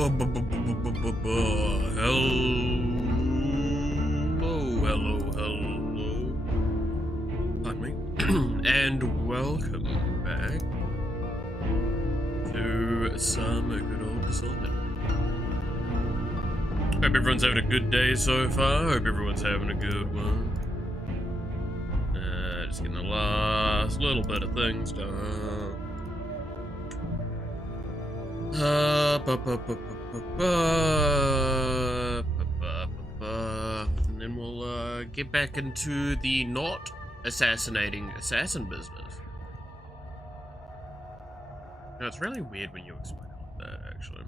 Hello. Pardon me. And welcome back to some good old Dishonored. Hope everyone's having a good day so far. Hope everyone's having a good one. Just getting the last little bit of things done. And then we'll get back into the not assassinating assassin business. No, it's really weird when you explain it like that, actually.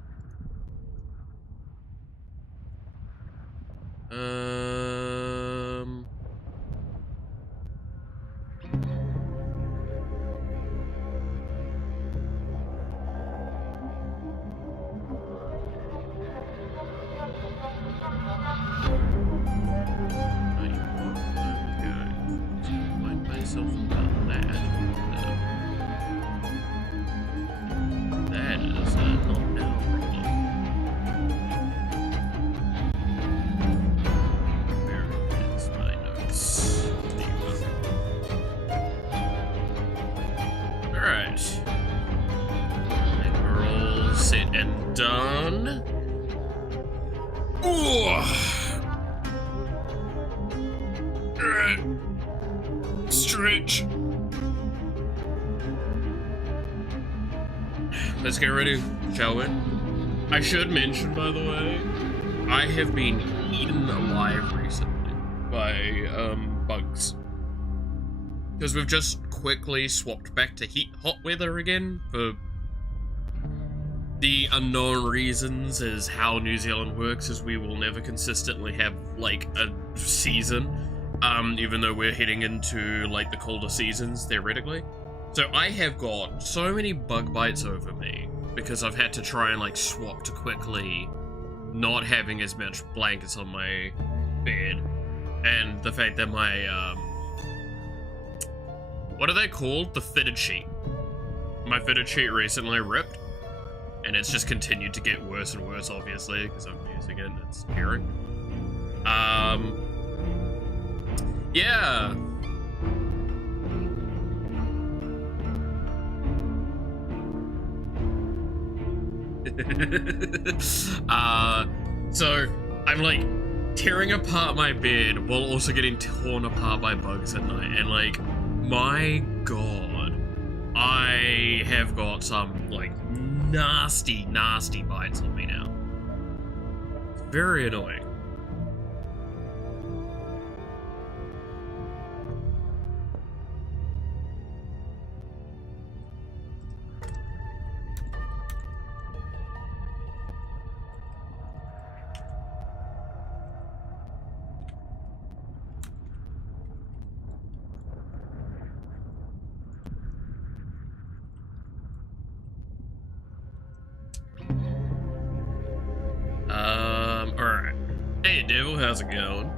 That is not now a problem. Where is my notes? There you go. Alright. I think we're all set and done. Ooh. Alright. Stretch. Let's get ready, shall we? I should mention, by the way, I have been eaten alive recently by bugs. Because we've just quickly swapped back to hot weather again for the unknown reasons as how New Zealand works, as we will never consistently have like a season. Even though we're heading into like the colder seasons theoretically. So I have got so many bug bites over me because I've had to try and like swap to quickly not having as much blankets on my bed, and the fact that my what are they called? The fitted sheet. My fitted sheet recently ripped, and it's just continued to get worse and worse, obviously, because I'm using it and it's tearing. Yeah. So I'm like tearing apart my bed while also getting torn apart by bugs at night, and like, my god, I have got some like nasty bites on me now. It's very annoying. Alright. Hey, Devil, how's it going?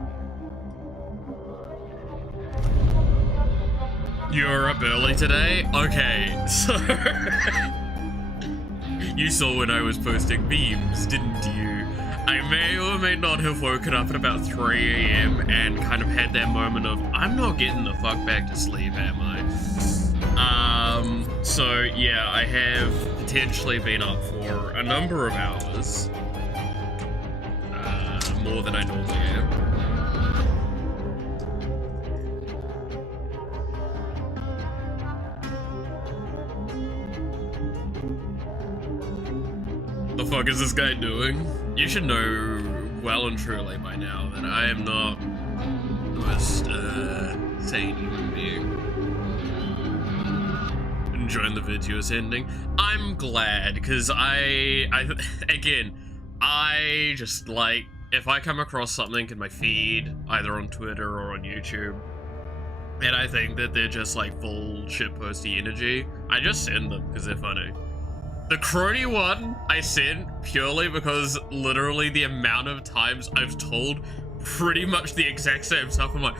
You're up early today? Okay, so... You saw when I was posting memes, didn't you? I may or may not have woken up at about 3 AM and kind of had that moment of, I'm not getting the fuck back to sleep, am I? So yeah, I have potentially been up for a number of hours. More than I normally am. The fuck is this guy doing? You should know well and truly by now that I am not the most sane human being. Enjoying the video's ending. I'm glad, because I just like, if I come across something in my feed, either on Twitter or on YouTube, and I think that they're just like full shitposty energy, I just send them because they're funny. The crony one I sent purely because literally the amount of times I've told pretty much the exact same stuff. I'm like,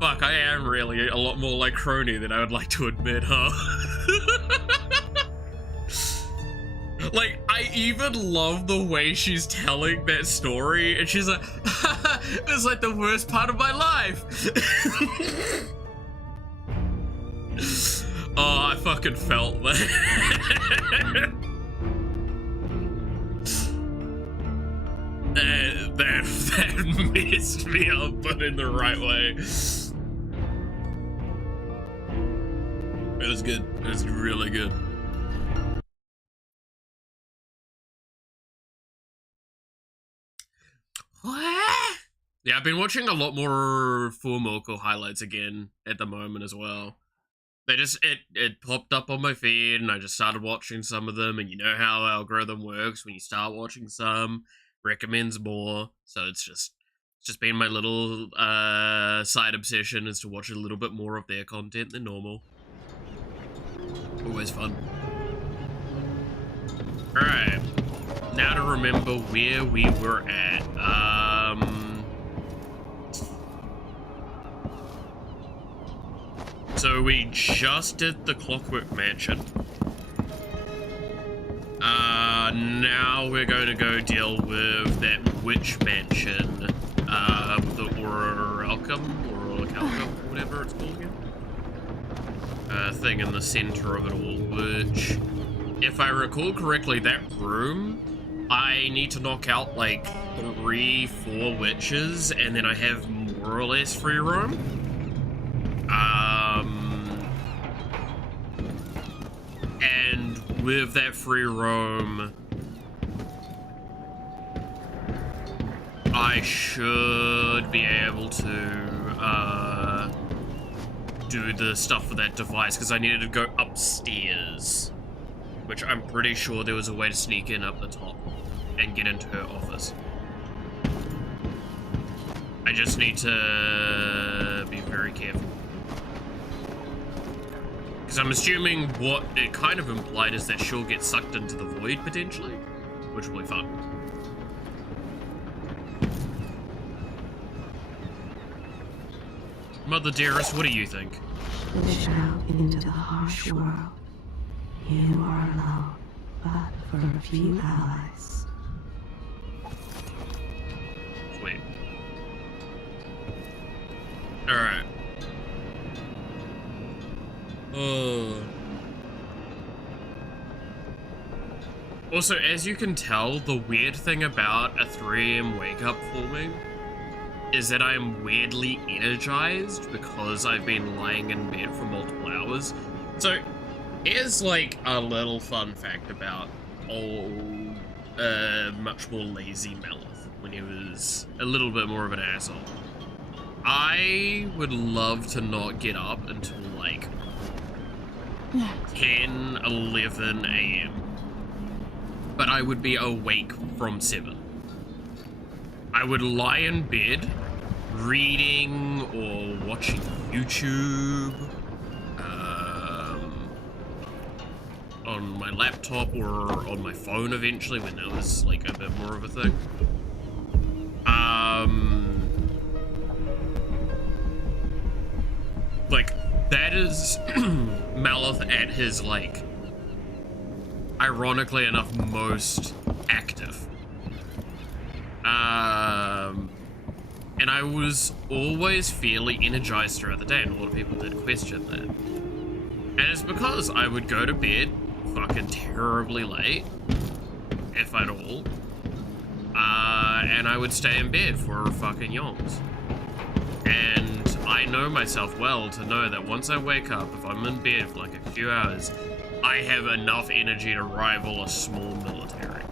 fuck, I am really a lot more like crony than I would like to admit, huh? Like, I even love the way she's telling that story, and she's like, it's like the worst part of my life. Oh, I fucking felt that. that messed me up, but in the right way. It was good. It was really good. What? Yeah, I've been watching a lot more Full Moco highlights again at the moment as well. They just, it popped up on my feed and I just started watching some of them, and you know how the algorithm works. When you start watching some, recommends more. So it's just been my little side obsession is to watch a little bit more of their content than normal. Always fun. Alright. Now to remember where we were at. So we just did the Clockwork Mansion. Now we're going to go deal with that witch mansion, with the Orichalcum, or whatever it's called again. Thing in the center of it all, which, if I recall correctly, that room, I need to knock out like 3-4 witches, and then I have more or less free roam. And with that free roam, I should be able to do the stuff with that device, because I needed to go upstairs, which I'm pretty sure there was a way to sneak in up the top and get into her office. I just need to be very careful. Because I'm assuming what it kind of implied is that she'll get sucked into the void, potentially, which will be fun. Mother dearest, what do you think? Push out into the harsh world. You are alone, but for a few allies. Wait. Alright. Also, as you can tell, the weird thing about a 3 AM wake up for me is that I am weirdly energized because I've been lying in bed for multiple hours. So, here's like a little fun fact about old, much more lazy Malith when he was a little bit more of an asshole. I would love to not get up until like 10, 11 AM. But I would be awake from 7. I would lie in bed, reading or watching YouTube, on my laptop or on my phone eventually, when that was like a bit more of a thing. Like, that is Malith at his, like, ironically enough, most active. And I was always fairly energized throughout the day, and a lot of people did question that. And it's because I would go to bed fucking terribly late, if at all, and I would stay in bed for fucking yawns. And I know myself well to know that once I wake up, if I'm in bed for like a few hours, I have enough energy to rival a small military.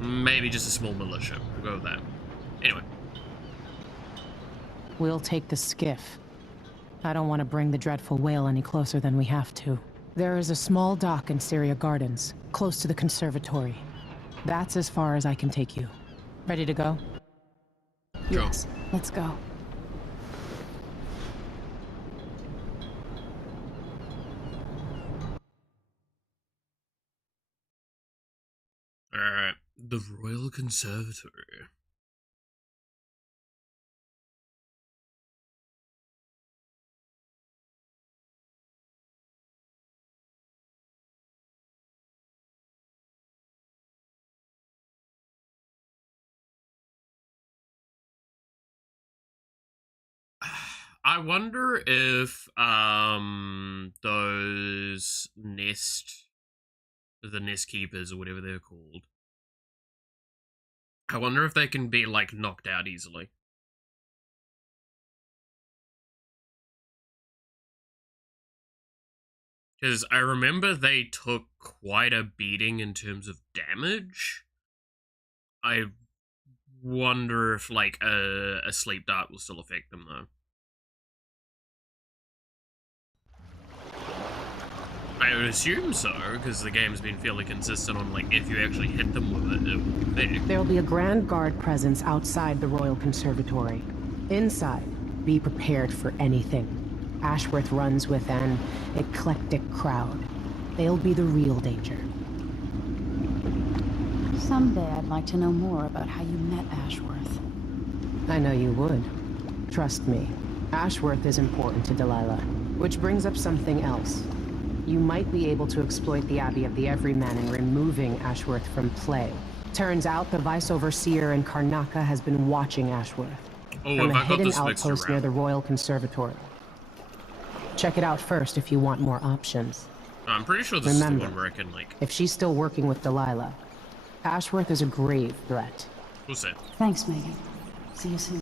Maybe just a small militia. We'll go with that. Anyway. We'll take the skiff. I don't want to bring the dreadful whale any closer than we have to. There is a small dock in Syria Gardens, close to the conservatory. That's as far as I can take you. Ready to go? Sure. Yes, let's go. Alright. The Royal Conservatory. I wonder if those the nest keepers or whatever they're called, I wonder if they can be like knocked out easily. Because I remember they took quite a beating in terms of damage. I wonder if like a sleep dart will still affect them though. I would assume so, because the game's been fairly consistent on like if you actually hit them with it, it will affect. There'll be a Grand Guard presence outside the Royal Conservatory. Inside, be prepared for anything. Ashworth runs with an eclectic crowd. They'll be the real danger. Someday I'd like to know more about how you met Ashworth. I know you would. Trust me. Ashworth is important to Delilah. Which brings up something else. You might be able to exploit the Abbey of the Everyman in removing Ashworth from play. Turns out the Vice Overseer in Karnaca has been watching Ashworth from a hidden outpost near the Royal Conservatory. Check it out first if you want more options. I'm pretty sure this is the one where I can like... If she's still working with Delilah, Ashworth is a grave threat. What's that? Thanks, Megan. See you soon.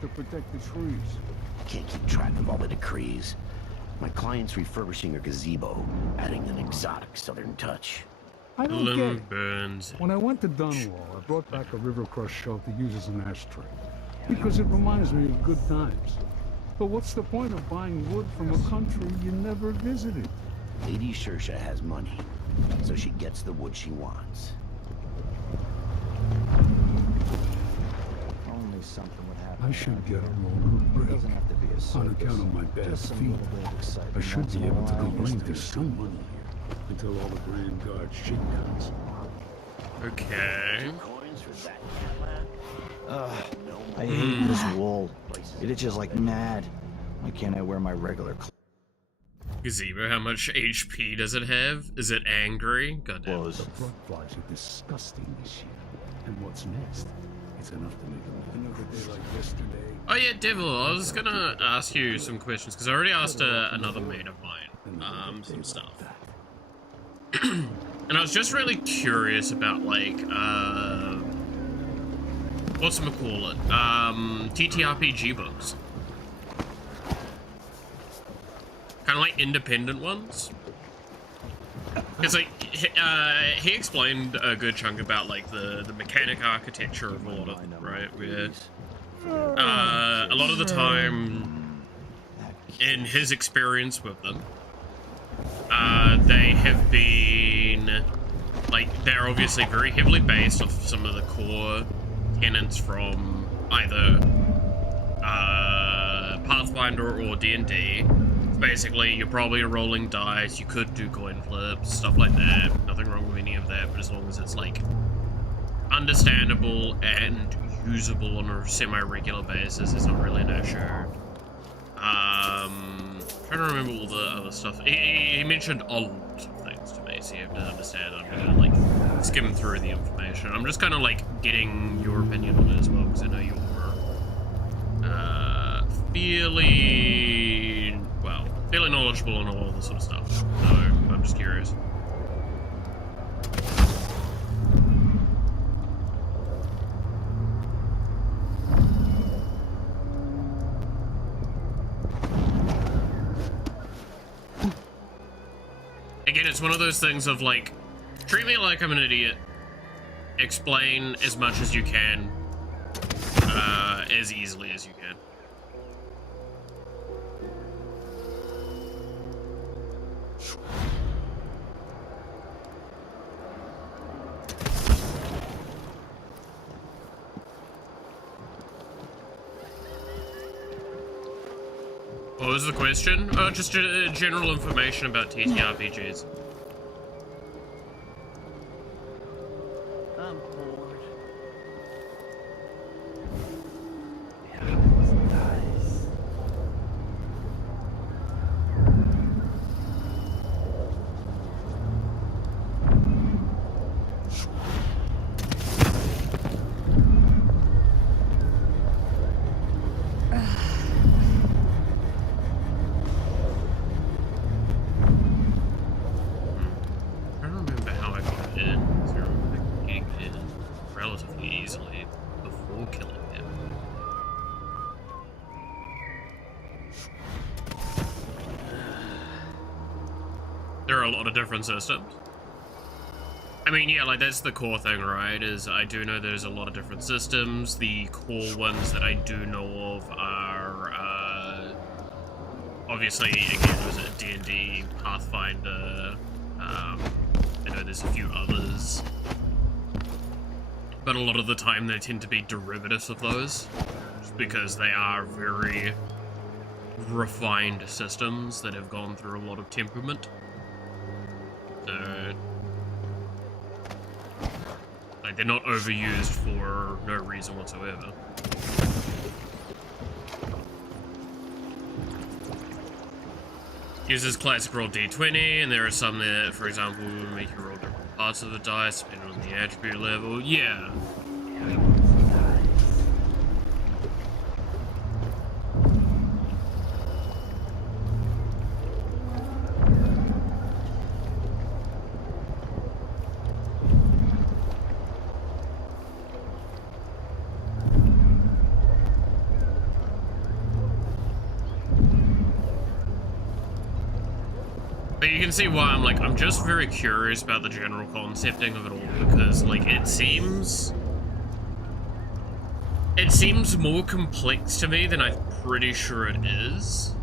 To protect the trees. Can't keep track of all the decrees. My client's refurbishing a gazebo, adding an exotic southern touch. I don't get it. Burns. When I went to Dunwall, I brought back a river crust shell to use as an ashtray, because it reminds me of good times. But what's the point of buying wood from a country you never visited? Lady Shersha has money, so she gets the wood she wants. Only something would happen. I should get a longer break. Doesn't have to be a On account of my bad Just some feet, little bit of excitement I should once be in a able to while. complain to someone here until all the Grand Guard shakedowns. Okay. Coins for that cat lad? I hate this wool. It itches like mad. Why can't I wear my regular clothes? Gazebo, how much HP does it have? Is it angry? Goddamn. The blood flies are disgusting this year. And what's next? It's enough to make another day like yesterday. Oh yeah, Devil, I was gonna ask you some questions, because I already asked another mate of mine, some stuff. And I was just really curious about, like, whatchamacallit, TTRPG books. Kind of like independent ones. Because, like, he explained a good chunk about, like, the mechanic architecture of a lot of them, right? Where, a lot of the time, in his experience with them, they have been, like, they're obviously very heavily based off some of the core tenets from either, Pathfinder or D&D. Basically, you're probably rolling dice, you could do coin flips, stuff like that. Nothing wrong with any of that, but as long as it's, like, understandable and usable on a semi-regular basis, it's not really an issue. Trying to remember all the other stuff. He mentioned a lot of things to me, so you have to understand. I'm gonna, like, skim through the information. I'm just kind of, like, getting your opinion on it as well, because I know you're, fairly knowledgeable on all of this sort of stuff. So, I'm just curious. Again, it's one of those things of, like, treat me like I'm an idiot. Explain as much as you can, as easily as you can. What was the question? Just general information about TTRPGs. I'm bored. I don't remember how I got in. I remember getting in relatively easily before killing him. There are a lot of different systems. I mean, yeah, like, that's the core thing, right? Is I do know there's a lot of different systems. The core ones that I do know of are, obviously, again, was it D&D, Pathfinder, I know there's a few others. But a lot of the time they tend to be derivatives of those, just because they are very refined systems that have gone through a lot of temperament. So, like, they're not overused for no reason whatsoever. Uses classic roll d20, and there are some that, for example, make you roll different parts of the dice depending on the attribute level. Yeah. But you can see why I'm just very curious about the general concepting of it all, because, like, it seems more complex to me than I'm pretty sure it is.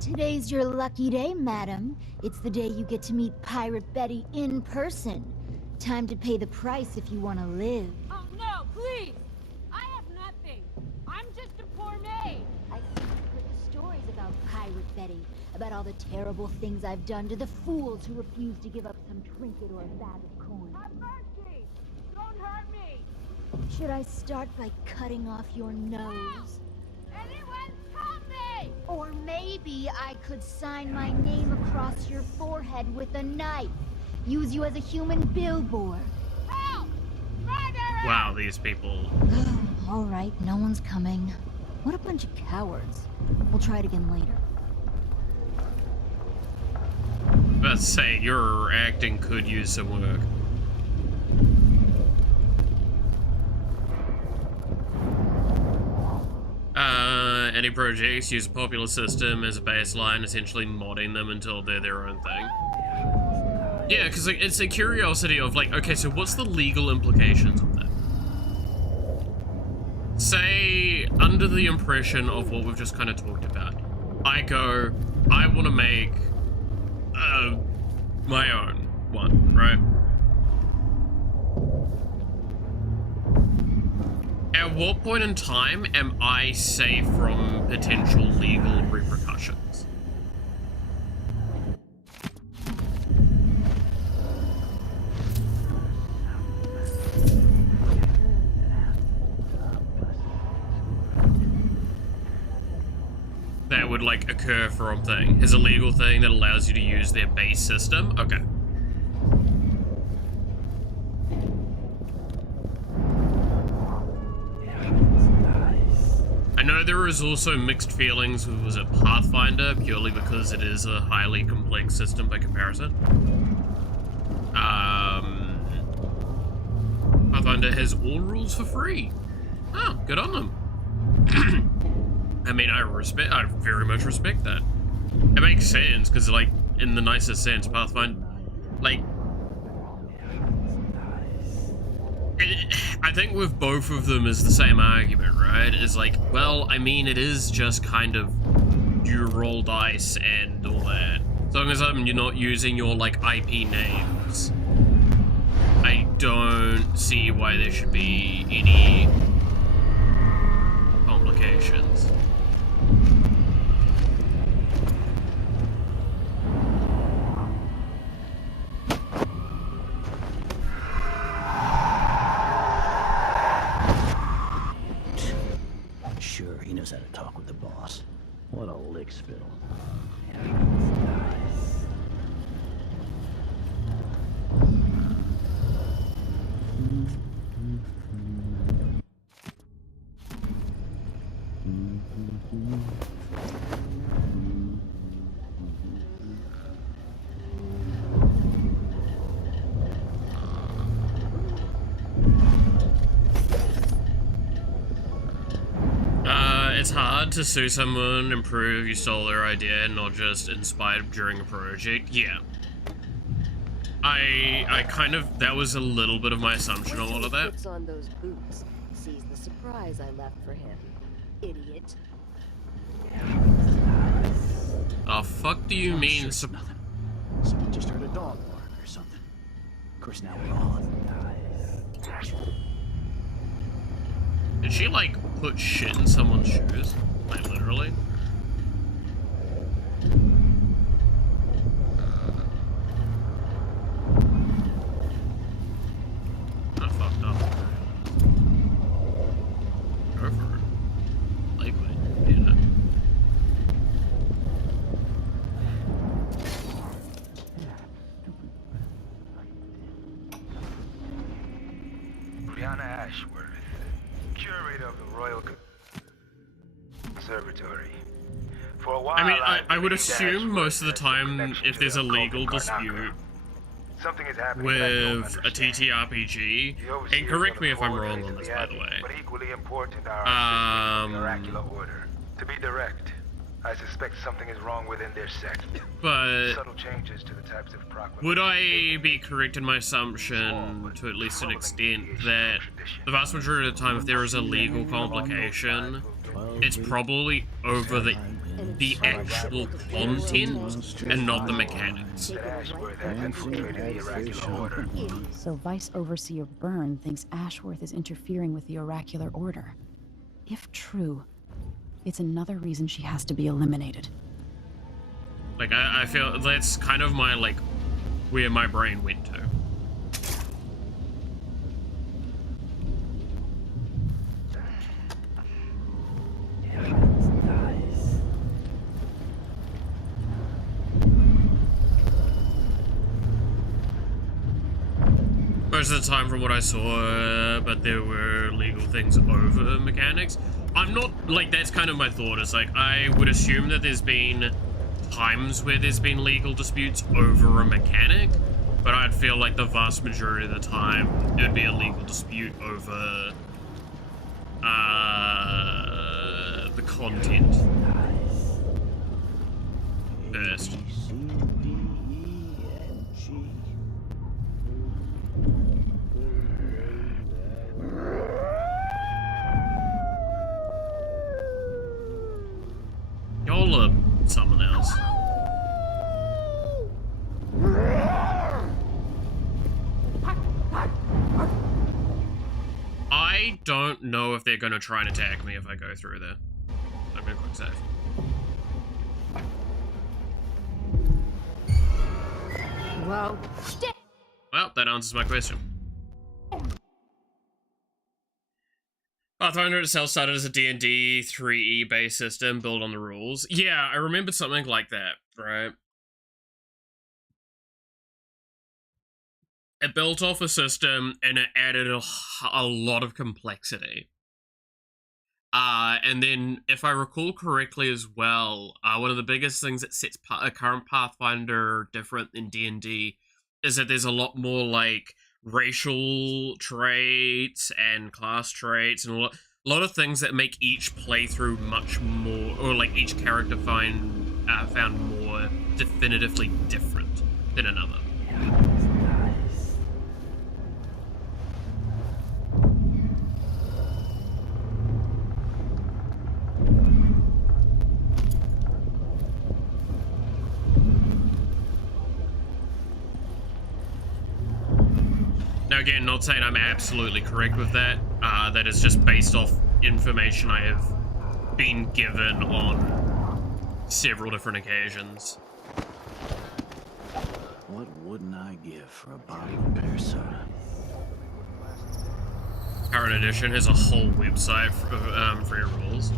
Today's your lucky day, madam. It's the day you get to meet Pirate Betty in person. Time to pay the price if you want to live. Oh, no, please! I have nothing. I'm just a poor maid. I see you've heard the stories about Pirate Betty, about all the terrible things I've done to the fools who refuse to give up some trinket or a bag of coin. Have mercy! Don't hurt me! Should I start by cutting off your nose? Anyone help me! Or maybe I could sign my name across your forehead with a knife. Use you as a human billboard. Help! Murderer! Wow, these people. All right, no one's coming. What a bunch of cowards. We'll try it again later. Let's say your acting could use some work. Any projects use a popular system as a baseline, essentially modding them until they're their own thing. Yeah, because like, it's a curiosity of like, okay, so what's the legal implications of that? Say, under the impression of what we've just kind of talked about, I go, I want to make my own one, right? At what point in time am I safe from potential legal repercussions? That would, like, occur from thing. Is a legal thing that allows you to use their base system? Okay. I know there is also mixed feelings with, was it Pathfinder, purely because it is a highly complex system by comparison. Pathfinder has all rules for free. Oh, good on them. I mean, I very much respect that. It makes sense, because, like, in the nicest sense, Pathfinder, like, I think with both of them is the same argument, right? Is like, well, I mean, it is just kind of you roll dice and all that. As long as you're not using your, like, IP names, I don't see why there should be any complications. Sure, he knows how to talk with the boss. What a lick spittle. It's hard to sue someone and prove you stole their idea and not just inspired during a project. Yeah. I kind of, that was a little bit of my assumption on all of that. Puts on those boots, sees the surprise I left for him. Idiot. Oh, fuck do you mean? Nothing. Someone just heard a dog bark or something. Of course, now we're all. Did she, like, put shit in someone's shoes? Like, literally? I fucked up. Go for it. Likely. Yeah. Brianna Ashworth, curator of the Royal Conservatory. For a while, I mean, I would believed assume Ashworth most of the had time, connection if to there's the a legal occult of Karnaca. dispute Something is happening that I don't with a understand. TTRPG, The overseers and correct of me the if I'm Order wrong is on in this, the by the attic, way. But equally important are our sisters in the Oracular Order. To be direct, I suspect something is wrong within their sect. But Subtle changes to the types of proclamations. would I be correct in my assumption, to at least an extent, that the vast majority of the time, if there is a legal complication, it's probably over the actual content and not the mechanics? That Ashworth has infiltrated the Oracular Order. So Vice Overseer Byrne thinks Ashworth is interfering with the Oracular Order. If true, it's another reason she has to be eliminated. Like, I feel that's kind of my, like, where my brain went to. Most of the time from what I saw, but there were legal things over mechanics. I'm not, like, that's kind of my thought. It's like, I would assume that there's been times where there's been legal disputes over a mechanic, but I'd feel like the vast majority of the time, it would be a legal dispute over, the content. First. Y'all are someone else. I don't know if they're gonna try and attack me if I go through there. I'm gonna quick save. Whoa. Well, that answers my question. Pathfinder itself started as a D&D 3E based system built on the rules. Yeah, I remembered something like that, right? It built off a system and it added a lot of complexity. And then, if I recall correctly as well, one of the biggest things that sets a current Pathfinder different in D&D is that there's a lot more, like, racial traits and class traits and a lot of things that make each playthrough much more, or like each character found more definitively different than another. Now again, not saying I'm absolutely correct with that. That is just based off information I have been given on several different occasions. What wouldn't I give for a bottle of beer soda? Current edition has a whole website for your rules.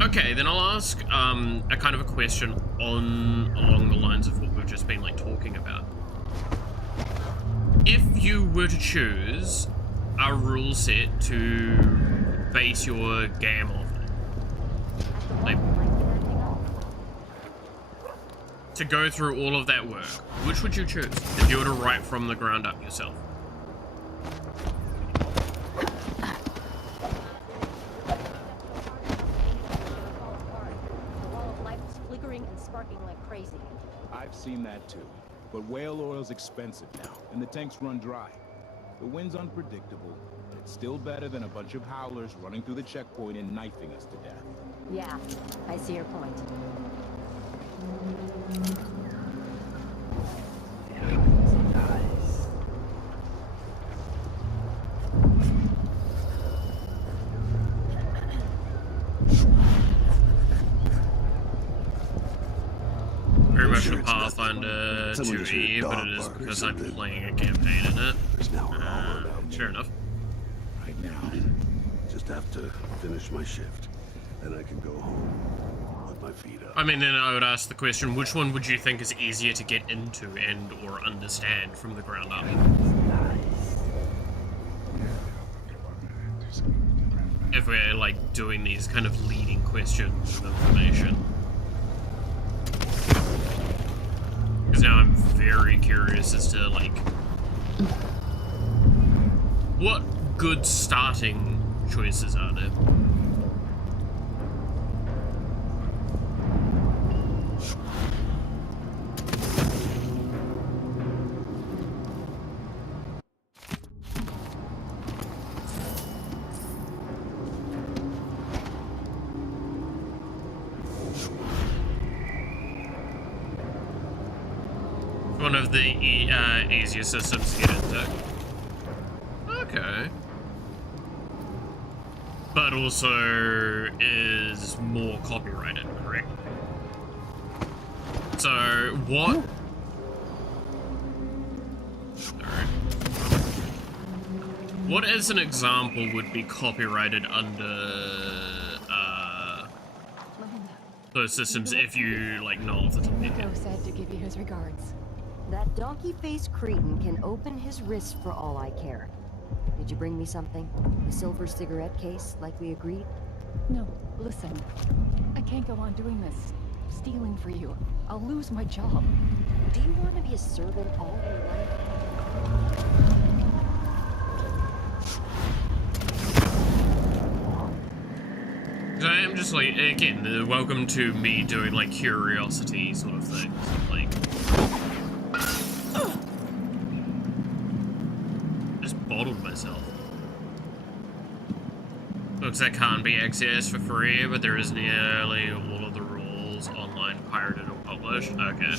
Okay, then I'll ask a kind of a question along the lines of what we've just been like talking about. If you were to choose a rule set to base your game off of, like, to go through all of that work, which would you choose if you were to write from the ground up yourself? I've seen that too. But whale oil's expensive now, and the tanks run dry. The wind's unpredictable, but it's still better than a bunch of howlers running through the checkpoint and knifing us to death. Yeah, I see your point. Very much a Pathfinder 2E, but it is because I'm playing a campaign in it. Fair enough. Right now, just have to finish my shift, then I can go home, put my feet up. I mean, then I would ask the question, which one would you think is easier to get into and or understand from the ground up? If we're like doing these kind of leading questions of information. Because now I'm very curious as to like what good starting choices are there? One of the easier systems to get into. Okay. But also is more copyrighted, correct? So, what? Sorry. What as an example would be copyrighted under those systems if you like know off the top of your head? Said to give you his regards. That donkey-faced cretin can open his wrist for all I care. Did you bring me something? The silver cigarette case, like we agreed? No, listen. I can't go on doing this. Stealing for you. I'll lose my job. Do you want to be a servant all your life? I am just like, again, welcome to me doing like curiosity sort of things. Like, just bottled myself. Books that can't be accessed for free, but there is nearly all of the rules online pirated or published. Okay.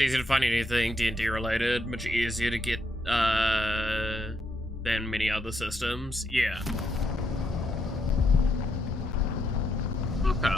It's easy to find anything D&D related, much easier to get than many other systems. Yeah. Okay.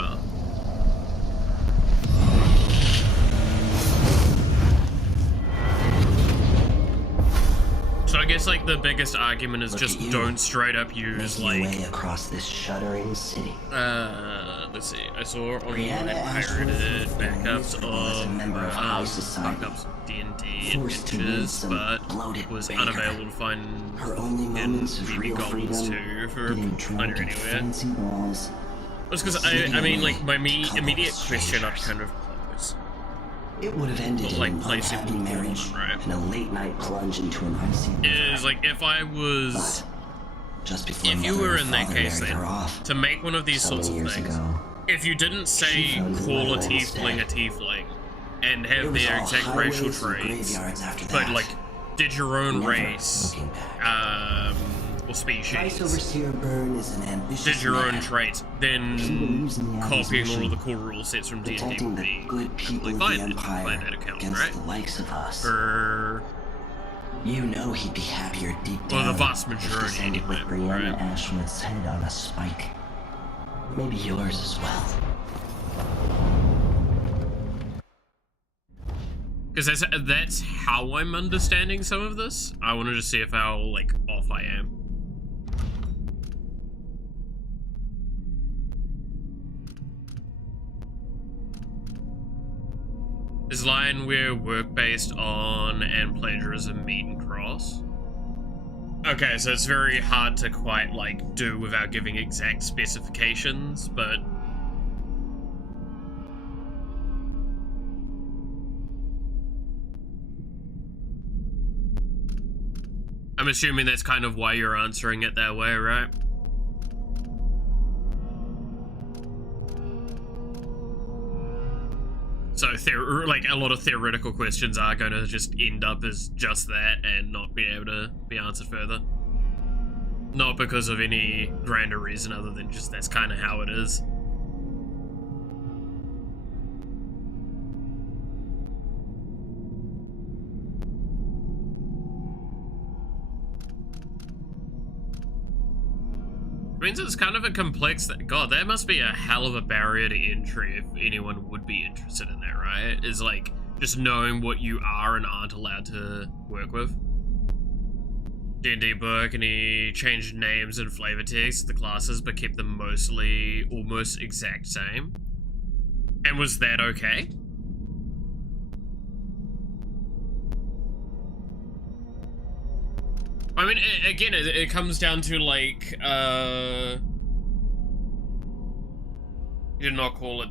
So I guess like the biggest argument is just don't straight up use like way across this shuddering city. Let's see. I saw online pirated backups of backups D&D adventures, but was unavailable to find in BB Goblins 2 for under anywhere. That's because I mean like my immediate question I'd kind of pose. It would have ended like in an unhappy marriage and a late-night plunge into an icy is like if I was just before if you were in that case then to make one of these sorts of things if you didn't say call a tiefling and have their exact racial traits but like did your own race or species did your own traits, then copying all of the core rule sets from D&D would be completely fine by that account, right? You know he'd be happier deep down. Well, the vast majority anyway, right? Ashwood's head on a spike. Maybe yours as well. Because that's how I'm understanding some of this. I wanted to see if how like off I am. Is line where work based on and plagiarism meet and cross? Okay, so it's very hard to quite like do without giving exact specifications, but I'm assuming that's kind of why you're answering it that way, right? So, like, a lot of theoretical questions are going to just end up as just that and not be able to be answered further. Not because of any grander reason other than just that's kind of how it is. Means it's kind of a complex God, that must be a hell of a barrier to entry if anyone would be interested in that, right? Is like just knowing what you are and aren't allowed to work with. D&D book, and he changed names and flavor text of the classes but kept them mostly almost exact same. And was that okay? I mean, again, it comes down to, like, you did not call it,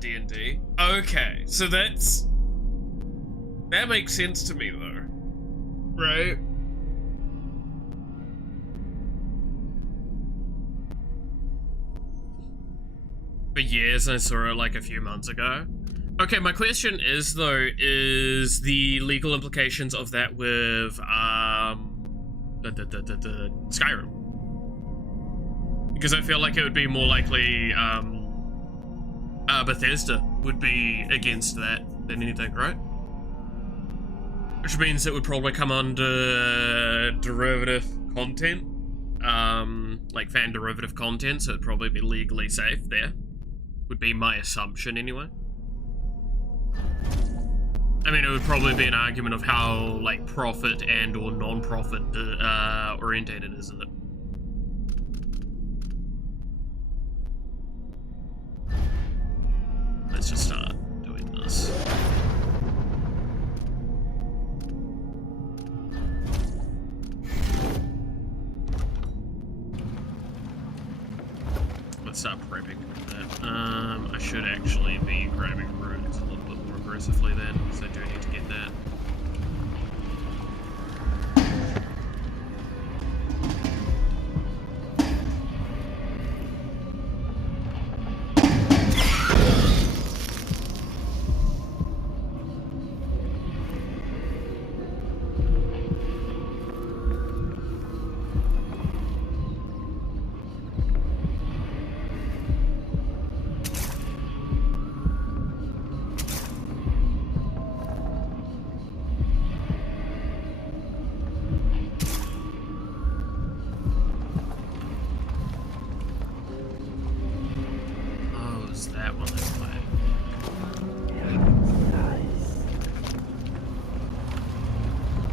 D&D. Okay, so that makes sense to me, though. Right? For years, I saw it, like, a few months ago. Okay, my question is, though, is the legal implications of that with, Skyrim, because I feel like it would be more likely Bethesda would be against that than anything, right? Which means it would probably come under derivative content, like fan derivative content, so it'd probably be legally safe there. Would be my assumption anyway. I mean, it would probably be an argument of how, like, profit and or non-profit orientated is it? Let's just start doing this. Let's start prepping for that. I should actually be grabbing runes a little bit more aggressively then, because I do need to get that.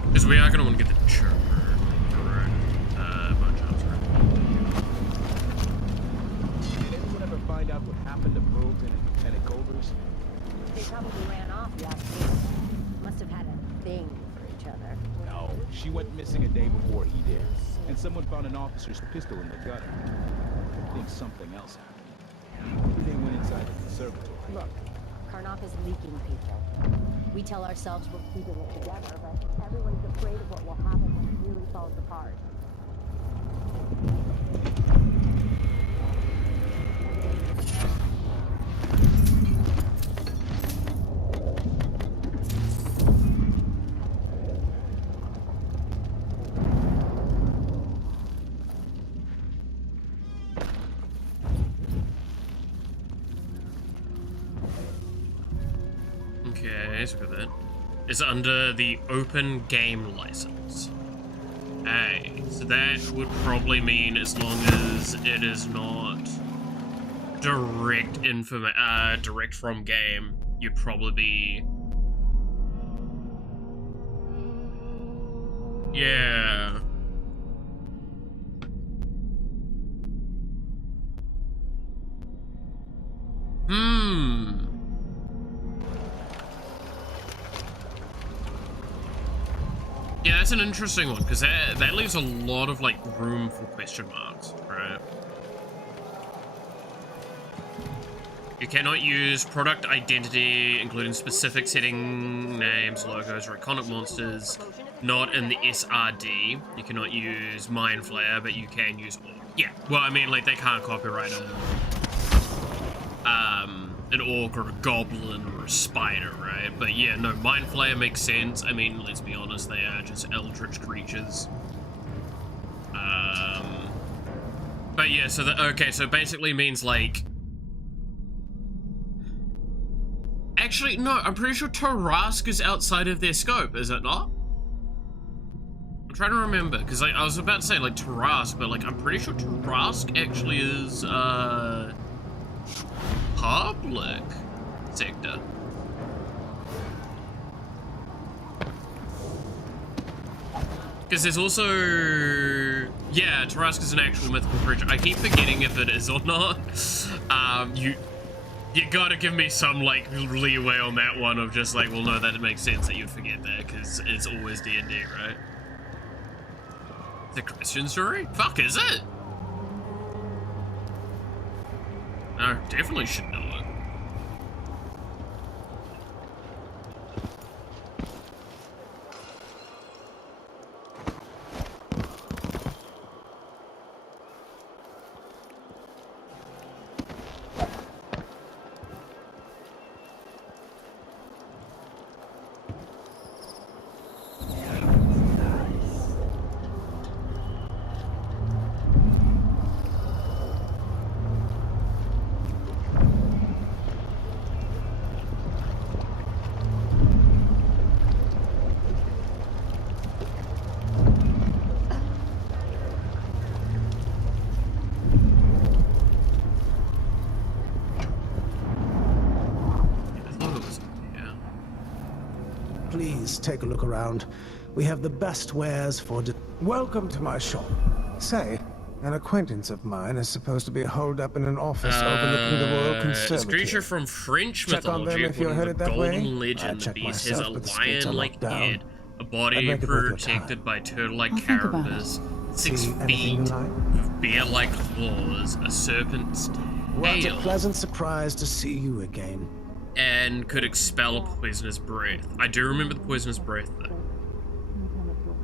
Because we are going to want to get the churro. Did anyone ever find out what happened to Brolton and Lieutenant Golders? They probably ran off, you ask me. Must have had a thing for each other. No, she went missing a day before he did. And someone found an officer's pistol in the gutter. I think something else happened. Maybe they went inside the conservatory. Look, Karnoff is leaking people. We tell ourselves we're keeping it together, but everyone's afraid of what will happen when it really falls apart. Okay, so look at that. It's under the open game license. Hey, so that would probably mean as long as it is not direct direct from game, you'd probably be. Yeah. Yeah, that's an interesting one, because that leaves a lot of, like, room for question marks, right? You cannot use product identity, including specific setting names, logos, or iconic monsters, not in the SRD. You cannot use Mind Flayer, but you can use Orc. Yeah, well, I mean, like, they can't copyright an orc or a goblin or a spider, right? But yeah, no, Mind Flayer makes sense. I mean, let's be honest, they are just eldritch creatures. But yeah, so okay, so basically means like. Actually, no, I'm pretty sure Tarask is outside of their scope, is it not? I'm trying to remember, because I was about to say like Tarask, but like I'm pretty sure Tarask actually is public sector. Because there's also, yeah, Tarask is an actual mythical creature. I keep forgetting if it is or not. You gotta give me some like leeway on that one of just like, well, no, that makes sense that you'd forget that because it's always D&D, right? The Christian story? Fuck, is it? No, definitely should know it. Please take a look around. We have the best wares for Welcome to my shop. Say, an acquaintance of mine is supposed to be holed up in an office overlooking the Royal Conservatory. It's a creature from French mythology, according to the Golden Legend. The beast has a lion-like head, a body protected by turtle-like carabiners, 6 feet, with bear-like claws, a serpent's tail. What a pleasant surprise to see you again. And could expel a poisonous breath. I do remember the poisonous breath, though.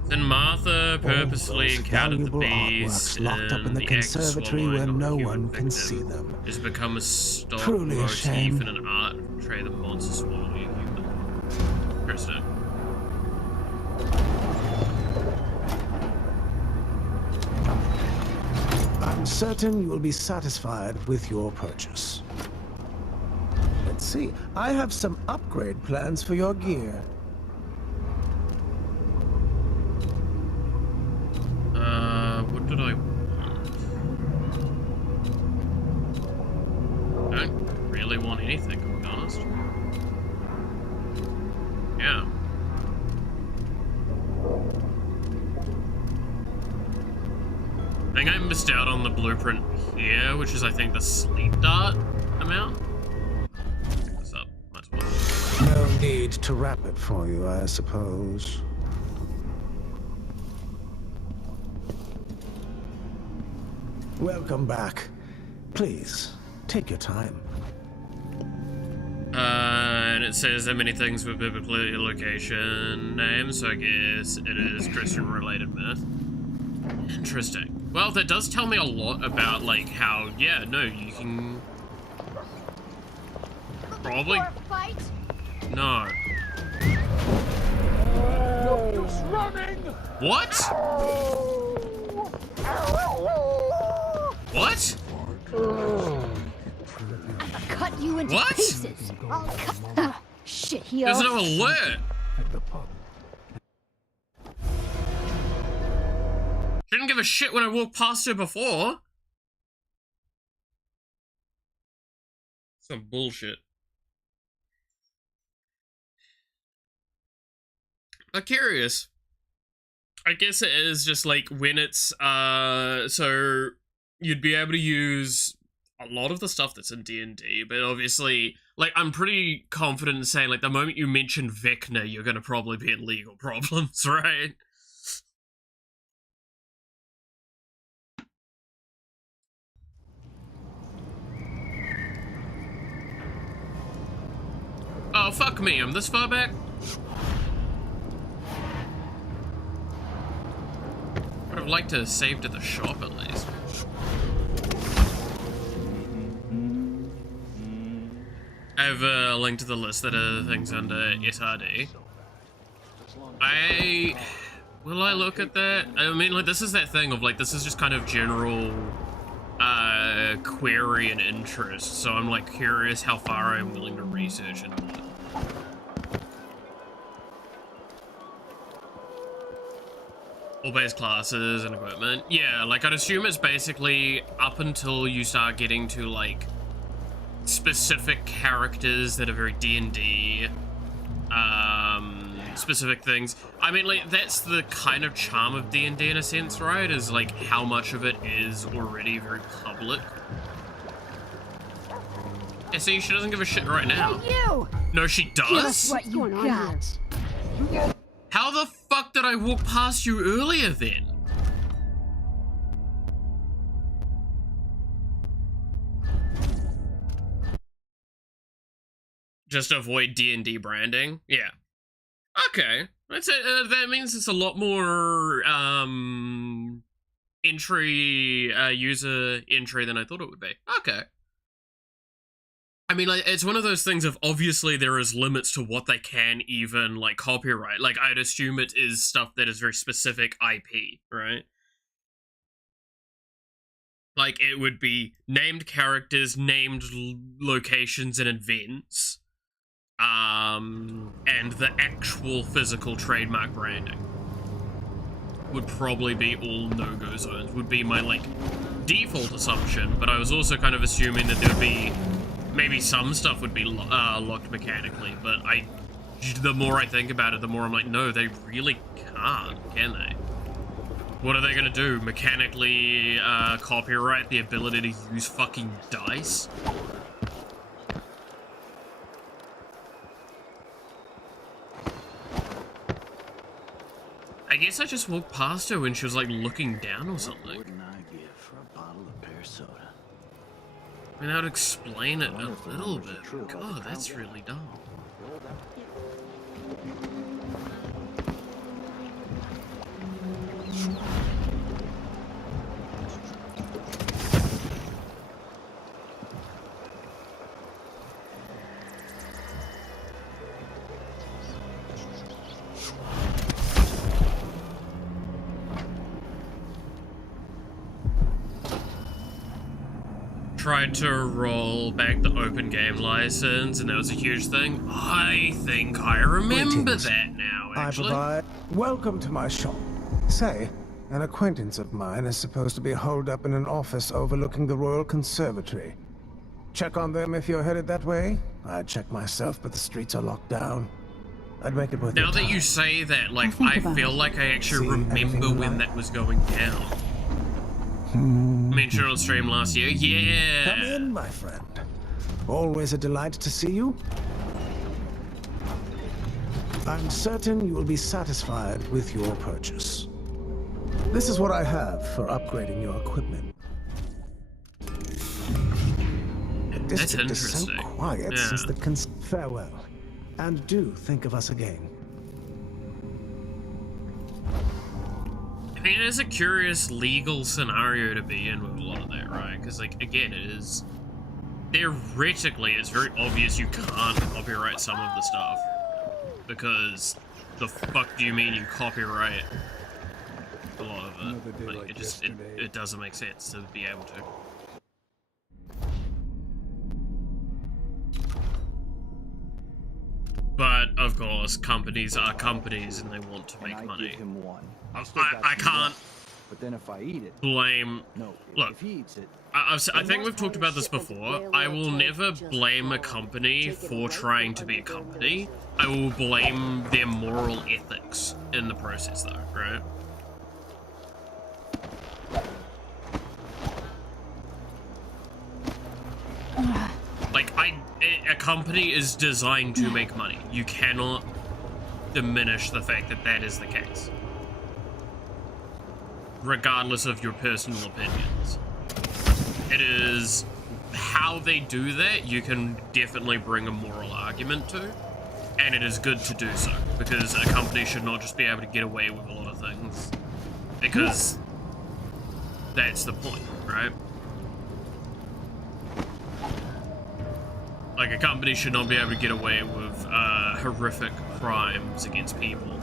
Then Martha purposely encountered the beast locked up in the conservatory where no one can see them. It's become a stock motif in an art to portray the monster swallowing a human. President. I'm certain you will be satisfied with your purchase. Let's see. I have some upgrade plans for your gear. What did I want? I don't really want anything, to be honest. Yeah. missed out on the blueprint here, which is, I think, the sleep dart amount. Pick this up. Might as well. No need to wrap it for you, I suppose. Welcome back. Please, take your time. And it says that many things with biblically location names, so I guess it is Christian-related myth. Interesting. Well, that does tell me a lot about, like, how, yeah, no, you can... Probably... Fight? No. Who's running? What? What? Cut you into What? pieces. I'll cut. Shit, heel. There's no alert. Didn't give a shit when I walked past her before. Some bullshit. I'm curious. I guess it is just like when it's so you'd be able to use a lot of the stuff that's in D&D, but obviously, like, I'm pretty confident in saying, like, the moment you mention Vecna, you're gonna probably be in legal problems, right? Oh, fuck me, I'm this far back? Would have liked to have saved at the shop, at least. I have a link to the list that are things under SRD. Will I look at that? I mean, like, this is that thing of, like, this is just kind of general, query and interest, so I'm, like, curious how far I'm willing to research into it. All base classes and equipment. Yeah, like, I'd assume it's basically up until you start getting to, like, specific characters that are very D&D, specific things. I mean, like, that's the kind of charm of D&D in a sense, right? Is, like, how much of it is already very public. Yeah, see, she doesn't give a shit right now. Hey, you! No, she does? Give us what you got. How the fuck did I walk past you earlier, then? Just avoid D&D branding? Yeah. Okay. That's it. That means it's a lot more, user entry than I thought it would be. Okay. I mean, like, it's one of those things of, obviously there is limits to what they can even, like, copyright. Like, I'd assume it is stuff that is very specific IP, right? Like, it would be named characters, named locations and events, and the actual physical trademark branding would probably be all no-go zones, would be my, like, default assumption, but I was also kind of assuming that there would be, maybe some stuff would be locked mechanically, but the more I think about it, the more I'm like, no, they really can't, can they? What are they gonna do? Mechanically, copyright the ability to use fucking dice? I guess I just walked past her when she was, like, looking down or something. What wouldn't I give for a bottle of pear soda? I mean, that would explain it a little bit. God, that's really dumb. Tried to roll back the open game license, and that was a huge thing. I think I remember that now, actually. Welcome to my shop. Say, an acquaintance of mine is supposed to be holed up in an office overlooking the Royal Conservatory. Check on them if you're headed that way. I'd check myself, but the streets are locked down. I'd make it worth your Now that you say that, like, I feel like I actually remember when that was going down. Mentioned on stream last year. Yeah. Come in, my friend. Always a delight to see you. I'm certain you will be satisfied with your purchase. This is what I have for upgrading your equipment. The district is so quiet since the farewell, and do think of us again. I mean, it is a curious legal scenario to be in with a lot of that, right? Because, like, again, it is... Theoretically, it's very obvious you can't copyright some of the stuff. Because the fuck do you mean you copyright a lot of it? Like, it doesn't make sense to be able to. But, of course, companies are companies and they want to make money. Give him one. I can't but then if I eat it, blame... No, Look, if he eats it, I think we've talked about this before. I will never blame a company for trying to be a company. I will blame their moral ethics in the process, though, right? Like, a company is designed to make money. You cannot diminish the fact that that is the case, regardless of your personal opinions. It is how they do that you can definitely bring a moral argument to, and it is good to do so, because a company should not just be able to get away with a lot of things, because that's the point, right? Like, a company should not be able to get away with horrific crimes against people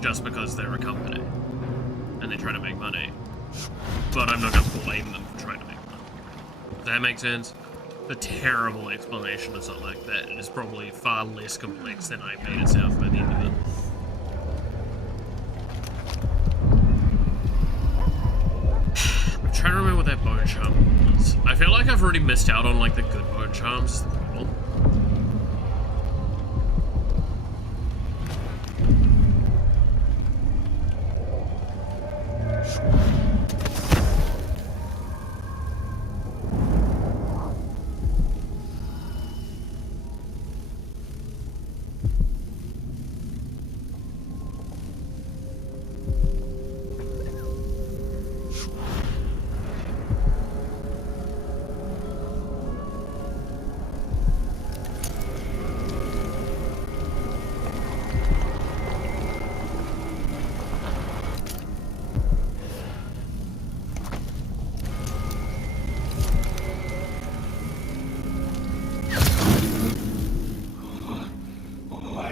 just because they're a company and they're trying to make money. But I'm not going to blame them for trying to make money. Does that make sense? A terrible explanation of something like that. It is probably far less complex than I made it sound by the end of it. I'm trying to remember what that bone charm was. I feel like I've already missed out on, like, the good bone charms. Is the problem.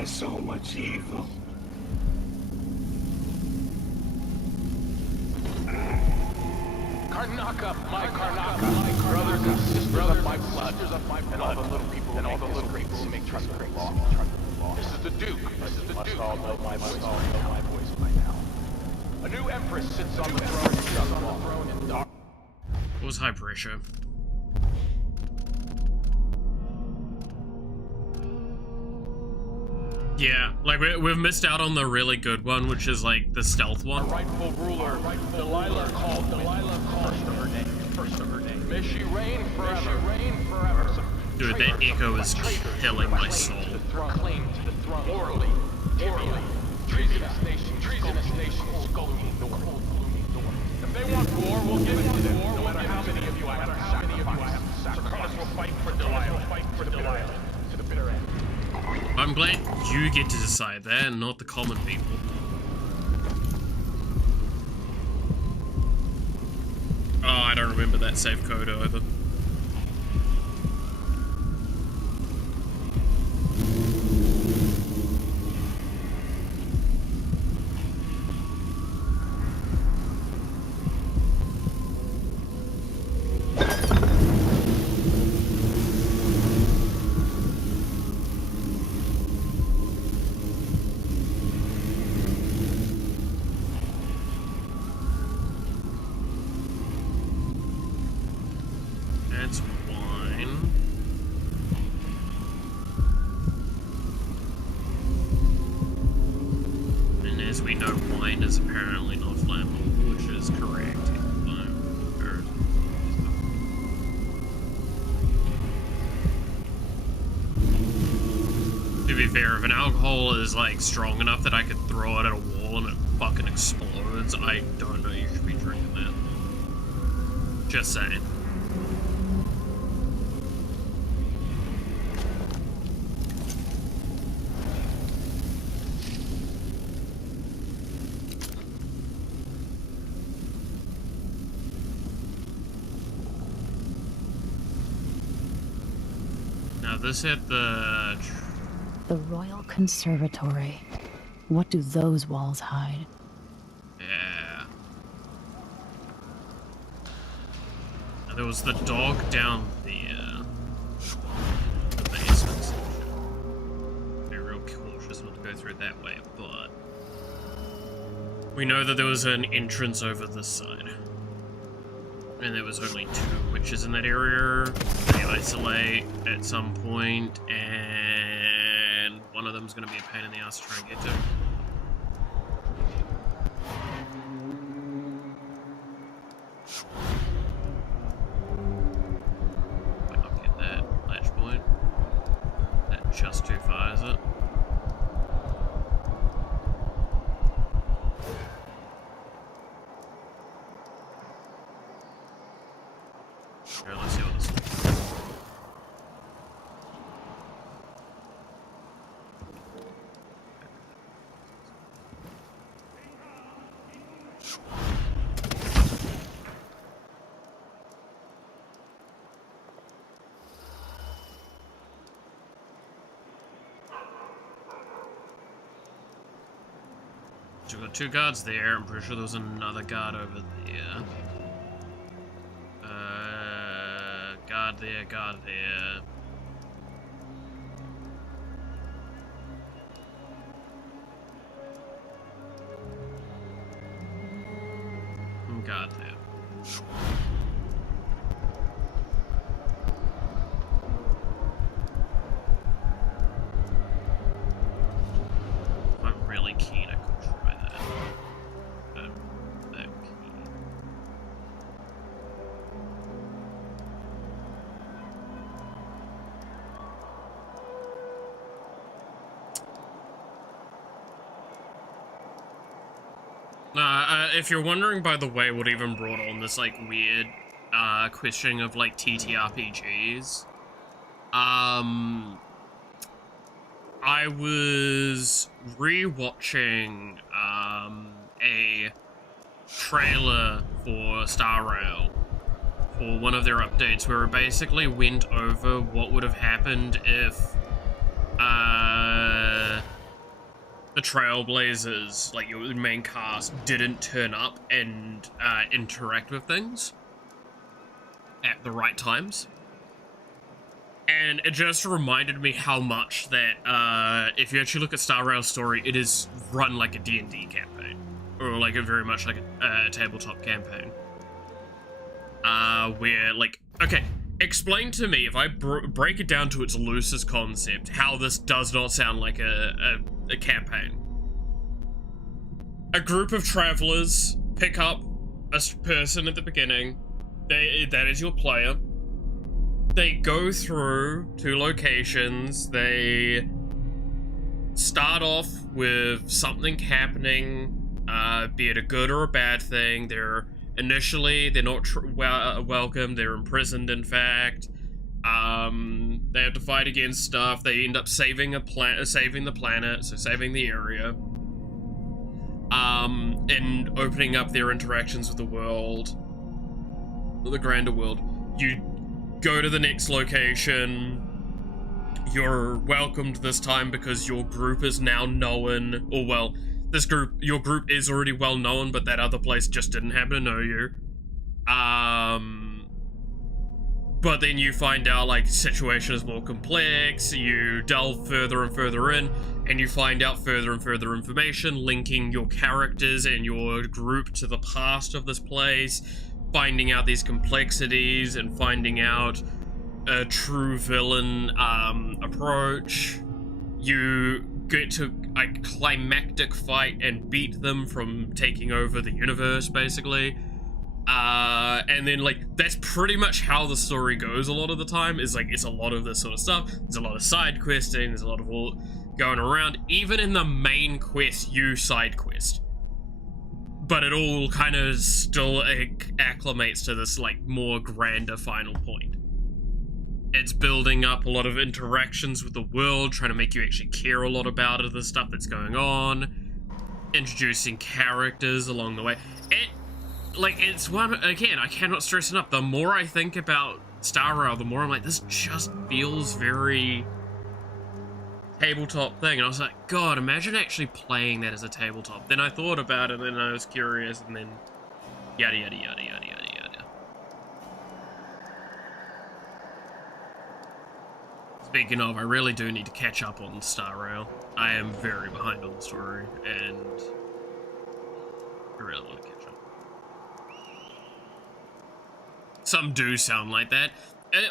So much evil. Karnaka, my brothers and sisters of my blood, and all the little people who make trust great law. This is the Duke. You must all know my voice by now. A new empress sits on the throne in dark. What was high pressure? Yeah, like we've missed out on the really good one, which is like the stealth one. A rightful ruler, Delilah called first of her name. May she reign forever. Dude, that echo is killing my soul. Claim to the throne. Morally, treasonous nation, skulking door. If they want war, we'll give it to them. No matter how many of you I have to sacrifice. Dracarys will fight for Delilah, to the bitter end. I'm glad you get to decide that and not the common people. Oh, I don't remember that save code either. fair, if an alcohol is like strong enough that I could throw it at a wall and it fucking explodes, I don't know you should be drinking that. Just saying. Now this hit the Royal Conservatory. What do those walls hide? Yeah. And there was the dog down there. The basement section. Be real cautious not to go through that way, but we know that there was an entrance over this side. And there was only 2 witches in that area. They isolate at some point, and one of them's gonna be a pain in the ass to try and get to. Might not get that latch point. That just too far, is it? Here, let's see what this is. So we've got 2 guards there. I'm pretty sure there was another guard over there. Guard there, guard there. And guard there. I'm really keen, I could try that. That key. If you're wondering, by the way, what even brought on this, like, weird, questioning of, like, TTRPGs, I was re-watching, a trailer for Star Rail for one of their updates, where it basically went over what would have happened if, the Trailblazers, like your main cast, didn't turn up and interact with things at the right times. And it just reminded me how much that, if you actually look at Star Rail's story, it is run like a D&D campaign. Or like very much like a tabletop campaign. Where, like, okay, explain to me, if I break it down to its loosest concept, how this does not sound like a campaign. A group of travelers pick up a person at the beginning. That is your player. They go through 2 locations. They start off with something happening, be it a good or a bad thing. Initially, they're not welcome. They're imprisoned, in fact. They have to fight against stuff. They end up saving the planet, so saving the area. And opening up their interactions with the world, the grander world. You go to the next location. You're welcomed this time because your group is now known, or well, your group is already well known, but that other place just didn't happen to know you. But then you find out, like, the situation is more complex, you delve further and further in, and you find out further and further information, linking your characters and your group to the past of this place, finding out these complexities, and finding out a true villain, approach. You get to a climactic fight and beat them from taking over the universe, basically. And then, like, that's pretty much how the story goes a lot of the time, is, like, it's a lot of this sort of stuff. There's a lot of side questing, there's a lot of going around. Even in the main quest, you side quest. But it all kind of still acclimates to this, like, more grander final point. It's building up a lot of interactions with the world, trying to make you actually care a lot about it, the stuff that's going on, introducing characters along the way. It's one, again, I cannot stress enough, the more I think about Star Rail, the more I'm like, this just feels very tabletop thing. And I was like, God, imagine actually playing that as a tabletop. Then I thought about it, and I was curious, and then yada yada yada yada yada yada. Speaking of, I really do need to catch up on Star Rail. I am very behind on the story, and I really want to catch up. Some do sound like that.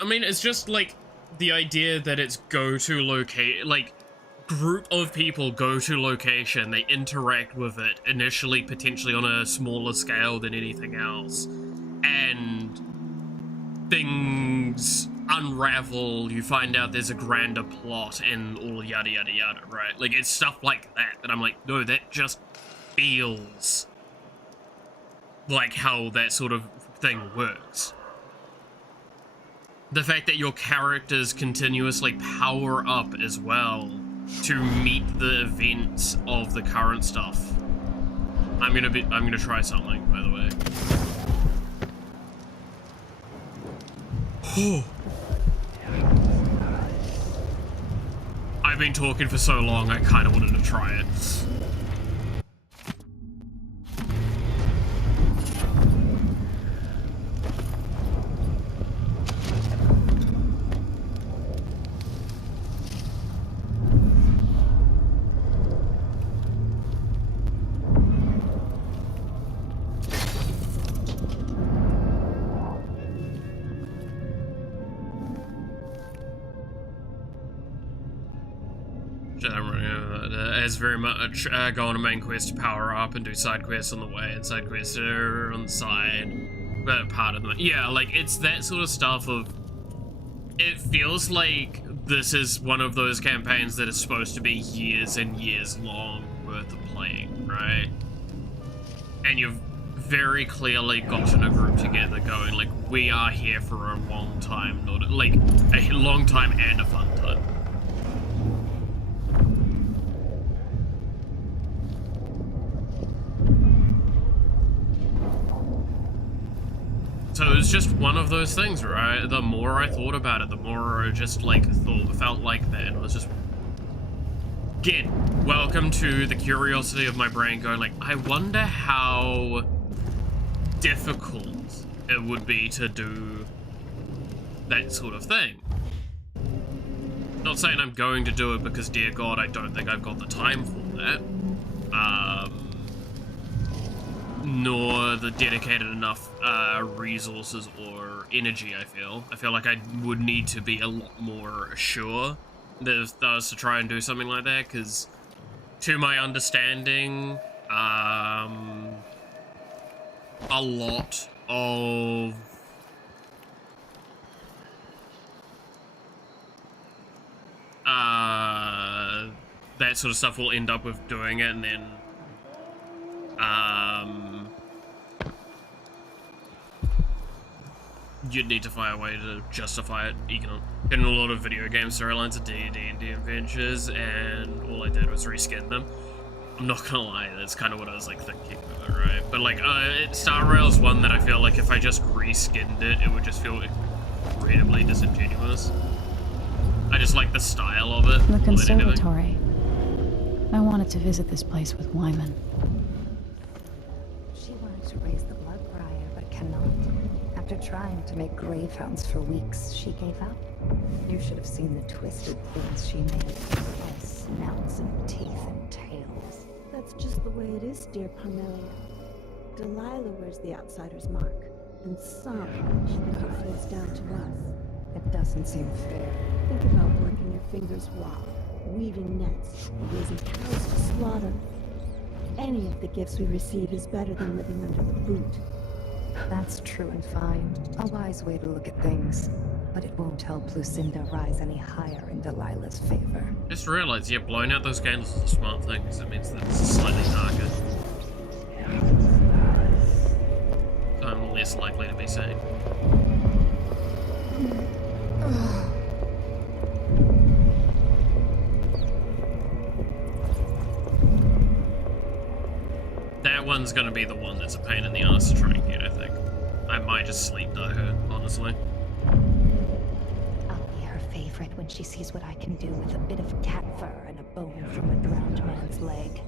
I mean, it's just like the idea that it's go to locate, like, group of people go to location, they interact with it, initially potentially on a smaller scale than anything else, and things unravel, you find out there's a grander plot, and all yada yada yada, right? Like, it's stuff like that I'm like, no, that just feels like how that sort of thing works. The fact that your characters continuously power up as well to meet the events of the current stuff. I'm gonna try something, by the way. I've been talking for so long, I kind of wanted to try it. As very much go on a main quest to power up and do side quests on the way, and side quests are on the side, but part of them. Yeah, like, it's that sort of stuff of, it feels like this is one of those campaigns that is supposed to be years and years long worth of playing, right? And you've very clearly gotten a group together going, like, we are here for a long time, not like a long time and a fun time. So it was just one of those things, right? The more I thought about it, the more I just, like, felt like that. It was just... Again, welcome to the curiosity of my brain going, like, I wonder how difficult it would be to do that sort of thing. Not saying I'm going to do it because, dear God, I don't think I've got the time for that. Nor the dedicated enough resources or energy, I feel like I would need to be a lot more sure that if I was to try and do something like that, because to my understanding, a lot of that sort of stuff will end up with doing it, and then you'd need to find a way to justify it. You know, in a lot of video game storylines of D&D adventures, and all I did was reskin them. I'm not gonna lie, that's kind of what I was, like, thinking of it, right? But, like, Star Rail is one that I feel like if I just reskinned it, it would just feel incredibly disingenuous. I just like the style of it. The conservatory. I wanted to visit this place with Wyman. She wanted to raise the blood briar, but cannot. After trying to make grave fountains for weeks, she gave up. You should have seen the twisted things she made. All snouts and teeth and tails. That's just the way it is, dear Parmelia. Delilah wears the outsider's mark, and some never flows down to us. It doesn't seem fair. Think about working your fingers raw, weaving nets, or raising cows to slaughter. Any of the gifts we receive is better than living under the boot. That's true and fine. A wise way to look at things. but it won't help Lucinda rise any higher in Delilah's favor. Just realized, yeah, blowing out those candles is a smart thing, because it means that it's slightly darker. So I'm less likely to be seen. That one's gonna be the one that's a pain in the ass to try and get, I think. I might just sleep die her, honestly. I'll be her favorite when she sees what I can do with a bit of cat fur and a bone from a drowned man's leg.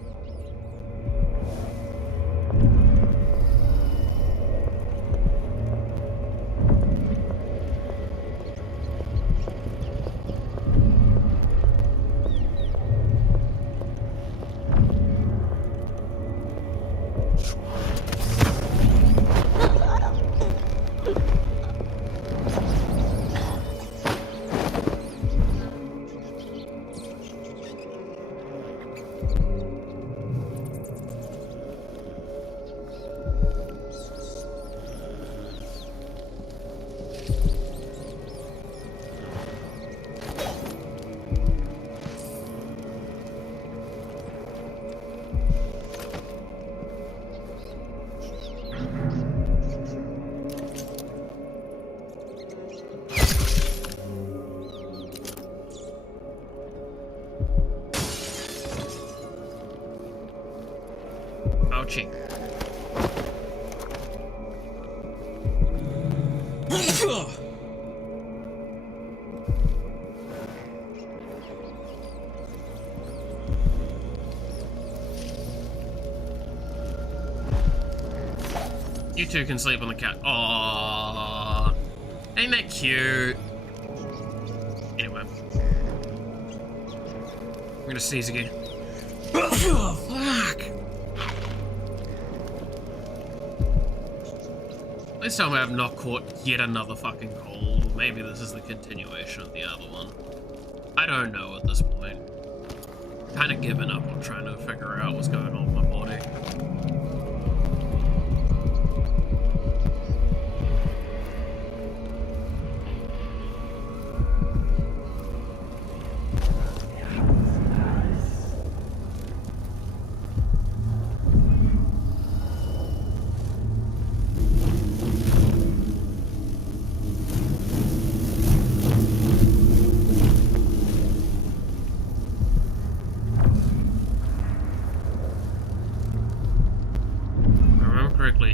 Ouchie. You two can sleep on the couch. Aww. Ain't that cute? Anyway. I'm gonna sneeze again. Fuck! Please tell me I've not caught yet another fucking cold. Maybe this is the continuation of the other one. I don't know at this point. Kinda given up on trying to figure out what's going on with my body.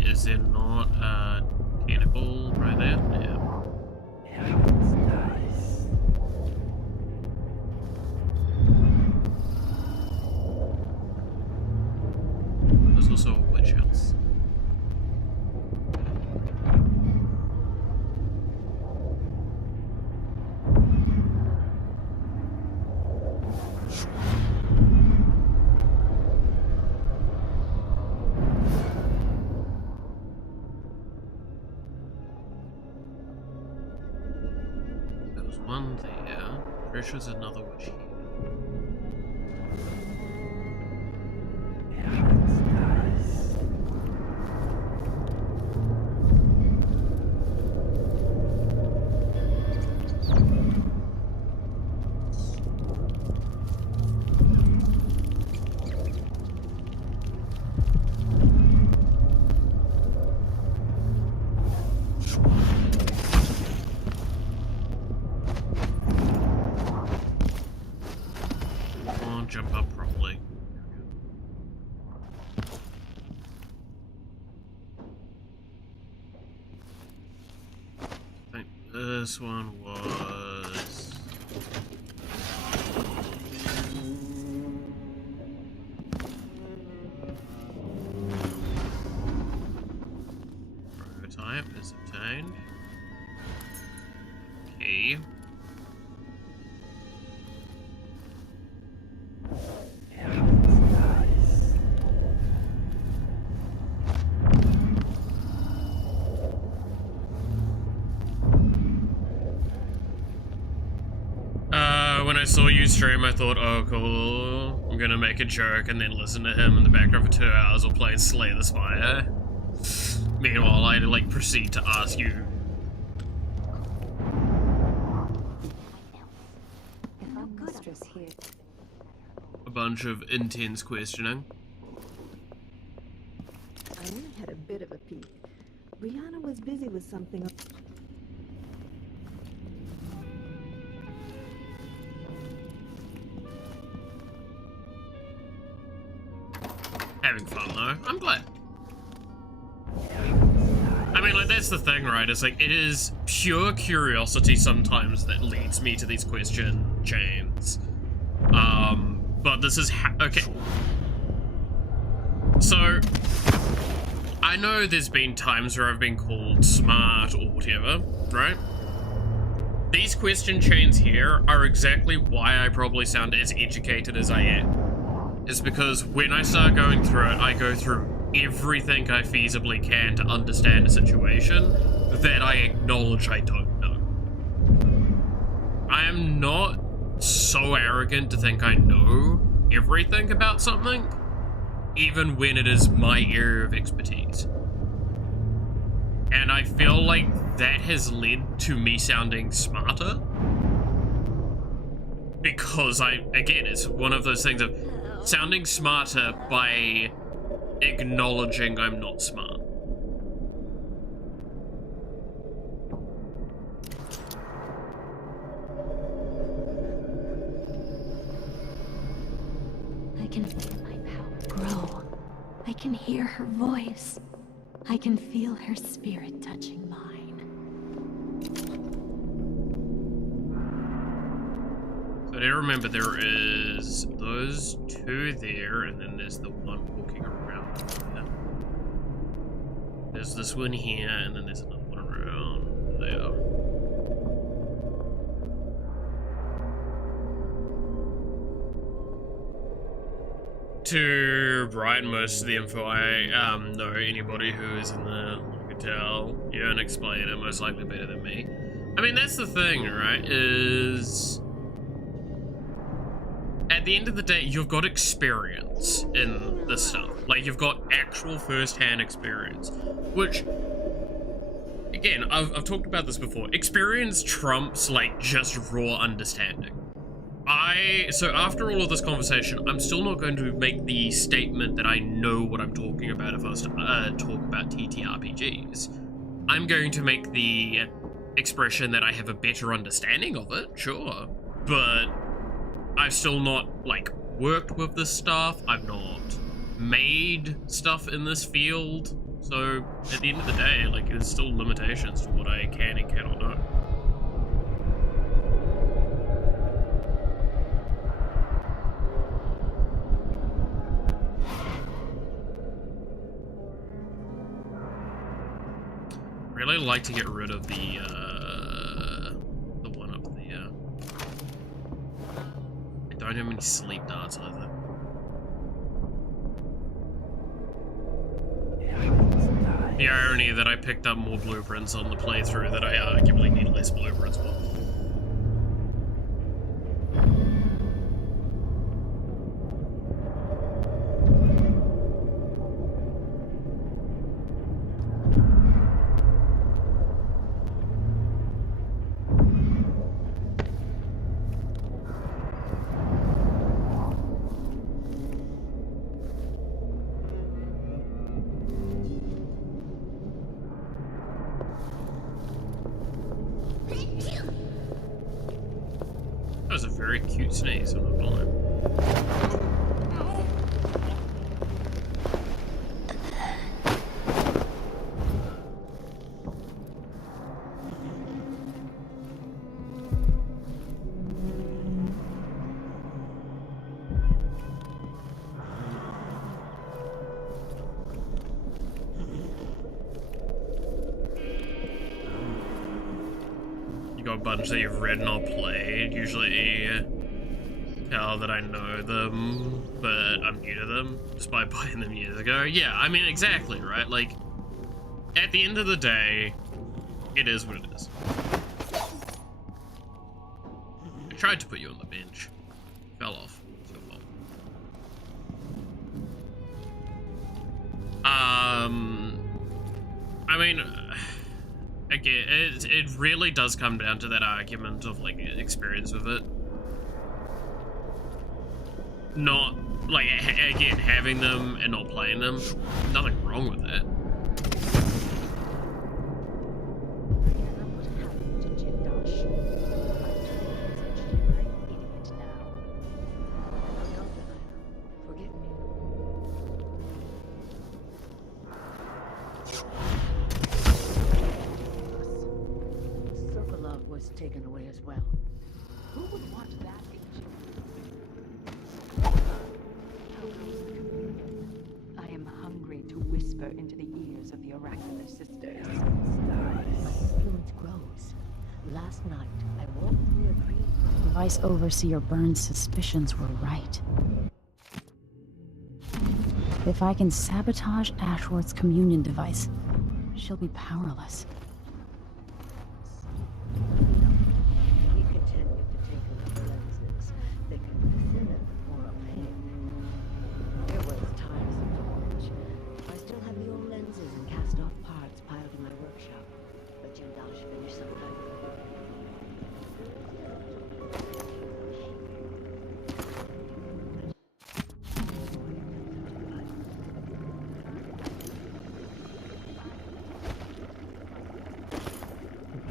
Is there not a tentacle right there? Yeah. There's also a witch house. One there. There's another witch here. Jump up properly. I think this one was... Prototype is obtained. Key. When I saw you stream, I thought, oh cool, I'm gonna make a joke and then listen to him in the background for 2 hours while playing Slay the Spire. Meanwhile, I like proceed to ask you was here. A bunch of intense questioning. I only had a bit of a peek. Brianna was busy with something. Having fun though. I'm glad. I mean, like, that's the thing, right? It's like, it is pure curiosity sometimes that leads me to these question chains. But this is okay. So, I know there's been times where I've been called smart or whatever, right? These question chains here are exactly why I probably sound as educated as I am. It's because when I start going through it, I go through everything I feasibly can to understand a situation that I acknowledge I don't know. I am not so arrogant to think I know everything about something, even when it is my area of expertise. And I feel like that has led to me sounding smarter. Because again, it's one of those things of sounding smarter by acknowledging I'm not smart. I can feel my power grow. I can hear her voice. I can feel her spirit touching mine. So I do remember there is those two there, and then there's the one walking around there. There's this one here, and then there's another one around there. To Brian, most of the info I know anybody who is in the hotel, you don't explain it most likely better than me. I mean, that's the thing, right, is at the end of the day, you've got experience in this stuff. Like, you've got actual first-hand experience, which, again, I've talked about this before. Experience trumps, like, just raw understanding. So after all of this conversation, I'm still not going to make the statement that I know what I'm talking about if I was to talk about TTRPGs. I'm going to make the expression that I have a better understanding of it, sure, but I've still not, like, worked with this stuff. I've not made stuff in this field. So at the end of the day, like, there's still limitations to what I can and cannot know. Really like to get rid of the one up there. I don't have any sleep darts either. The irony that I picked up more blueprints on the playthrough that I arguably need less blueprints for. That was a very cute sneeze, I'm not gonna lie. A bunch that you've read and not played, usually tell that I know them, but I'm new to them, just by playing them years ago. Yeah, I mean, exactly, right? Like, at the end of the day, it is what it is. I tried to put you on the bench. Fell off. It's your fault. I mean, again, it really does come down to that argument of, like, experience with it. not, like, again, having them and not playing them, nothing wrong with that. Was taken away as well. Who would want that ancient? I am hungry to whisper into the ears of the oracular sisters. My influence grows. Last night, I walked near a tree. Vice Overseer Burns' suspicions were right. If I can sabotage Ashworth's communion device, she'll be powerless. He continued to take away the lenses, thinking the thinner, more opaque. It was tiresome to watch. I still have the old lenses and cast-off parts piled in my workshop, but Jendash finished sometime.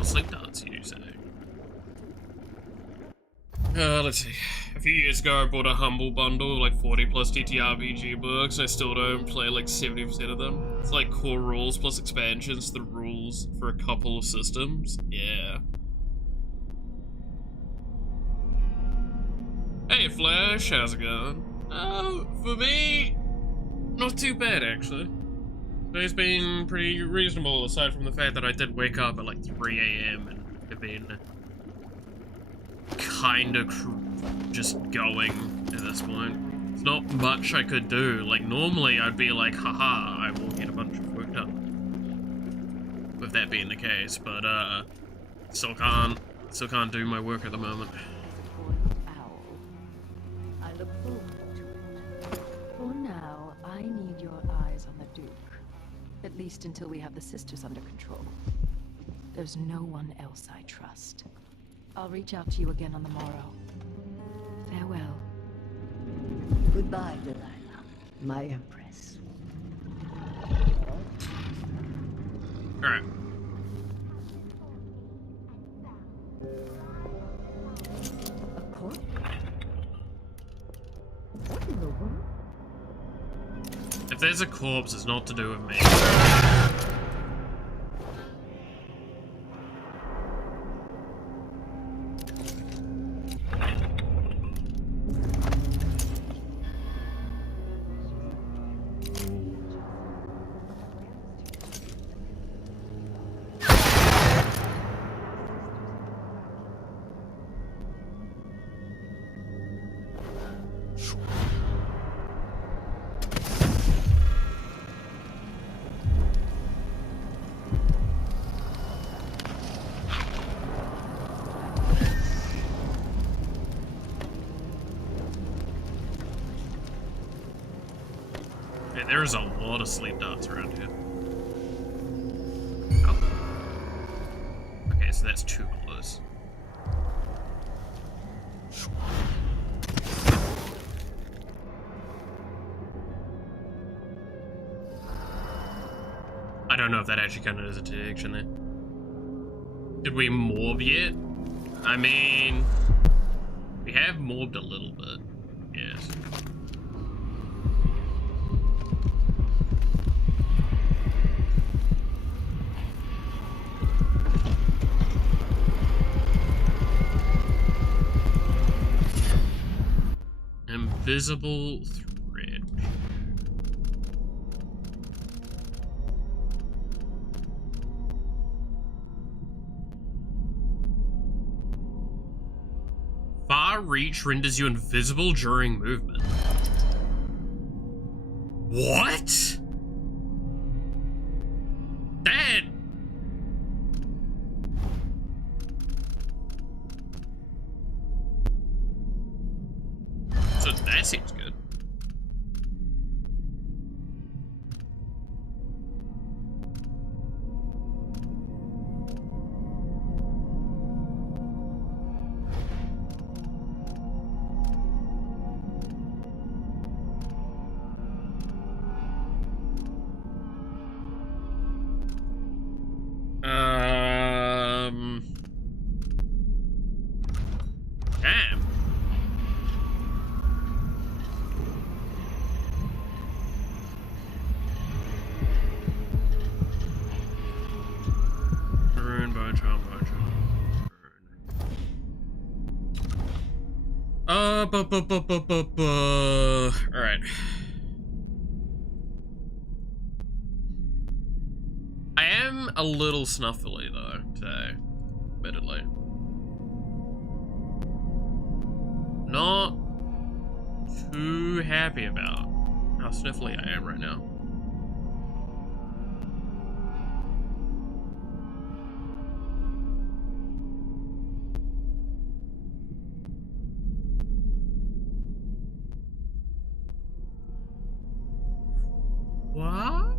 Sleep dance, you say? Let's see. A few years ago, I bought a humble bundle, like 40 plus TTRPG books. I still don't play like 70% of them. It's like core rules plus expansions to the rules for a couple of systems. Yeah. Hey Flash, how's it going? For me, not too bad actually. Today's been pretty reasonable, aside from the fact that I did wake up at like 3 AM and have been kinda just going at this point. There's not much I could do. Like, normally I'd be like, haha, I will get a bunch of work done. With that being the case, but still can't do my work at the moment. I look forward to it. For now, I need your eyes on the Duke. At least until we have the sisters under control. There's no one else I trust. I'll reach out to you again on the morrow. Farewell. Goodbye, Delilah, my empress. Alright. A corpse? What in the world? If there's a corpse, it's not to do with me. There's a lot of sleep dots around here. Oh. Okay, so that's too close. I don't know if that actually counted as a detection there. Did we morb yet? I mean, we have morbed a little bit, yes. Invisible thread. Far reach renders you invisible during movement. What? That. So that seems good. Alright. I am a little snuffly though, today. Admittedly. Not too happy about how sniffly I am right now. What?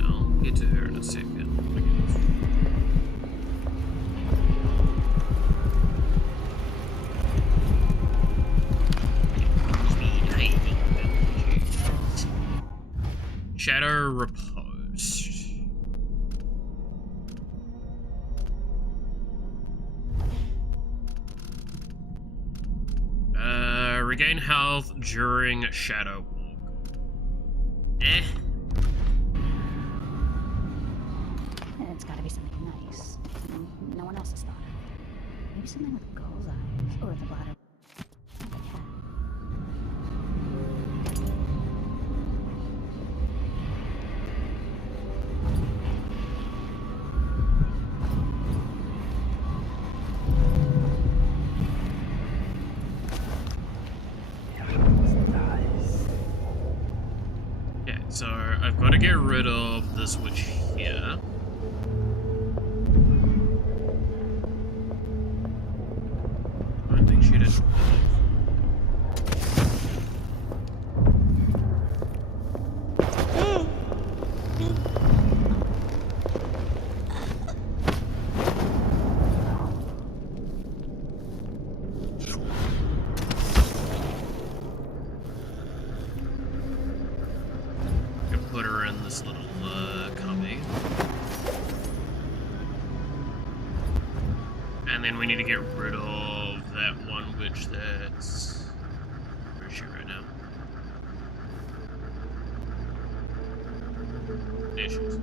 I'll get to her in a second. Shadow Repose. Regain health during Shadow Walk. Eh. It's gotta be something nice. No one else has thought of. Maybe something with gull's eyes. Or with a bladder. Like a cat. Okay, so I've got to get rid of this witch here. I don't think she did. Put her in this little cubby. And then we need to get rid of that one witch that's... Where is she right now? There she is.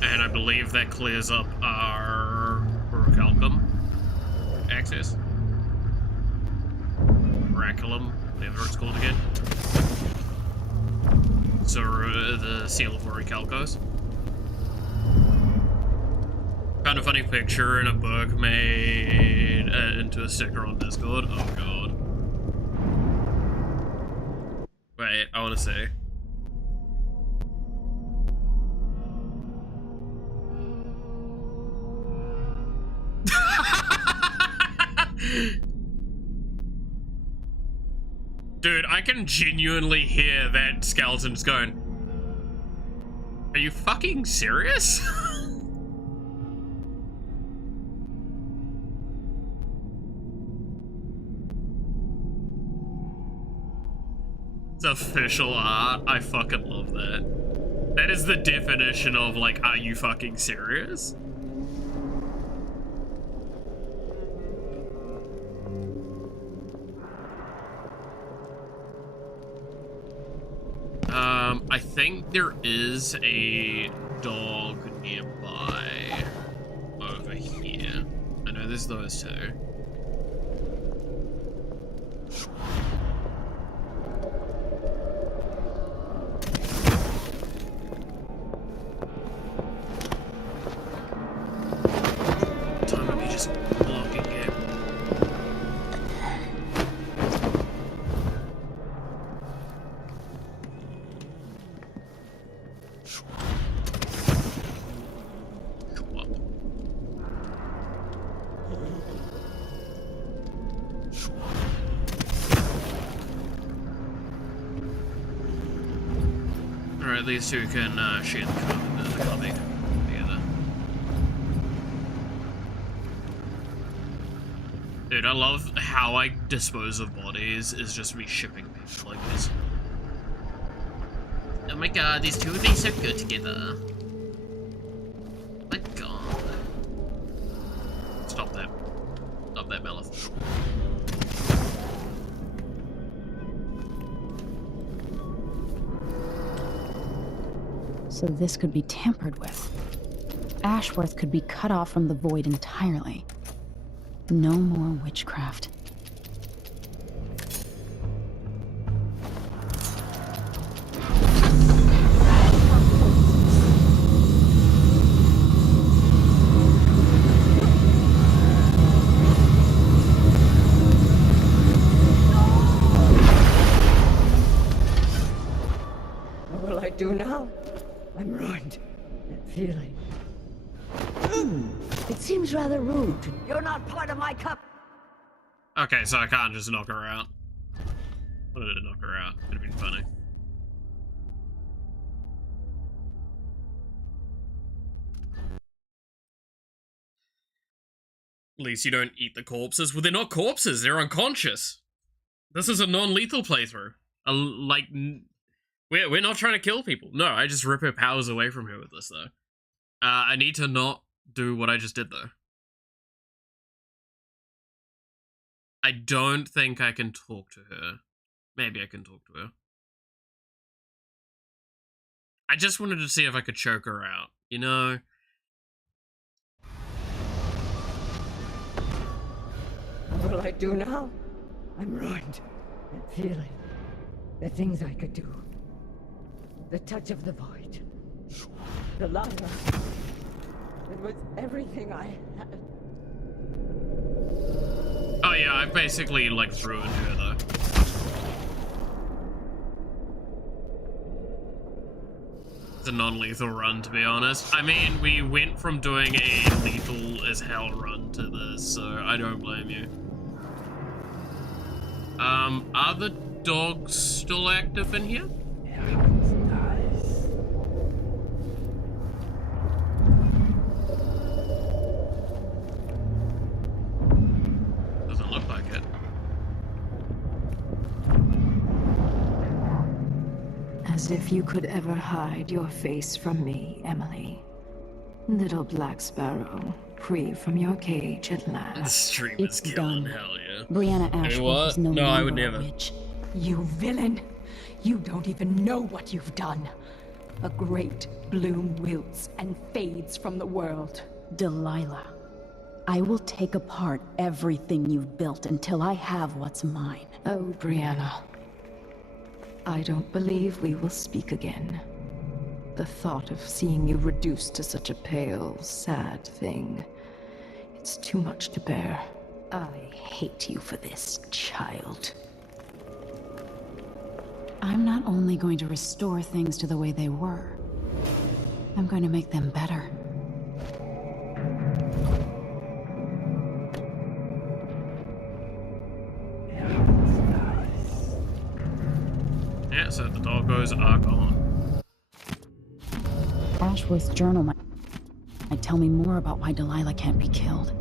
And I believe that clears up our orichalcum access. Oraculum, whatever it's called again. So the seal of orichalcos. Found a funny picture in a book made into a sticker on Discord. Oh god. Wait, I want to say. Dude, I can genuinely hear that skeleton's going, are you fucking serious? It's official art. I fucking love that. That is the definition of, like, are you fucking serious? I think there is a dog nearby over here. I know there's those two. Time might be just blocking it. Alright, these two can share the cubby together. Dude, I love how I dispose of bodies is just me shipping people like this. Oh my god, these two would be so good together. My god. Stop that. Stop that, Melith. So this could be tampered with. Ashworth could be cut off from the void entirely. No more witchcraft. What will I do now? I'm ruined. That feeling. It seems rather rude. You're not part of my cup. Okay, so I can't just knock her out. What did it knock her out? It'd have been funny. At least you don't eat the corpses. Well, they're not corpses. They're unconscious. This is a non-lethal playthrough. We're not trying to kill people. No, I just rip her powers away from her with this, though. I need to not do what I just did, though. I don't think I can talk to her. Maybe I can talk to her. I just wanted to see if I could choke her out, you know? What will I do now? I'm ruined. That feeling. The things I could do. The touch of the void. The lava. It was everything I had. Oh yeah, I basically, like, ruined her, though. It's a non-lethal run, to be honest. I mean, we went from doing a lethal as hell run to this, so I don't blame you. Are the dogs still active in here? Doesn't look like it. As if you could ever hide your face from me, Emily. Little Black Sparrow, free from your cage at last. The stream is killing, hell yeah. Brianna Ashworth is no I longer would a never. witch. You villain! You don't even know what you've done. A great bloom wilts and fades from the world. Delilah, I will take apart everything you've built until I have what's mine. Oh, Brianna. I don't believe we will speak again. The thought of seeing you reduced to such a pale, sad thing. It's too much to bear. I hate you for this, child. I'm not only going to restore things to the way they were, I'm going to make them better. Yeah, so the doggos are gone. Ashworth's journal might tell me more about why Delilah can't be killed.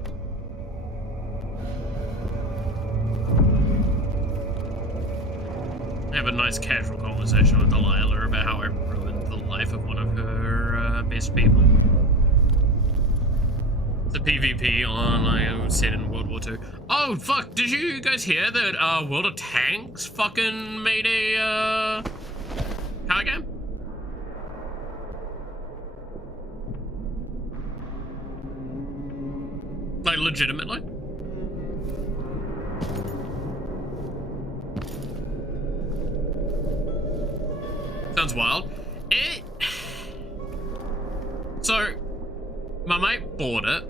I have a nice casual conversation with Delilah about how I ruined the life of one of her best people. The PvP on, like, set in World War II. Oh, fuck, did you guys hear that World of Tanks fucking made a power game? Like, legitimately? Sounds wild. So, my mate bought it.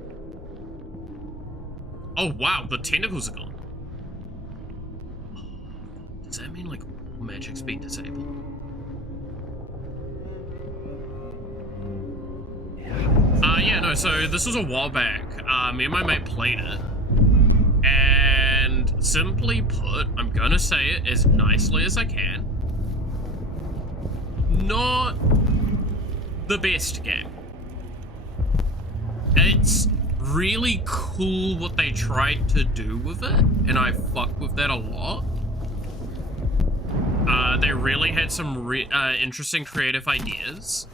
Oh wow, the tentacles are gone. Does that mean, like, all magic's been disabled? Yeah, no, so this was a while back. Me and my mate played it. And simply put, I'm gonna say it as nicely as I can. Not the best game. It's really cool what they tried to do with it, and I fuck with that a lot. They really had some interesting creative ideas.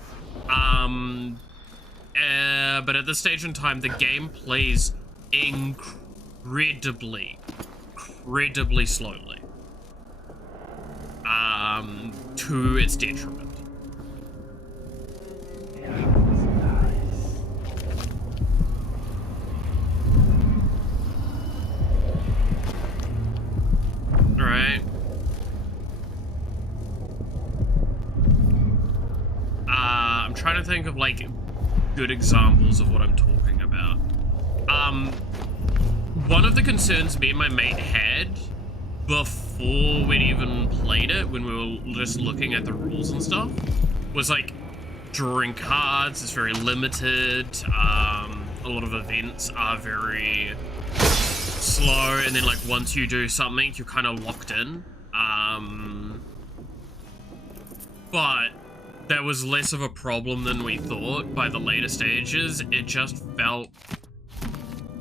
But at this stage in time, the game plays incredibly slowly. To its detriment. Right. I'm trying to think of like good examples of what I'm talking about. One of the concerns me and my mate had before we'd even played it, when we were just looking at the rules and stuff, was like drawing cards is very limited. A lot of events are very slow, and then like once you do something, you're kind of locked in. But that was less of a problem than we thought by the later stages. It just felt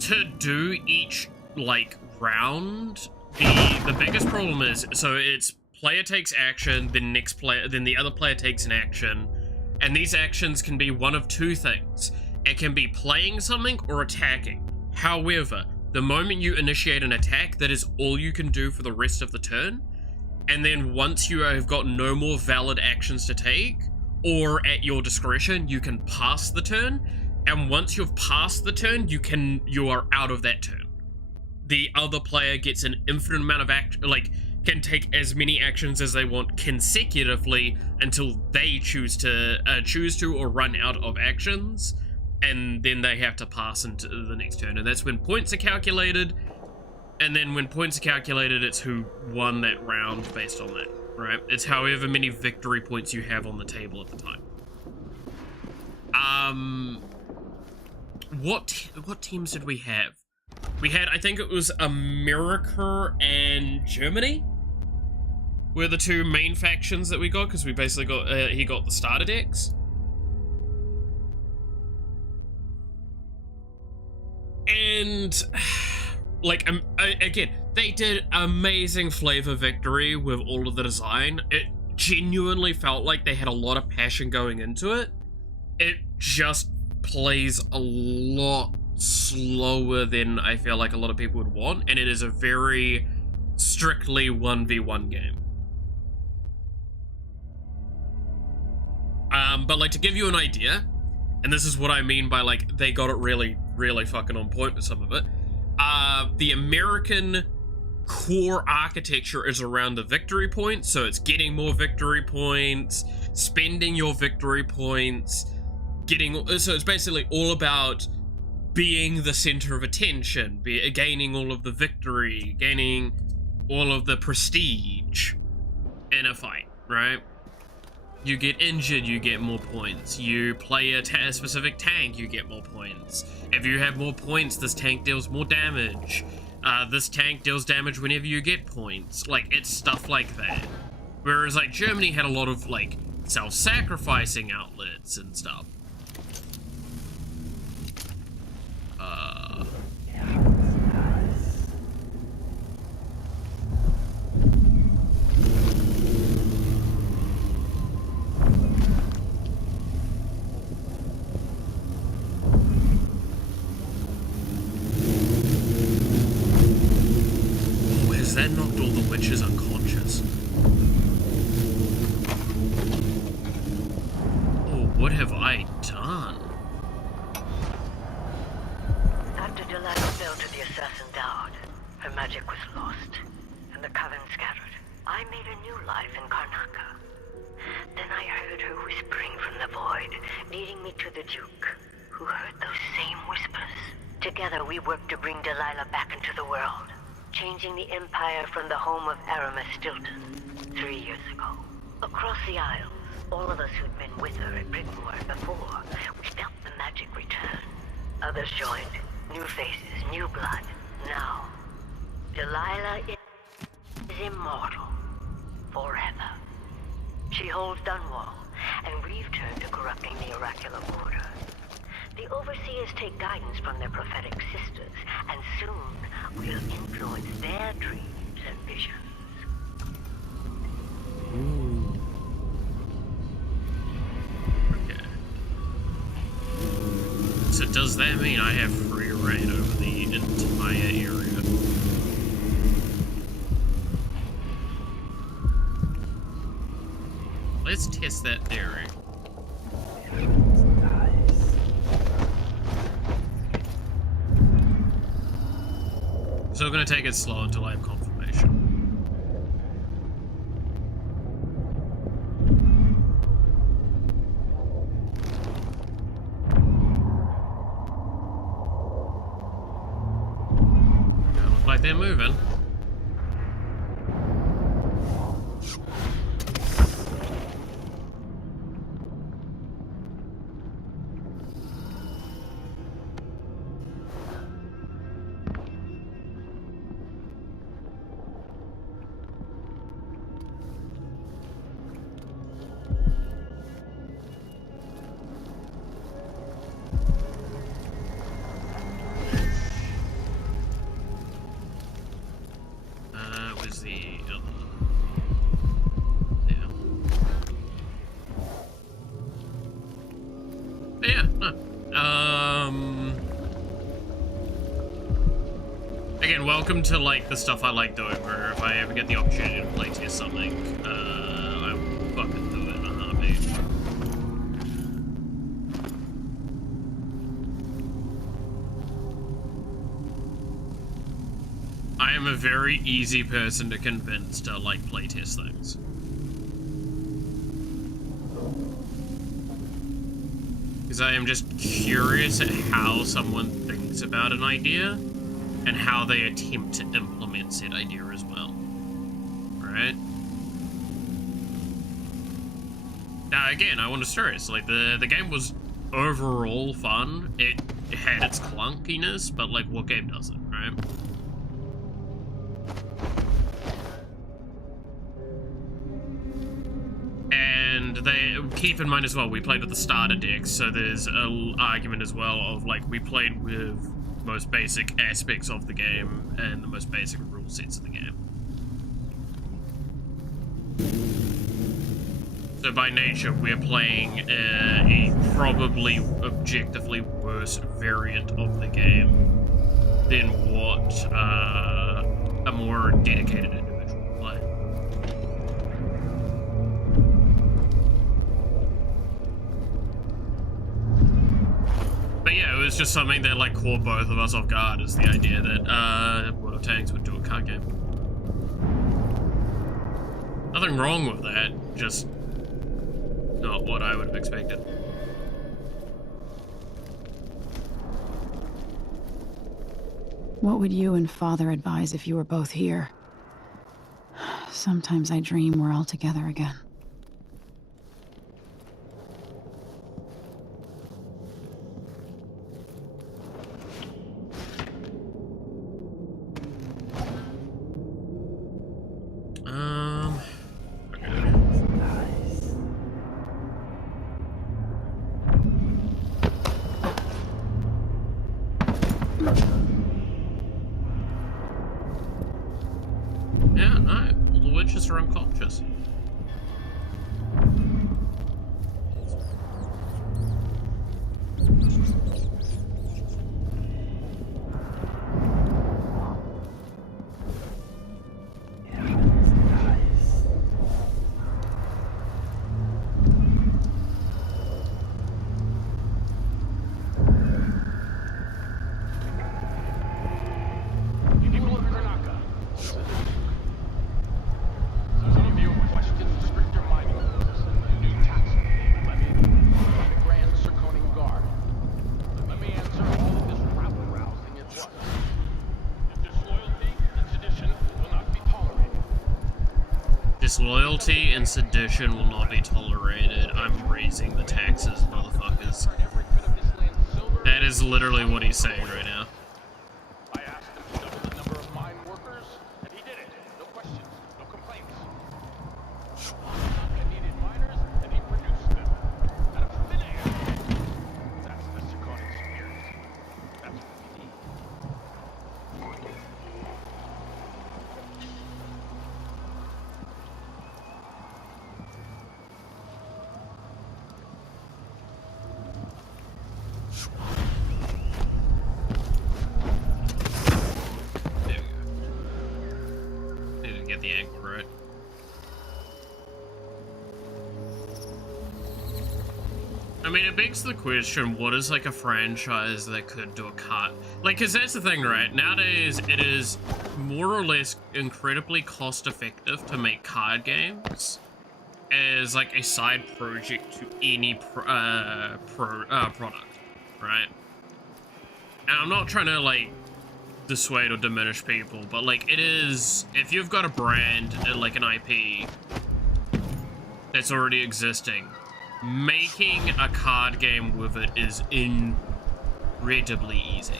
to do each like round. The biggest problem is, so it's player takes action, then the other player takes an action, and these actions can be one of two things. It can be playing something or attacking. However, the moment you initiate an attack, that is all you can do for the rest of the turn. And then once you have got no more valid actions to take, or at your discretion, you can pass the turn. And once you've passed the turn, you are out of that turn. The other player gets an infinite amount of can take as many actions as they want consecutively until they choose to or run out of actions, and then they have to pass into the next turn. And that's when points are calculated. And then when points are calculated, it's who won that round based on that, right? It's however many victory points you have on the table at the time. What teams did we have? We had, I think it was America and Germany were the two main factions that we got, because we basically got, he got the starter decks. And, like, again, they did amazing flavor victory with all of the design. It genuinely felt like they had a lot of passion going into it. It just plays a lot slower than I feel like a lot of people would want, and it is a very strictly 1v1 game. But like, to give you an idea, and this is what I mean by like they got it really fucking on point with some of it, the American core architecture is around the victory points, so it's getting more victory points, spending your victory points, so it's basically all about being the center of attention, gaining all of the victory, gaining all of the prestige in a fight, right? You get injured, you get more points. You play a specific tank, you get more points. If you have more points, this tank deals more damage. This tank deals damage whenever you get points. Like, it's stuff like that. Whereas, like, Germany had a lot of, like, self-sacrificing outlets and stuff. That knocked all the witches unconscious. Oh, what have I done? After Delilah fell to the assassin died, her magic was lost, and the coven scattered. I made a new life in Karnaca. Then I heard her whispering from the void, leading me to the Duke, who heard those same whispers. Together we worked to bring Delilah back into the world, changing the Empire from the home of Aramis Stilton 3 years ago. Across the Isles, all of us who'd been with her at Brigmore before, we felt the magic return. Others joined, new faces, new blood. Now, Delilah is immortal, forever. She holds Dunwall, and we've turned to corrupting the oracular order. The overseers take guidance from their prophetic sisters, and soon we'll influence their dreams and visions. Okay. So does that mean I have free reign over the entire area? Let's test that theory. So I'm gonna take it slow until I have confirmation. Don't look like they're moving. Was the yeah. But yeah, again, welcome to like the stuff I like doing, where if I ever get the opportunity to playtest something, I will fucking do it in a heartbeat. I am a very easy person to convince to like playtest things. Because I am just curious at how someone thinks about an idea and how they attempt to implement said idea as well. Right? Now again, I want to stress, like the game was overall fun. It had its clunkiness, but like what game doesn't, right? And they keep in mind as well, we played with the starter deck, so there's an argument as well of like we played with most basic aspects of the game and the most basic rule sets of the game. So by nature, we're playing a probably objectively worse variant of the game than what a more dedicated individual would play. But yeah, it was just something that like caught both of us off guard, is the idea that World of Tanks would do a card game. Nothing wrong with that, just not what I would have expected. What would you and Father advise if you were both here? Sometimes I dream we're all together again. Yeah, no, all the witches are unconscious. Disloyalty and sedition will not be tolerated. I'm raising the taxes, motherfuckers. That is literally what he's saying right now. I asked him to double the number of mine workers, and he did it. No questions, no complaints. I needed miners, and he produced them. Out of thin air. That's the Draconic I mean, it begs the question, what is like a franchise that could do a card? Like, because that's the thing, right? Nowadays, it is more or less incredibly cost effective to make card games as like a side project to any product, right? And I'm not trying to like dissuade or diminish people, but like it is, if you've got a brand, like an IP that's already existing, making a card game with it is incredibly easy.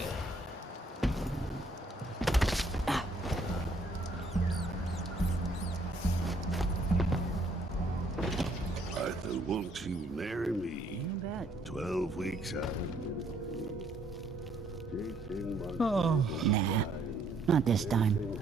Arthur, won't you marry me? You bet. 12 weeks out. Oh. Nah, not this time.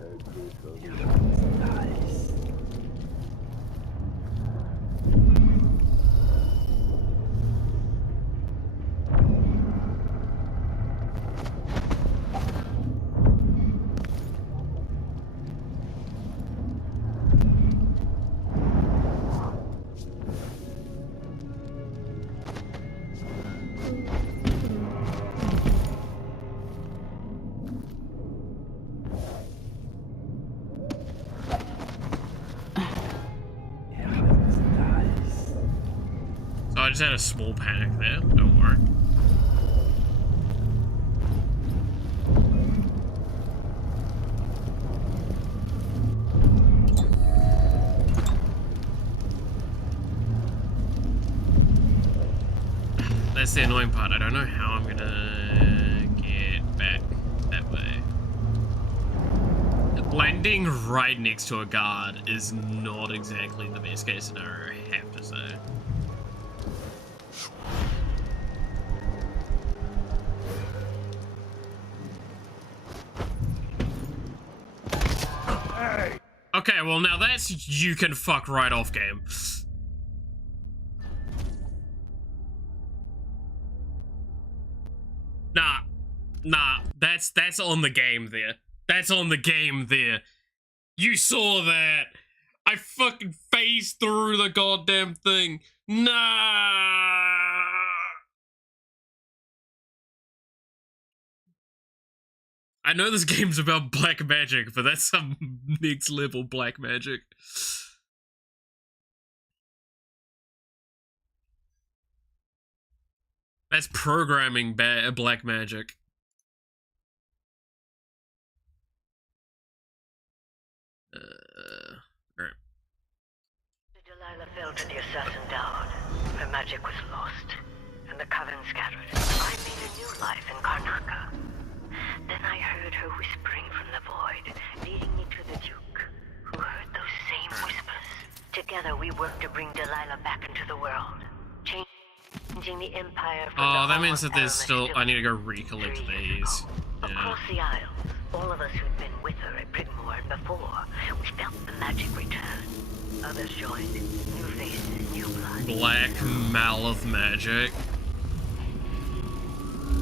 I just had a small panic there, don't worry. That's the annoying part, I don't know how I'm gonna get back that way. Landing right next to a guard is not exactly the best case scenario, I have to say. Okay, well now that's you can fuck right off game. Nah, that's on the game there. That's on the game there. You saw that. I fucking phased through the goddamn thing. Nah. I know this game's about black magic, but that's some next level black magic. That's programming black magic. Alright. Delilah fell to the assassin down. Her magic was lost, and the coven scattered. I made a new life in Karnaca. Then I heard her whispering from the void, leading me to the Duke, who heard those same whispers. Together we worked to bring Delilah back into the world, changing the Empire from oh, that means that there's still, I need to go recollect these. Yeah. Across the Isles, all of us who'd been with her at Pridmore and before, we felt the magic return. Others joined, new faces, new blood. Black Malith magic.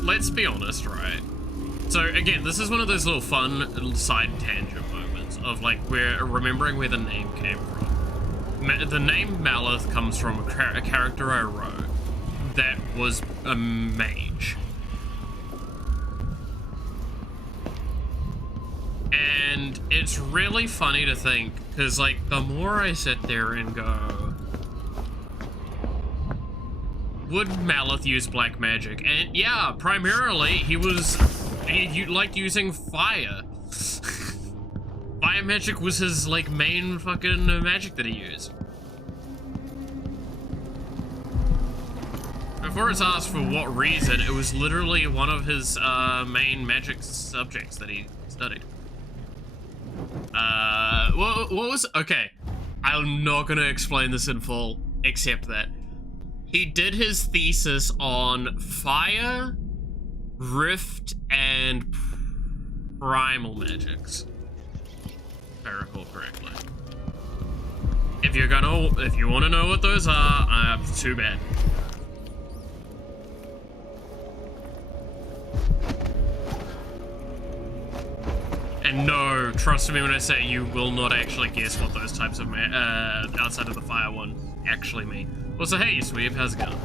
Let's be honest, right? So again, this is one of those little fun little side tangent moments of like we're remembering where the name came from. The name Malith comes from a character I wrote that was a mage. And it's really funny to think, because like the more I sit there and go, would Malith use black magic? And yeah, primarily he liked using fire. Fire magic was his like main fucking magic that he used. Before it's asked for what reason, it was literally one of his main magic subjects that he studied. What was, okay, I'm not gonna explain this in full, except that he did his thesis on fire, rift, and primal magics, if I recall correctly. If you want to know what those are, too bad. And no, trust me when I say you will not actually guess what those types of outside of the fire one actually mean. Also, hey, Sweep, how's it going?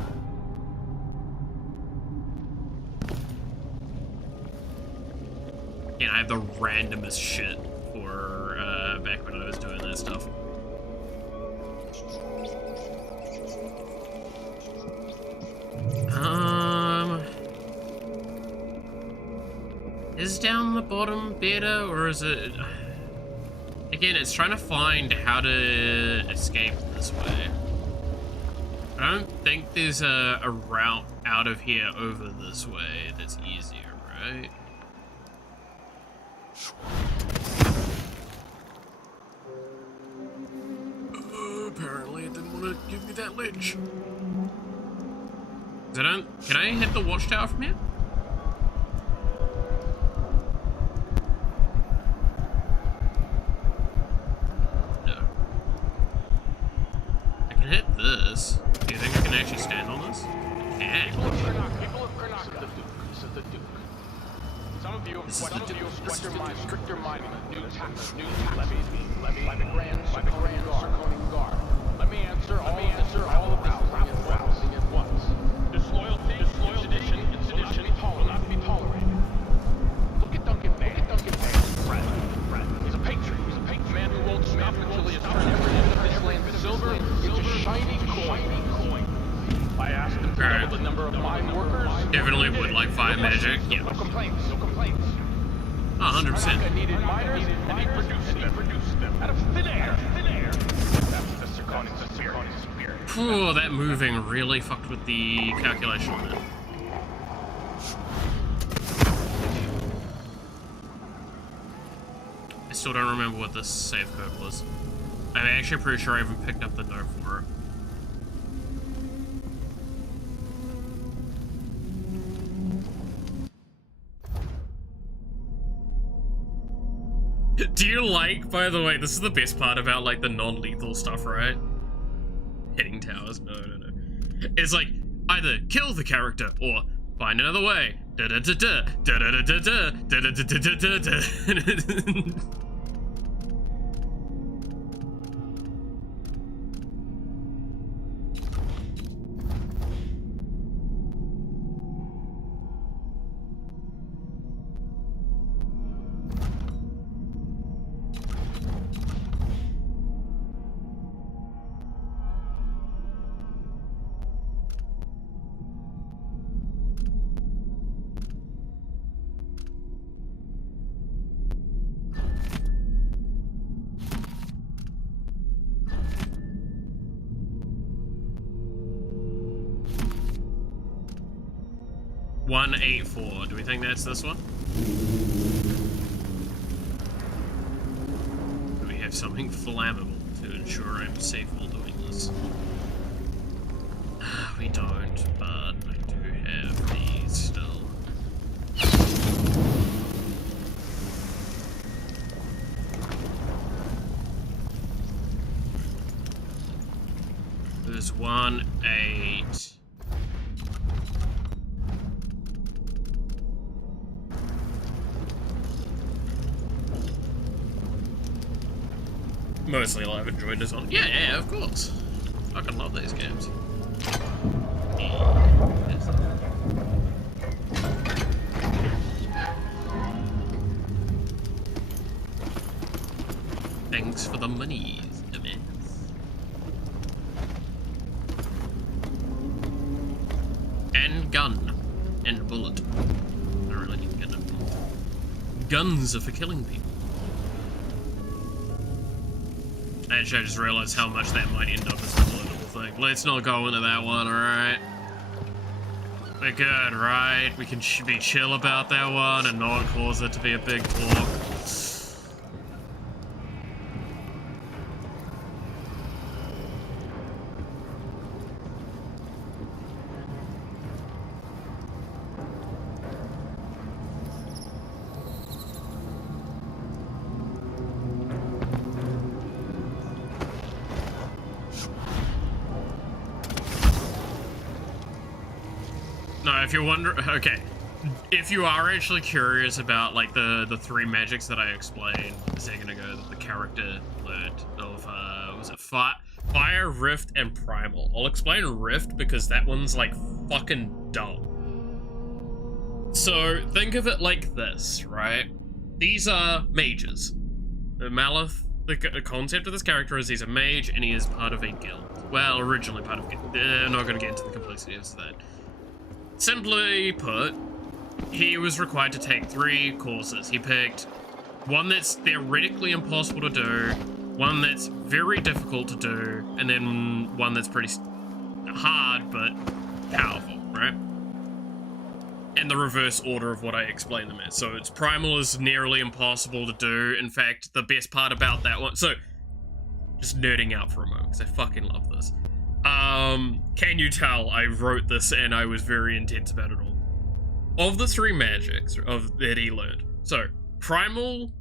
And I have the randomest shit for back when I was doing that stuff. Is down the bottom better, or is it... Again, it's trying to find how to escape this way. I don't think there's a route out of here over this way that's easier, right? Apparently it didn't want to give me that ledge. Can I hit the watchtower from here? No. I can hit this. Do you think I can actually stand on this? Yeah. People of Karnaka. This is the Duke. Some of you stricter mining new tax levies by the Grand Sarconian Guard. Let me answer all of this rousing at once. Disloyalty, sedition will not be tolerated. Look at Duncan Bay. Fred. He's a patriot. A man who won't stop until he has turned every inch of this land silver into shiny coin. I asked him to double the number of mine workers. Definitely would like fire magic. Yeah. No complaints. 100%. Karnaka needed miners, and he produced them. Out of thin air. That was the Sarconian spirit. Phew, that moving really fucked with the calculation on it. I still don't remember what this save code was. I'm actually pretty sure I even picked up the note for it. Do you like, by the way, this is the best part about like the non-lethal stuff, right? Hitting towers, no. It's like, either kill the character or find another way. $184. Do we think that's this one? Do we have something flammable to ensure I'm safe while doing this? We don't, but I do have these still. There's 1-8. Mostly I've enjoyed this one. Yeah, of course. Fucking love these games. Thanks for the monies, dumbass. And gun. And bullet. I really need to get them. Guns are for killing people. Actually, I just realized how much that might end up as a political thing. Let's not go into that one, alright? We're good, right? We can be chill about that one and not cause it to be a big talk. If you're wondering, okay, if you are actually curious about like the three magics that I explained a second ago that the character learned of, was it Fire, Rift, and Primal? I'll explain Rift because that one's like fucking dumb. So think of it like this, right? These are mages. Malith, the concept of this character is he's a mage and he is part of a guild. Well, originally part of a guild. They're not going to get into the complexities of that. Simply put, he was required to take 3 courses. He picked one that's theoretically impossible to do, one that's very difficult to do, and then one that's pretty hard but powerful, right? And the reverse order of what I explained them as. So it's primal is nearly impossible to do. In fact, the best part about that one... So, just nerding out for a moment, because I fucking love this. Can you tell I wrote this and I was very intense about it all? Of the 3 magics that he learned. So, primal...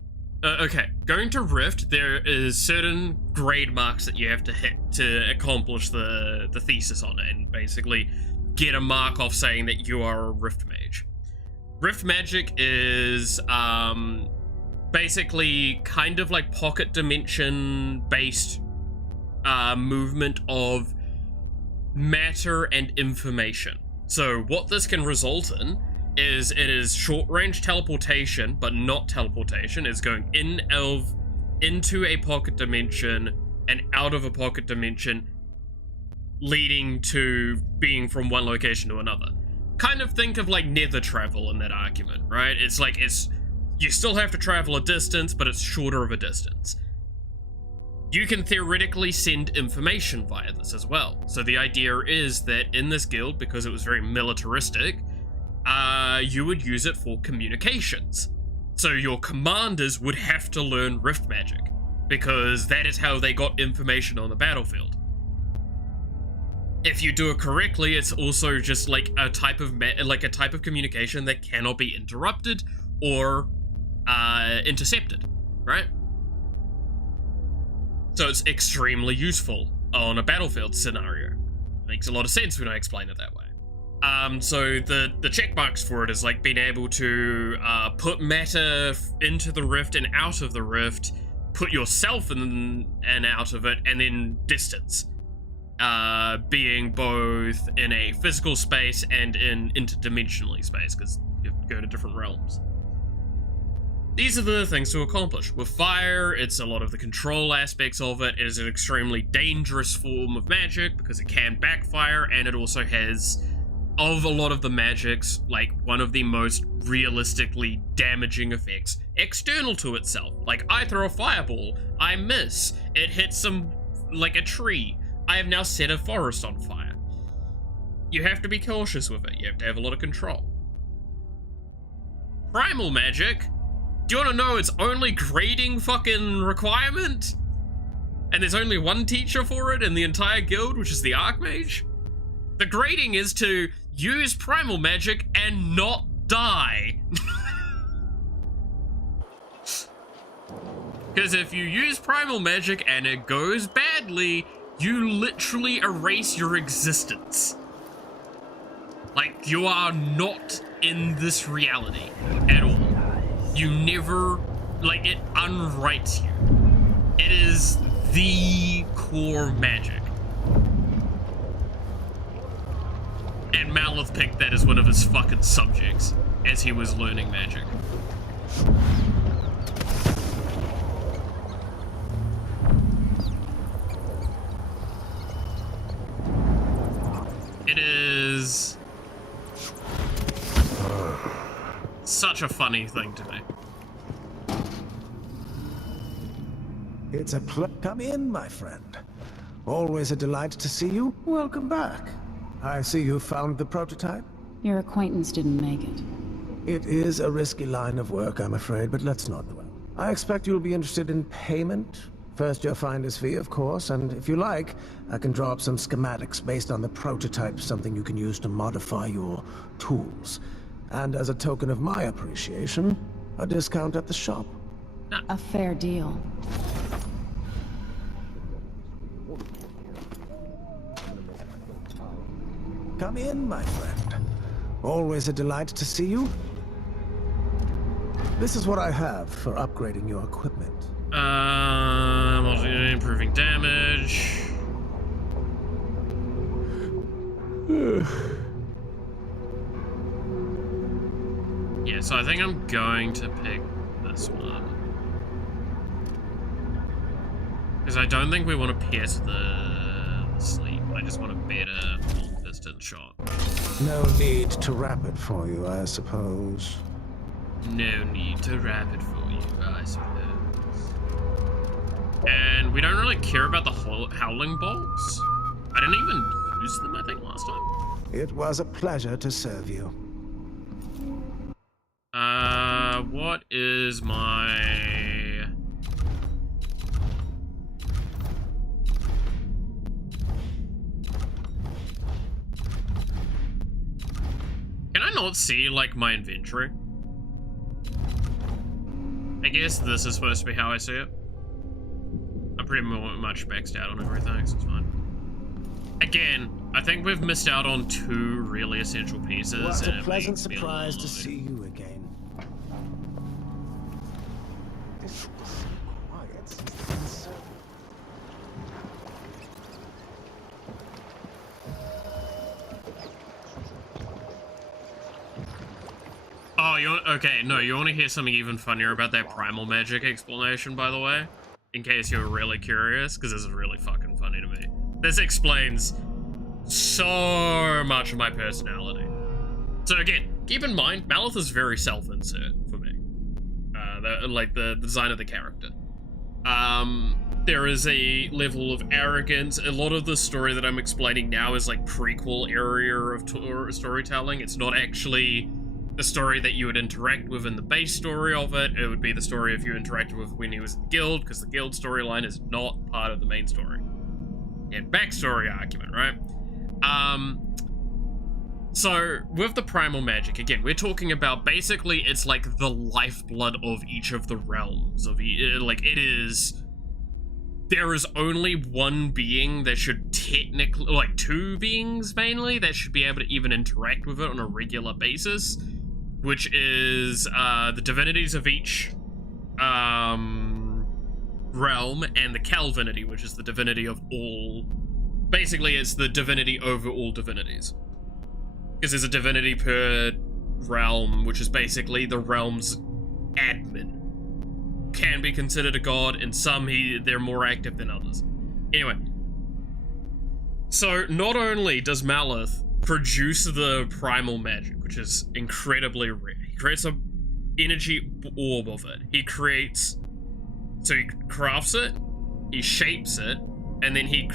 okay, going to Rift, there is certain grade marks that you have to hit to accomplish the thesis on it, and basically get a mark off saying that you are a Rift mage. Rift magic is basically kind of like pocket dimension based movement of matter and information. So what this can result in is it is short range teleportation, but not teleportation. It's going into a pocket dimension and out of a pocket dimension, leading to being from one location to another. Kind of think of like nether travel in that argument, right? It's like you still have to travel a distance, but it's shorter of a distance. You can theoretically send information via this as well. So the idea is that in this guild, because it was very militaristic, you would use it for communications. So your commanders would have to learn Rift magic, because that is how they got information on the battlefield. If you do it correctly, it's also just like a type of communication that cannot be interrupted or intercepted, right? So it's extremely useful on a battlefield scenario. Makes a lot of sense when I explain it that way. So the check marks for it is like being able to put matter into the rift and out of the rift, put yourself in and out of it, and then distance. Being both in a physical space and in interdimensionally space, because you have to go to different realms. These are the things to accomplish. With fire, it's a lot of the control aspects of it. It is an extremely dangerous form of magic because it can backfire, and it also has, of a lot of the magics, like one of the most realistically damaging effects external to itself. Like, I throw a fireball, I miss, it hits like a tree. I have now set a forest on fire. You have to be cautious with it. You have to have a lot of control. Primal magic? Do you want to know its only grading fucking requirement? And there's only one teacher for it in the entire guild, which is the Archmage? The grading is to use primal magic and not die. Because if you use primal magic and it goes badly, you literally erase your existence. Like, you are not in this reality at all. You never, like, it unwrites you. It is the core magic. And Malith picked that as one of his fucking subjects as he was learning magic. It is such a funny thing to me. It's a come in, my friend. Always a delight to see you. Welcome back. I see you found the prototype. Your acquaintance didn't make it. It is a risky line of work, I'm afraid, but let's not dwell. I expect you'll be interested in payment. First your finder's fee, of course, and if you like, I can draw up some schematics based on the prototype, something you can use to modify your tools. And as a token of my appreciation, a discount at the shop. A fair deal. Come in, my friend. Always a delight to see you. This is what I have for upgrading your equipment. Improving damage. Yeah, so I think I'm going to pick this one. Because I don't think we want to pierce the sleep. I just want a better full-distance shot. No need to wrap it for you, I suppose. No need to wrap it for you, I suppose. And we don't really care about the howling bolts. I didn't even use them, I think, last time. It was a pleasure to serve you. What is my... Can I not see, like, my inventory? I guess this is supposed to be how I see it. I'm pretty much maxed out on everything, so it's fine. Again, I think we've missed out on 2 really essential pieces. What and a pleasant surprise to see you again. This was so quiet since the concert. Oh, okay, no, you want to hear something even funnier about that primal magic explanation, by the way? In case you're really curious, because this is really fucking funny to me. This explains so much of my personality. So again, keep in mind, Malith is very self-insert for me. The design of the character. There is a level of arrogance. A lot of the story that I'm explaining now is like prequel area of storytelling. It's not actually the story that you would interact with in the base story of it. It would be the story if you interacted with when he was in the guild, because the guild storyline is not part of the main story. And backstory argument, right? So with the primal magic, again, we're talking about basically it's like the lifeblood of each of the realms of it is. There is only one being that should technically, like 2 beings mainly, that should be able to even interact with it on a regular basis, which is the divinities of each realm and the Calvinity, which is the divinity of all. Basically, it's the divinity over all divinities. Because there's a divinity per realm, which is basically the realm's admin. Can be considered a god, and some they're more active than others. Anyway. So, not only does Malith produce the primal magic, which is incredibly rare, he creates an energy orb of it. He crafts it, he shapes it, and then he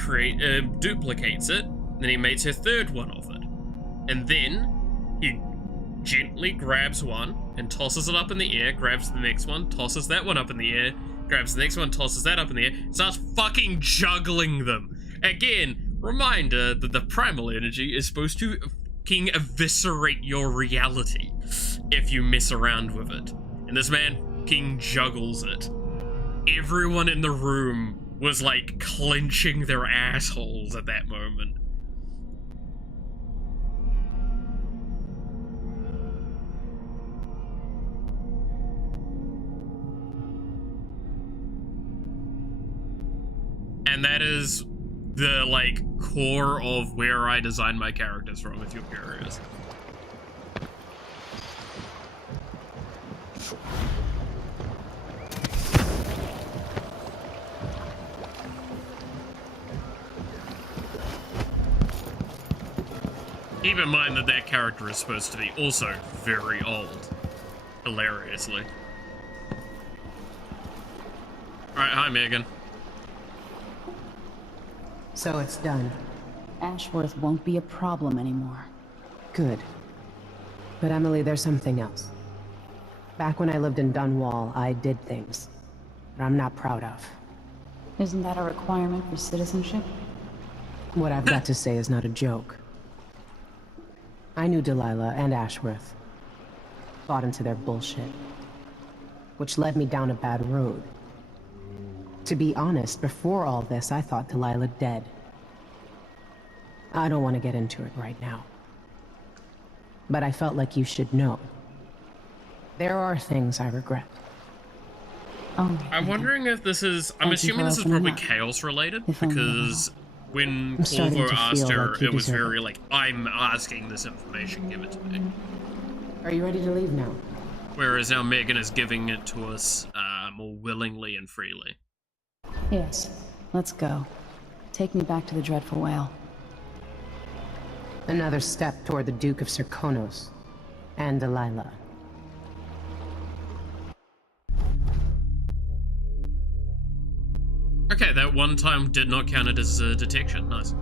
duplicates it, and then he makes a 3rd one of it. And then he gently grabs one and tosses it up in the air, grabs the next one, tosses that one up in the air, grabs the next one, tosses that up in the air, starts fucking juggling them. Again, reminder that the primal energy is supposed to fucking eviscerate your reality if you mess around with it. And this man fucking juggles it. Everyone in the room was like clenching their assholes at that moment. And that is the, like, core of where I designed my characters from, if you're curious. Keep in mind that character is supposed to be also very old. Hilariously. Alright, hi Megan. So it's done. Ashworth won't be a problem anymore. Good. But Emily, there's something else. Back when I lived in Dunwall, I did things that I'm not proud of. Isn't that a requirement for citizenship? What I've got to say is not a joke. I knew Delilah and Ashworth. Bought into their bullshit. Which led me down a bad road. To be honest, before all this, I thought Delilah dead. I don't want to get into it right now. But I felt like you should know. There are things I regret. I'm wondering if this is... I'm assuming this is probably Chaos related, because when Corvo asked her, it was very like, I'm asking this information, give it to me. Are you ready to leave now? Whereas now Megan is giving it to us more willingly and freely. Yes, let's go. Take me back to the Dreadful Whale. Another step toward the Duke of Serkonos and Delilah. Okay, that one time did not count it as a detection. Nice.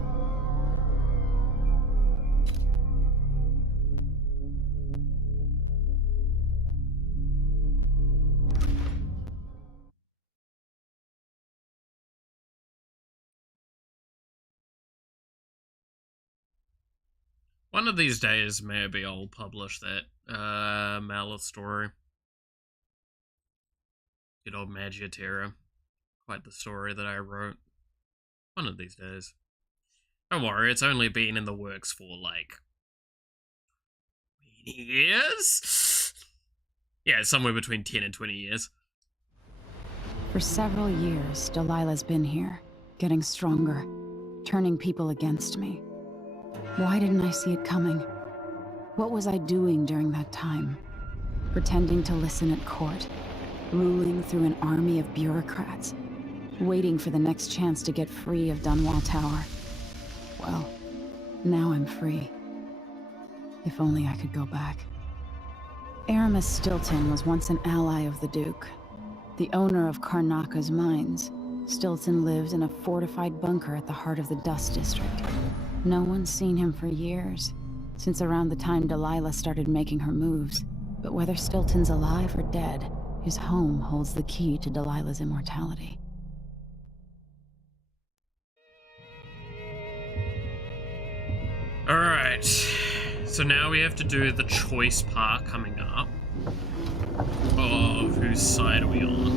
One of these days, maybe I'll publish that Malith story. Good old Magia Terra. Quite the story that I wrote. One of these days. Don't worry, it's only been in the works for, like, years? Yeah, somewhere between 10 and 20 years. For several years, Delilah's been here, getting stronger, turning people against me. Why didn't I see it coming? What was I doing during that time? Pretending to listen at court, ruling through an army of bureaucrats, waiting for the next chance to get free of Dunwall Tower. Well, now I'm free. If only I could go back. Aramis Stilton was once an ally of the Duke, the owner of Karnaka's mines. Stilton lived in a fortified bunker at the heart of the Dust District. No one's seen him for years, since around the time Delilah started making her moves. But whether Stilton's alive or dead, his home holds the key to Delilah's immortality. Alright, so now we have to do the choice part coming up. Of whose side are we on?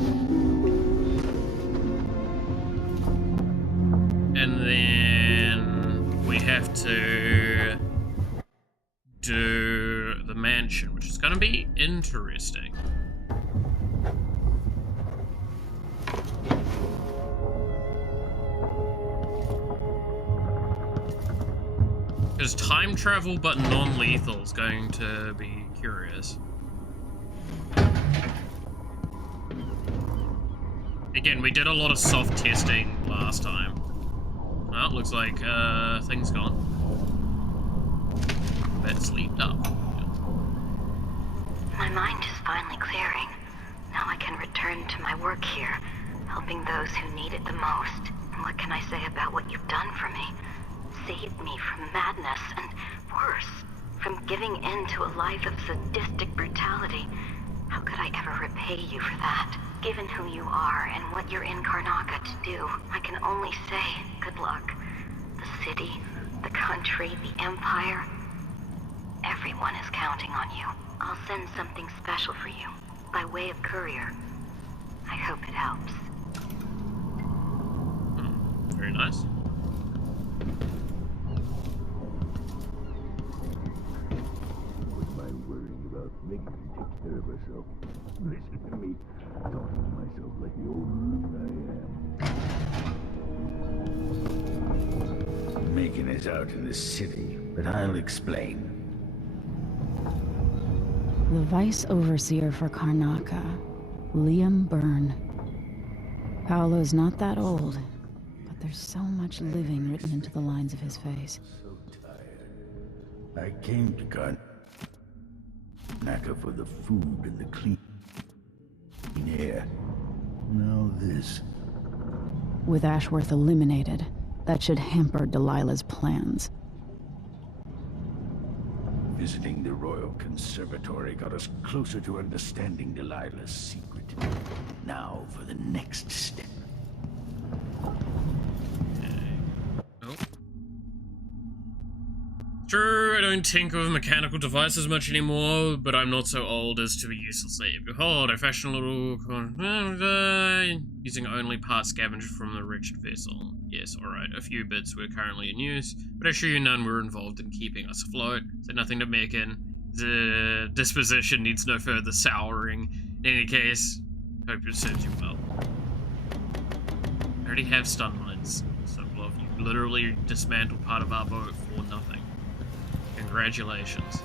And then we have to do the mansion, which is going to be interesting. Because time travel but non-lethal is going to be curious. Again, we did a lot of soft testing last time. Well, it looks like things gone. Better sleep up. My mind is finally clearing. Now I can return to my work here, helping those who need it the most. And what can I say about what you've done for me? Saved me from madness, and worse, from giving in to a life of sadistic brutality. How could I ever repay you for that? Given who you are and what you're in Karnaka to do, I can only say good luck. The city, the country, the empire, everyone is counting on you. I'll send something special for you, by way of courier. I hope it helps. Very nice. Making me take care of herself. Listen to me, talking to myself like the old I am. Macon is out in the city, but I'll explain. The Vice Overseer for Karnaka, Liam Byrne. Paolo's not that old, but there's so much living written into the lines of his face. So tired. I came to Karnaka for the food and the clean air. Now this. With Ashworth eliminated, that should hamper Delilah's plans. Visiting the Royal Conservatory got us closer to understanding Delilah's secret. Now for the next step. True, I don't tinker with mechanical devices much anymore, but I'm not so old as to be uselessly. Behold, I fashion a little... using only parts scavenged from the wretched vessel. Yes, alright, a few bits were currently in use, but I assure you none were involved in keeping us afloat. So nothing to make in. The disposition needs no further souring. In any case, hope it serves you well. I already have stun mines, so well, you literally dismantled part of our boat for nothing. Congratulations.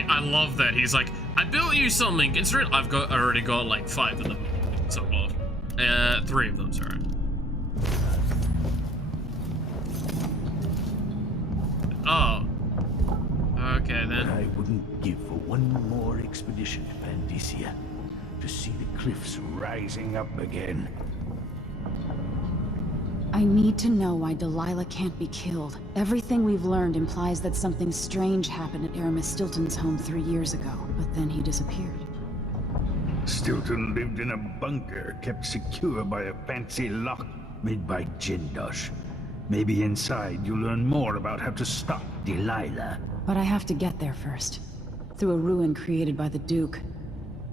I love that. He's like, I built you something. It's real. I already got like 5 of them. So well, 3 of them. Sorry. Oh. Okay then. I wouldn't give for one more expedition to Pandacia to see the cliffs rising up again. I need to know why Delilah can't be killed. Everything we've learned implies that something strange happened at Aramis Stilton's home 3 years ago, but then he disappeared. Stilton lived in a bunker kept secure by a fancy lock made by Jindosh. Maybe inside you'll learn more about how to stop Delilah. But I have to get there first. Through a ruin created by the Duke,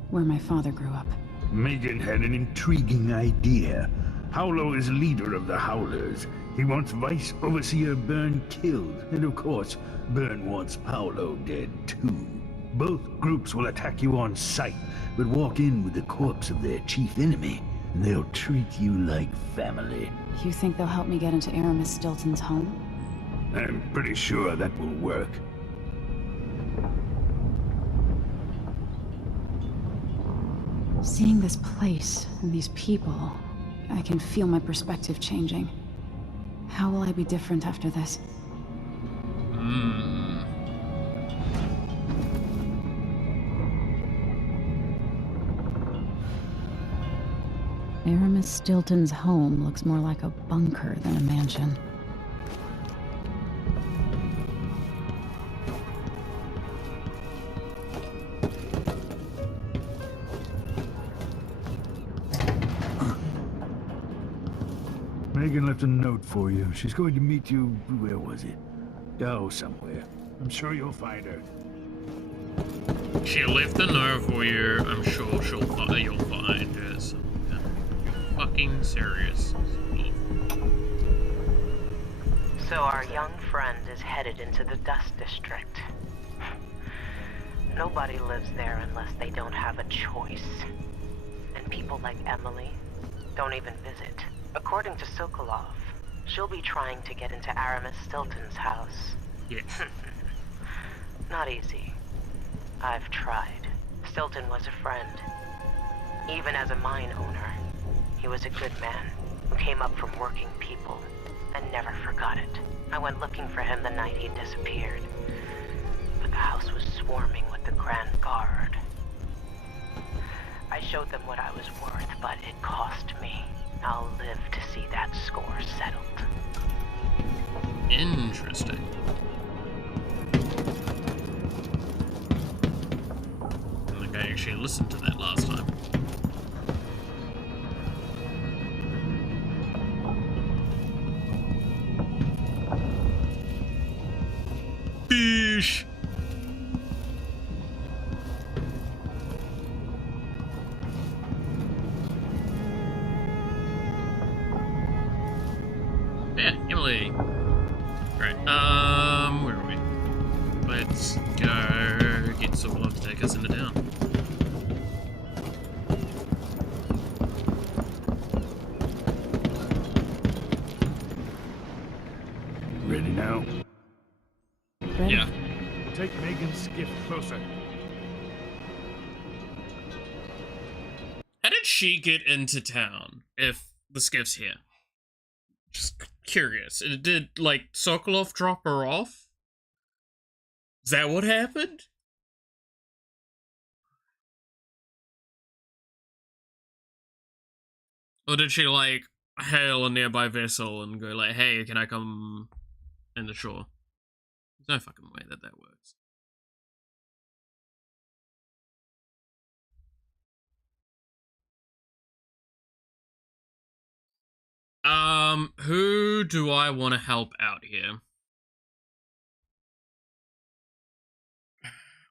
where my father grew up. Megan had an intriguing idea. Howlo is leader of the Howlers. He wants Vice Overseer Byrne killed, and of course, Byrne wants Paolo dead too. Both groups will attack you on sight, but walk in with the corpse of their chief enemy, and they'll treat you like family. You think they'll help me get into Aramis Stilton's home? I'm pretty sure that will work. Seeing this place and these people, I can feel my perspective changing. How will I be different after this? Aramis Stilton's home looks more like a bunker than a mansion. Megan left a note for you. She's going to meet you, where was it? Oh, somewhere. I'm sure you'll find her. She left a note for you. I'm sure you'll find her somewhere. You're fucking serious. So our young friend is headed into the Dust District. Nobody lives there unless they don't have a choice. And people like Emily don't even visit. According to Sokolov, she'll be trying to get into Aramis Stilton's house. Yeah. Not easy. I've tried. Stilton was a friend. Even as a mine owner, he was a good man who came up from working people and never forgot it. I went looking for him the night he disappeared, but the house was swarming with the Grand Guard. I showed them what I was worth, but it cost me. I'll live to see that score settled. Interesting. I think I actually listened to that last time. Fish! Yeah, Emily. Right, where are we? Let's go get Sokolov to take us into town. Ready now? Ready? Yeah. Take Megan's skiff closer. How did she get into town if the skiff's here? Just curious. Did, like, Sokolov drop her off? Is that what happened? Or did she, like, hail a nearby vessel and go, like, hey, can I come in the shore? There's no fucking way that works. Who do I want to help out here?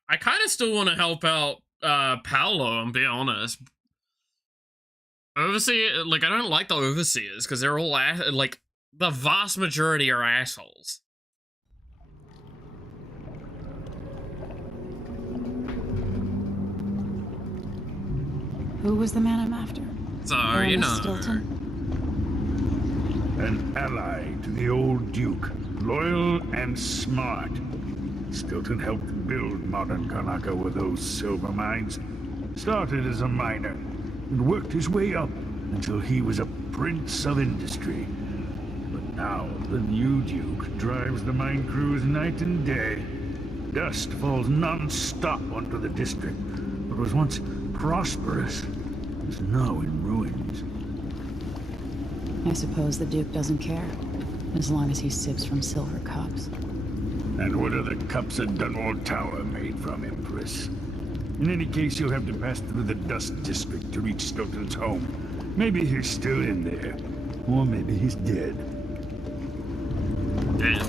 I kind of still want to help out, Paolo, I'm being honest. Overseer, like, I don't like the Overseers, because they're all, like, the vast majority are assholes. Who was the man I'm after? So, Aramis you know. Stilton? An ally to the old Duke. Loyal and smart. Stilton helped build modern Karnaca with those silver mines. Started as a miner, and worked his way up until he was a prince of industry. But now, the new Duke drives the mine crews night and day. Dust falls non-stop onto the district. What was once prosperous is now in ruins. I suppose the Duke doesn't care, as long as he sips from silver cups. And what are the cups at Dunwall Tower made from, Empress? In any case, you'll have to pass through the Dust District to reach Stilton's home. Maybe he's still in there, or maybe he's dead. Damn.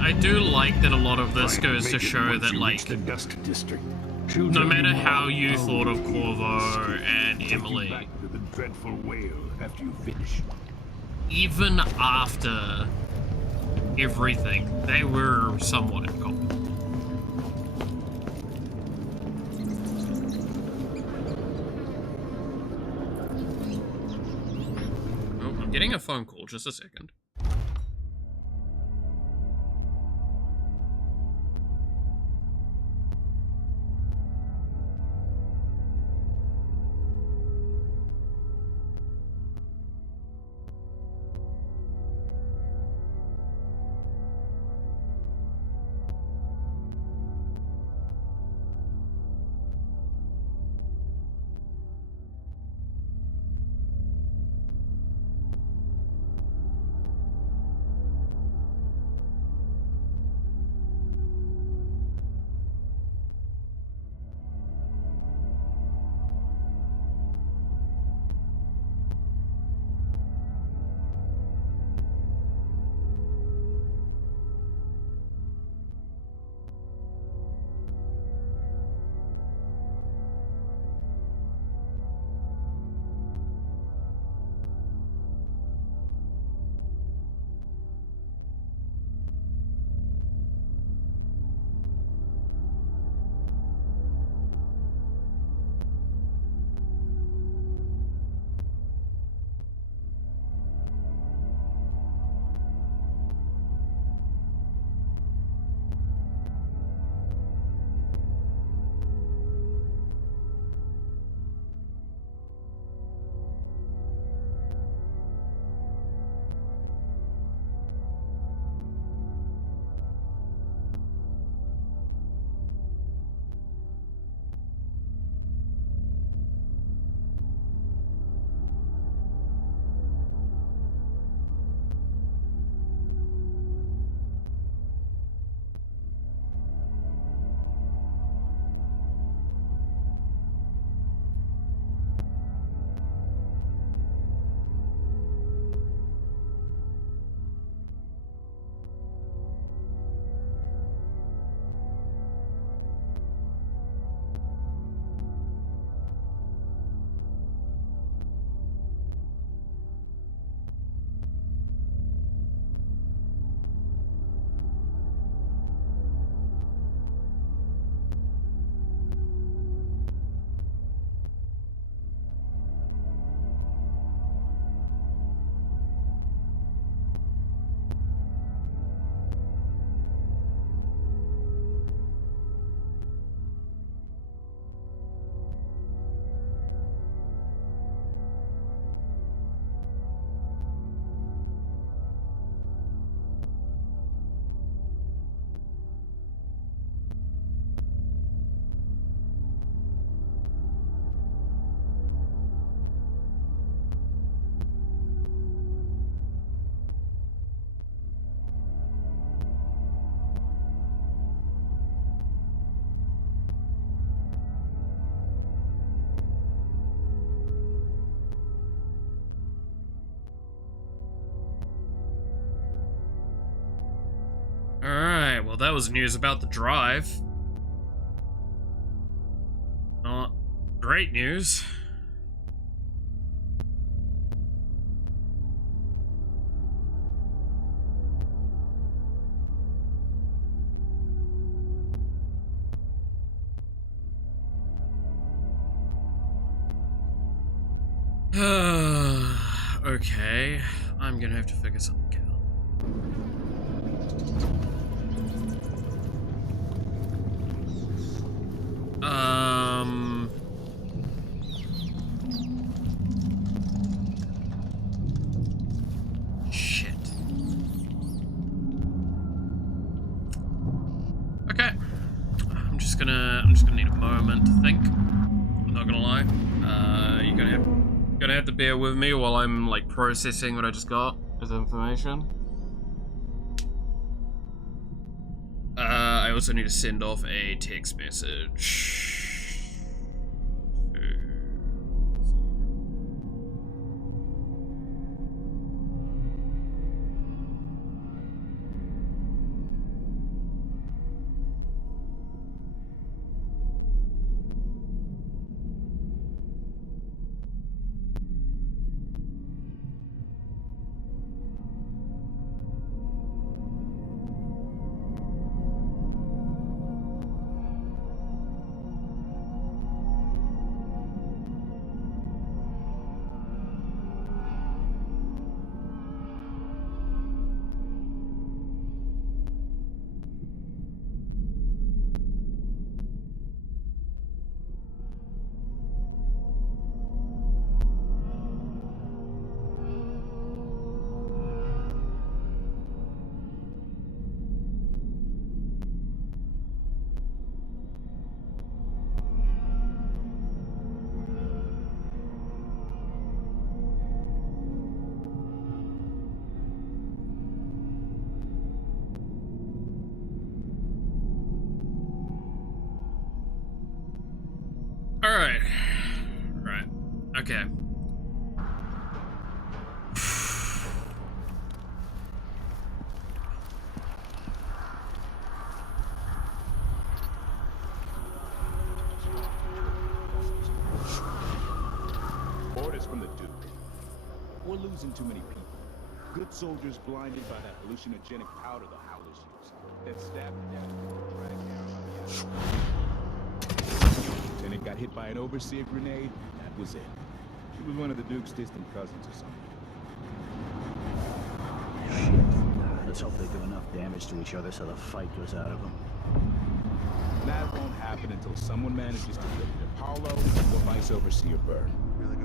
I do like that a lot of this goes to show that, like, the Dust District. No matter how you thought of Corvo and Emily, Back to the dreadful whale after you finish. even after everything, they were somewhat incompetent. Oh, I'm getting a phone call, just a second. Alright, well that was news about the drive. Not great news. Okay, I'm gonna have to figure something out. Shit. Okay. I'm just gonna need a moment to think. I'm not gonna lie. You're gonna have to bear with me while I'm like processing what I just got as information. I also need to send off a text message. Alright. Right. Okay. Orders from the Duke. We're losing too many people. Good soldiers blinded by that hallucinogenic powder the Howlers use. Then stabbed to death or dragged down by the enemy. Lieutenant got hit by an overseer grenade. That was it. She was one of the Duke's distant cousins or something. Let's hope they do enough damage to each other so the fight goes out of them. That won't happen until someone manages to get either Paulo or Vice Overseer Byrne.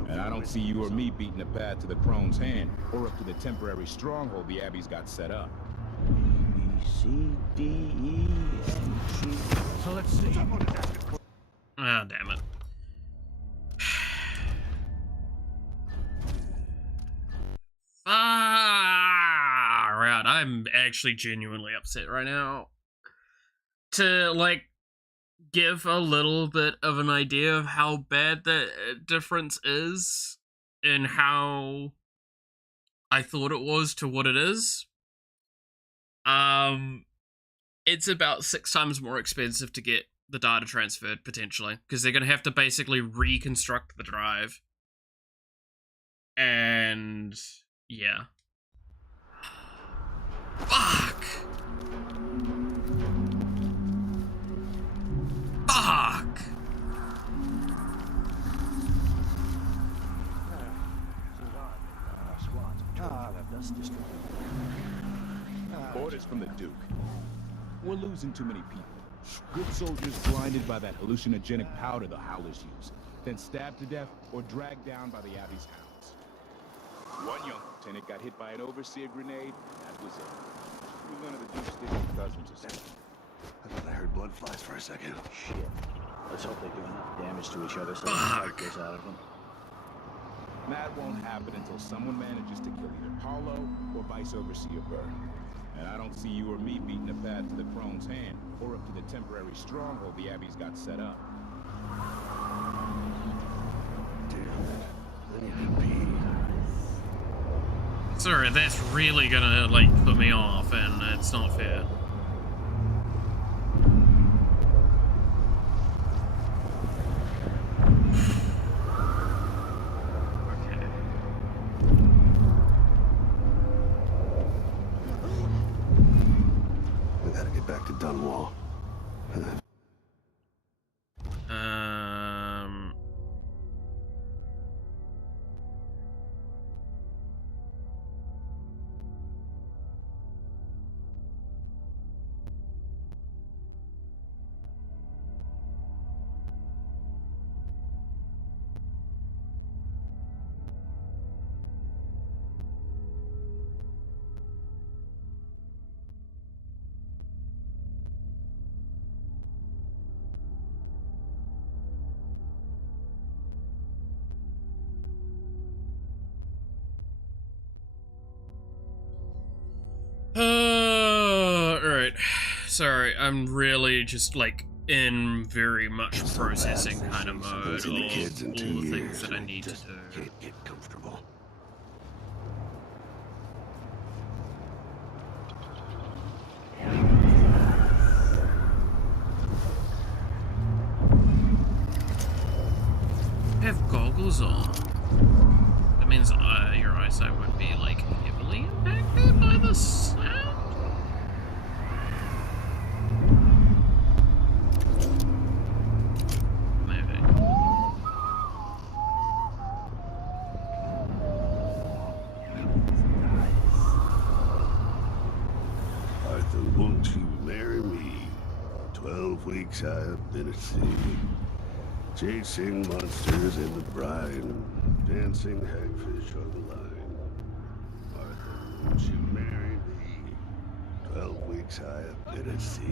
And I don't see you or me beating a path to the Crone's hand, or up to the temporary stronghold the Abbey's got set up. B, C, D, E, N, G. So let's see. Ah, damn it. Right, I'm actually genuinely upset right now. To, like, give a little bit of an idea of how bad the difference is in how I thought it was to what it is. It's about 6 times more expensive to get the data transferred, potentially, because they're going to have to basically reconstruct the drive. And yeah. Fuck! Fuck! Orders from the Duke. We're losing too many people. Good soldiers blinded by that hallucinogenic powder the Howlers use. Then stabbed to death or dragged down by the Abbey's hounds. One young lieutenant got hit by an overseer grenade. That was it. She was one of the Duke's distant cousins or something. I thought I heard blood flies for a second. Shit. Let's hope they do enough damage to each other so the fight goes out of them. That won't happen until someone manages to kill either Paulo or Vice Overseer Byrne. And I don't see you or me beating a path to the Crone's hand, or up to the temporary stronghold the Abbey's got set up. Sorry, that's really gonna, like, put me off, and it's not fair. sorry, I'm really just like in very much processing kind of mode. Losing the kids in 2 all the years. things that I need to Just do. can't get comfortable. Have goggles on. That means your eyesight won't be like heavily impacted by the sound. Maybe. Arthur, won't you marry me? 12 weeks I have been at sea, chasing monsters in the brine, dancing hagfish on the line. Arthur, won't you marry me? 12 weeks I have been at sea.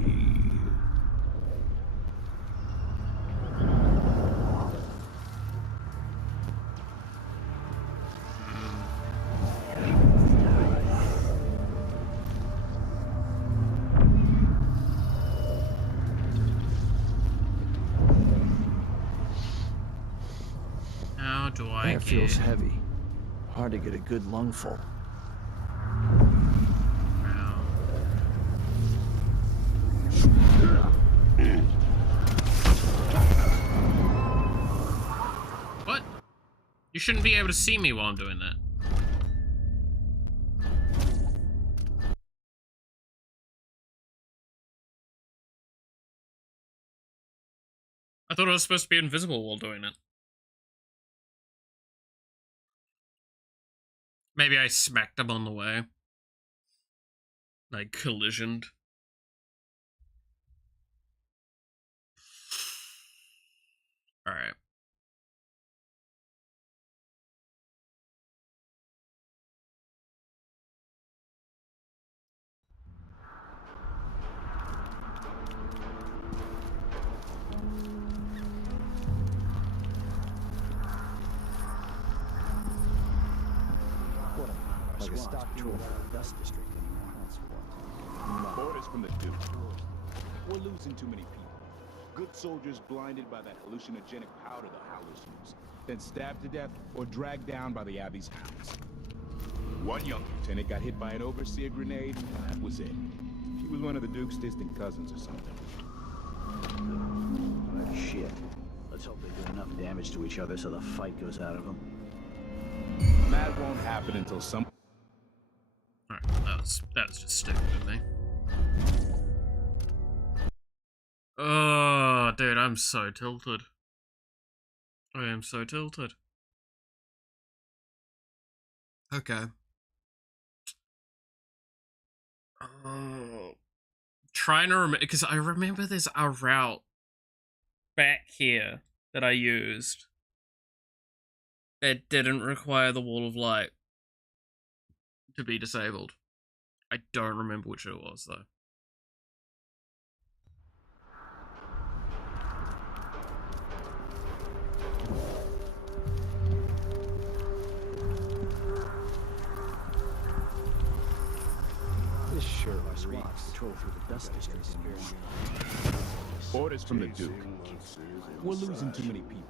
How do I Air get... feels heavy. Hard to get a good lungful. What? You shouldn't be able to see me while I'm doing that. I thought I was supposed to be invisible while doing it. Maybe I smacked him on the way. Like, collisioned. Alright. Like a stock tour of the dust district anymore. That's what. Orders from the Duke. We're losing too many people. Good soldiers blinded by that hallucinogenic powder the Howlers use, then stabbed to death or dragged down by the Abbey's hounds. One young lieutenant got hit by an overseer grenade, and that was it. He was one of the Duke's distant cousins or something. Shit. Let's hope they do enough damage to each other so the fight goes out of them. That won't happen until some... Alright, that was just stupid of me. Oh, dude, I'm so tilted. I am so tilted. Okay. Trying to remember, because I remember there's a route back here that I used that didn't require the wall of light to be disabled. I don't remember which it was, though. This sure reads patrol through the dust district anymore. Orders from the Duke. We're losing too many people.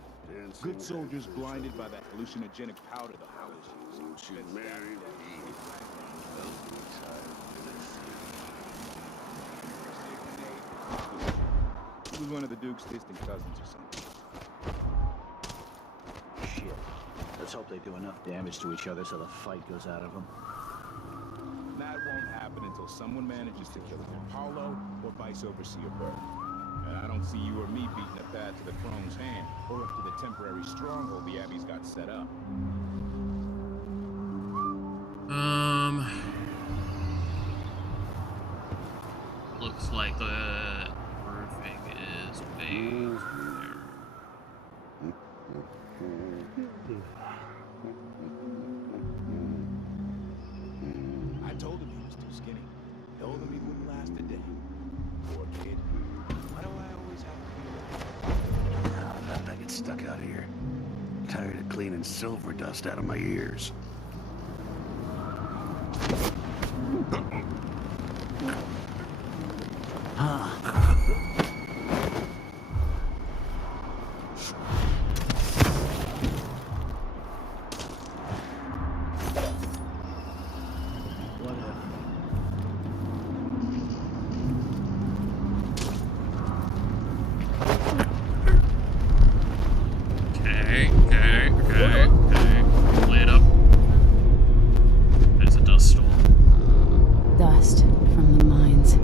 Good soldiers blinded by that hallucinogenic powder the Howlers use. He was one of the Duke's distant cousins or something. Shit. Let's hope they do enough damage to each other so the fight goes out of them. That won't happen until someone manages to kill either Paulo or Vice Overseer Bird. And I don't see you or me beating a path to the throne's hand, or up to the temporary stronghold the Abbey's got set up. Looks like the roofing is being I told him he was too skinny. Told him he wouldn't last a day. Poor kid. Why do I always have to be I'm about to get stuck out here. Tired of cleaning silver dust out of my ears. Okay. Cleared up. There's a dust storm. Dust from the mines.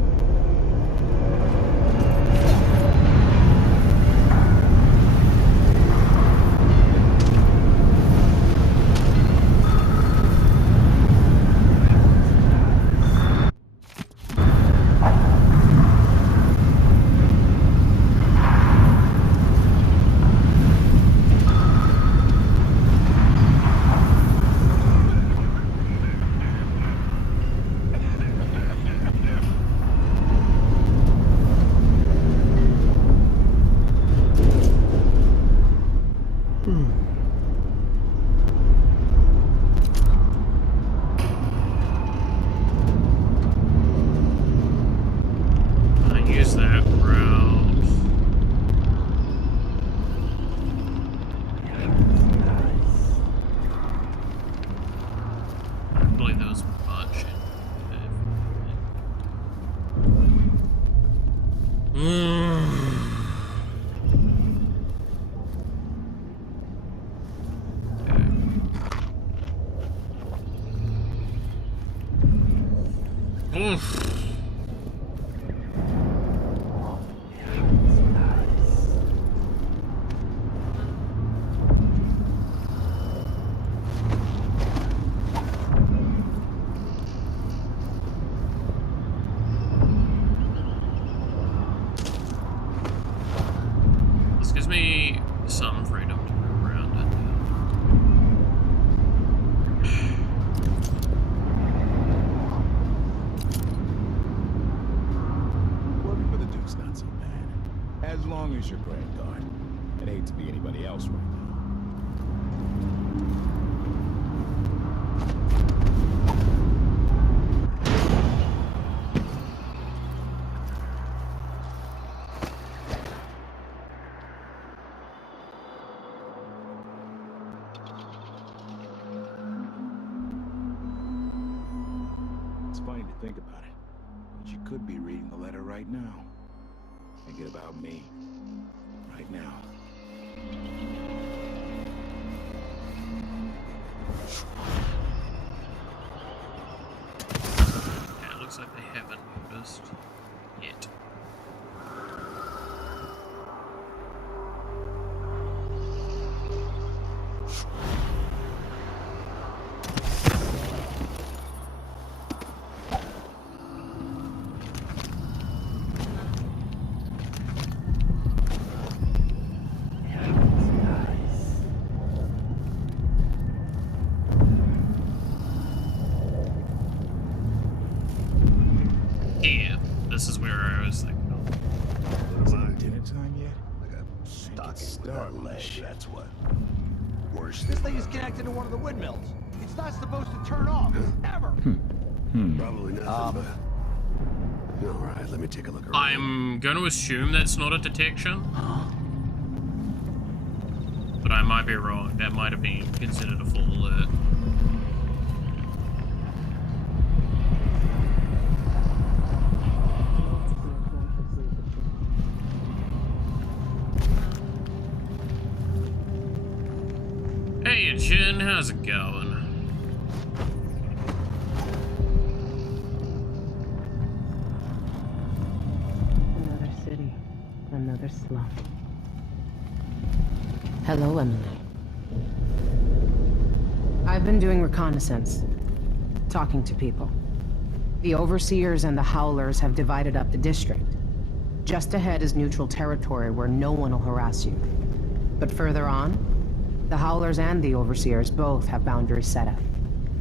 This gives me some freedom to move around it. Working for the Duke's not so bad. As long as you're Grand Guard. I'd hate to be anybody else right now. It's funny to think about it, but you could be reading the letter right now. Thinking about me. Right now. Yeah, it looks like they haven't noticed yet. This is where I was thinking of. Is it dinner time yet? I got stocking with our leg, that's what. Worst. This thing is connected to one of the windmills. It's not supposed to turn off, ever. Probably nothing, but... Alright, let me take a look around. I'm going to assume that's not a detection. But I might be wrong. That might have been considered a full alert. Hey, Jin, how's it going? Another city, another slum. Hello, Emily. I've been doing reconnaissance, talking to people. The Overseers and the Howlers have divided up the district. Just ahead is neutral territory where no one will harass you. But further on, the Howlers and the Overseers both have boundaries set up.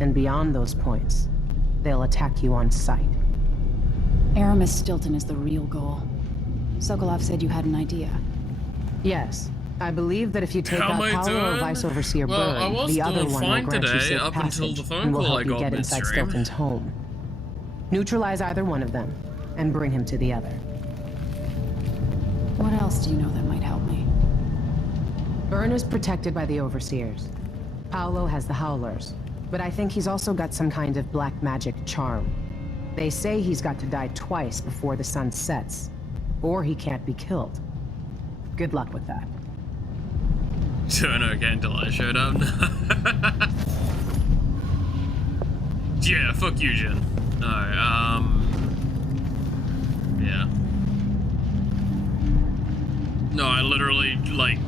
And beyond those points, they'll attack you on sight. Aramis Stilton is the real goal. Sokolov said you had an idea. Yes. I believe that if you take How out am I Paolo or doing? Vice Overseer Well, I Byrne, was the other doing one will fine grant you today, safe up until passage the phone and will call I help you got get inside midstream. Stilton's home. Neutralize either one of them, and bring him to the other. else do you know that might help me? Byrne is protected by the Overseers. Paolo has the Howlers, but I think he's also got some kind of black magic charm. They say he's got to die twice before the sun sets, or he can't be killed. Good luck with that. Don't know again until I showed up. Yeah, fuck you, Jen. No, yeah. No, I literally, like,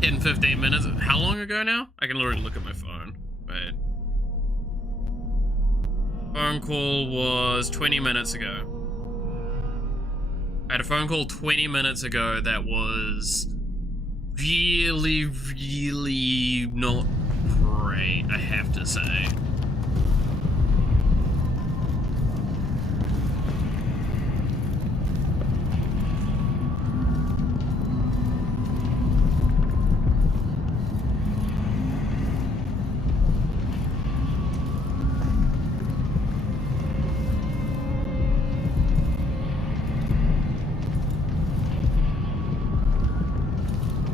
10, 15 minutes. How long ago now? I can literally look at my phone. Wait. Phone call was 20 minutes ago. I had a phone call 20 minutes ago that was really, really not great, I have to say.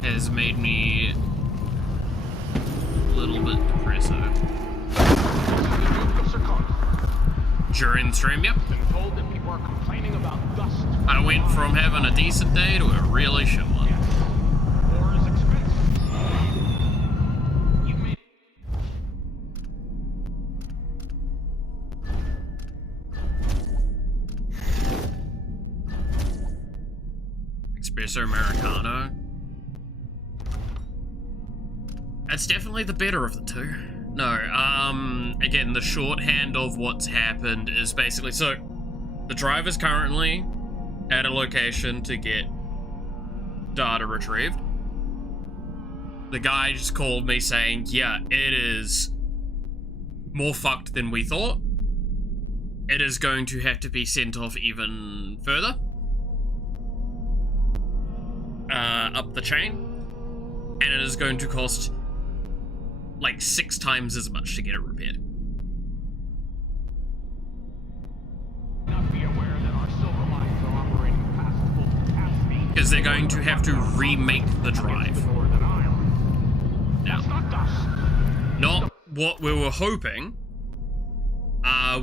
Has made me a little bit depressive. During the stream, yep. I went from having a decent day to a really shit one. Espresso Americano. That's definitely the better of the two. No, again, the shorthand of what's happened is basically, so, the driver's currently at a location to get data retrieved. The guy just called me saying, yeah, it is more fucked than we thought. It is going to have to be sent off even further. Up the chain. And it is going to cost like 6 times as much to get it repaired. Because they're going to have to remake the drive. Now, not what we were hoping,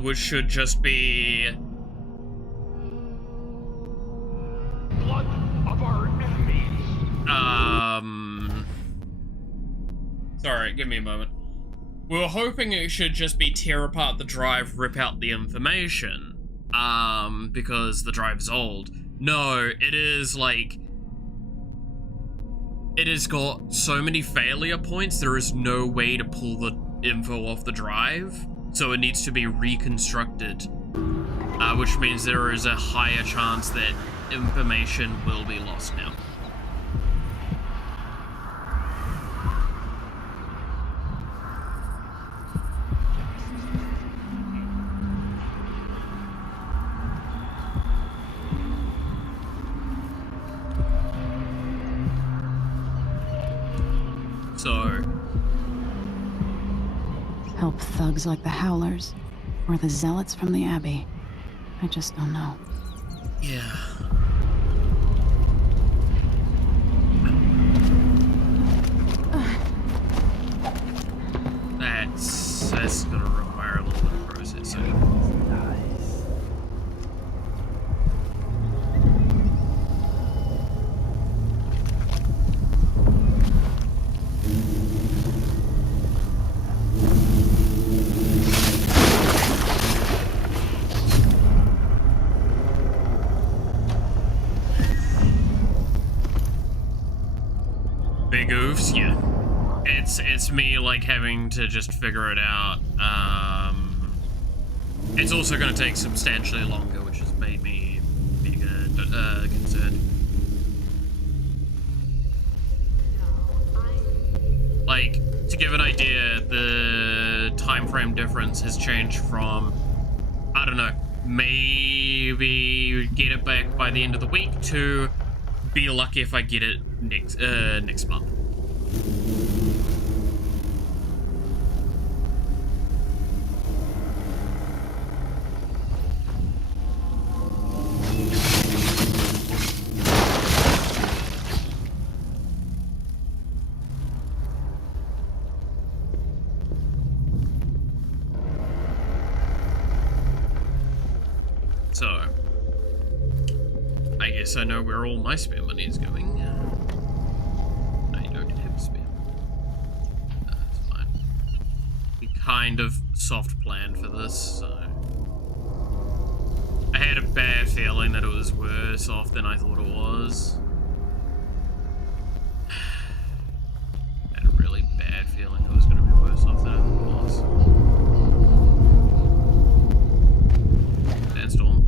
which should just be blood of our enemies. Sorry, give me a moment. We were hoping it should just be tear apart the drive, rip out the information, because the drive's old. No, it is like, it has got so many failure points, there is no way to pull the info off the drive, so it needs to be reconstructed, which means there is a higher chance that information will be lost now. So, help thugs like the Howlers, or the Zealots from the Abbey. I just don't know. Yeah. That's gonna require a little bit of processing. Big oofs, yeah. It's me like having to just figure it out. It's also going to take substantially longer, which has made me bigger concerned. Like, to give an idea, the time frame difference has changed from, I don't know, maybe get it back by the end of the week to be lucky if I get it next month. least I know where all my spare money is going. I don't have spare. That's fine. We kind of soft planned for this, so... I had a bad feeling that it was worse off than I thought it was. I had a really bad feeling it was going to be worse off than I thought it was. Sandstorm.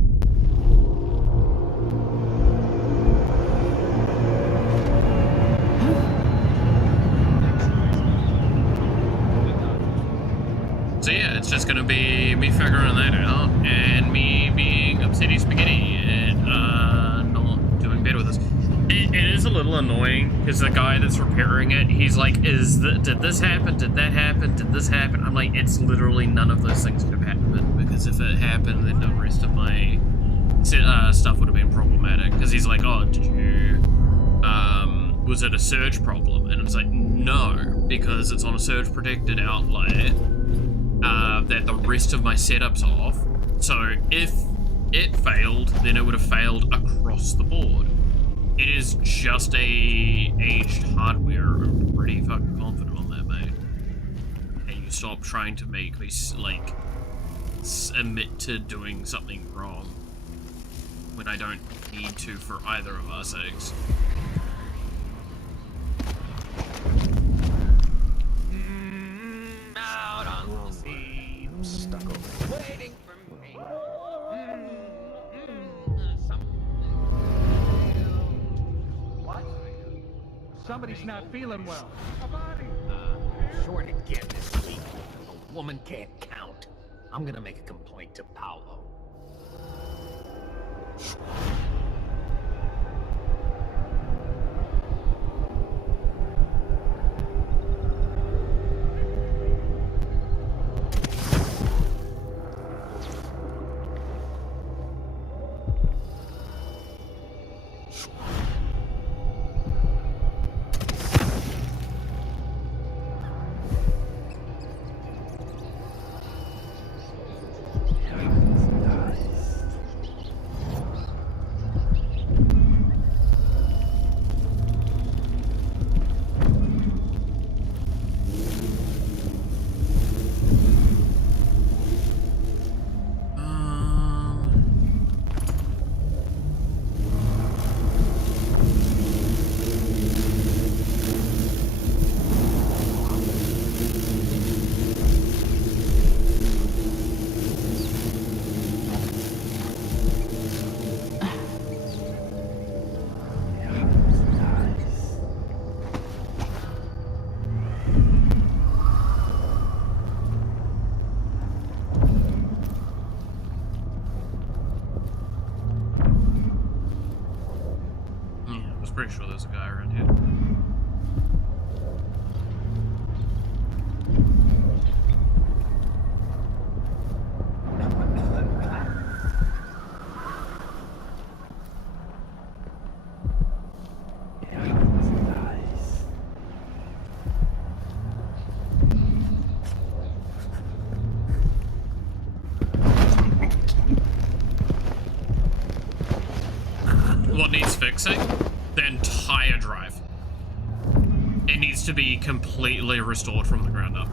So yeah, it's just gonna be me figuring that out, and me being upsetty spaghetti, and not doing better with this. It is a little annoying, because the guy that's repairing it, he's like, did this happen, did that happen, did this happen? I'm like, it's literally none of those things could have happened, because if it happened, then the rest of my stuff would have been problematic, because he's like, oh, did you, was it a surge problem? And it's like, no, because it's on a surge protected outlet, that the rest of my setup's off. So if it failed, then it would have failed across the board. It is just a aged hardware. I'm pretty fucking confident on that, mate. And you stop trying to make me, like, admit to doing something wrong when I don't need to for either of our sakes. Out on the sea, stuck over waiting for me. What? Somebody's not feeling well. A body. Short again this week. A woman can't count. I'm gonna make a complaint to Paolo. Pretty sure there's a guy around here. What needs fixing? The entire drive. It needs to be completely restored from the ground up.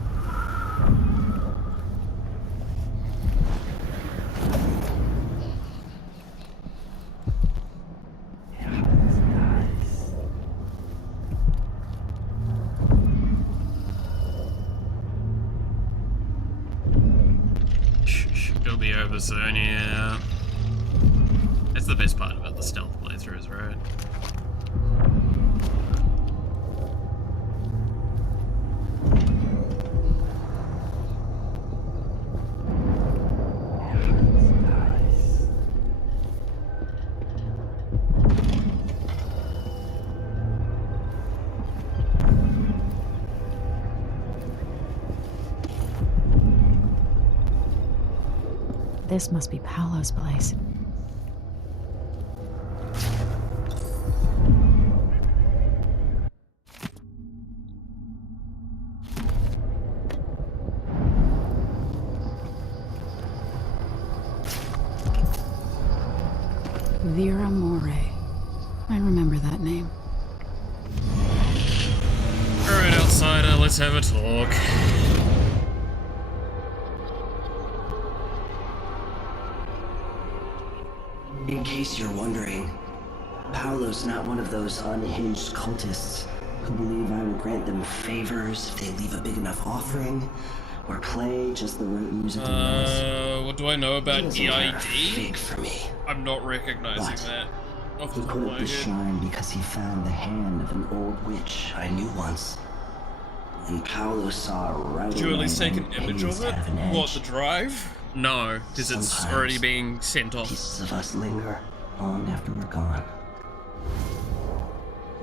It'll be over soon, yeah. That's the best part about the stealth playthroughs, right? This must be Paolo's place. Vera More. I remember that name. Alright, outsider, let's have a talk. In case you're wondering, Paolo's not one of those unhinged cultists who believe I will grant them favors if they leave a big enough offering or play just the right music to dance. What do I know about EID? Fig for me. I'm not recognizing that. He put up the shrine because he found the hand of an old witch I knew once. And Paolo saw right Did you at least take an away image of it? What, the drive? No, because it's already being sent off. Pieces of us linger long after we're gone.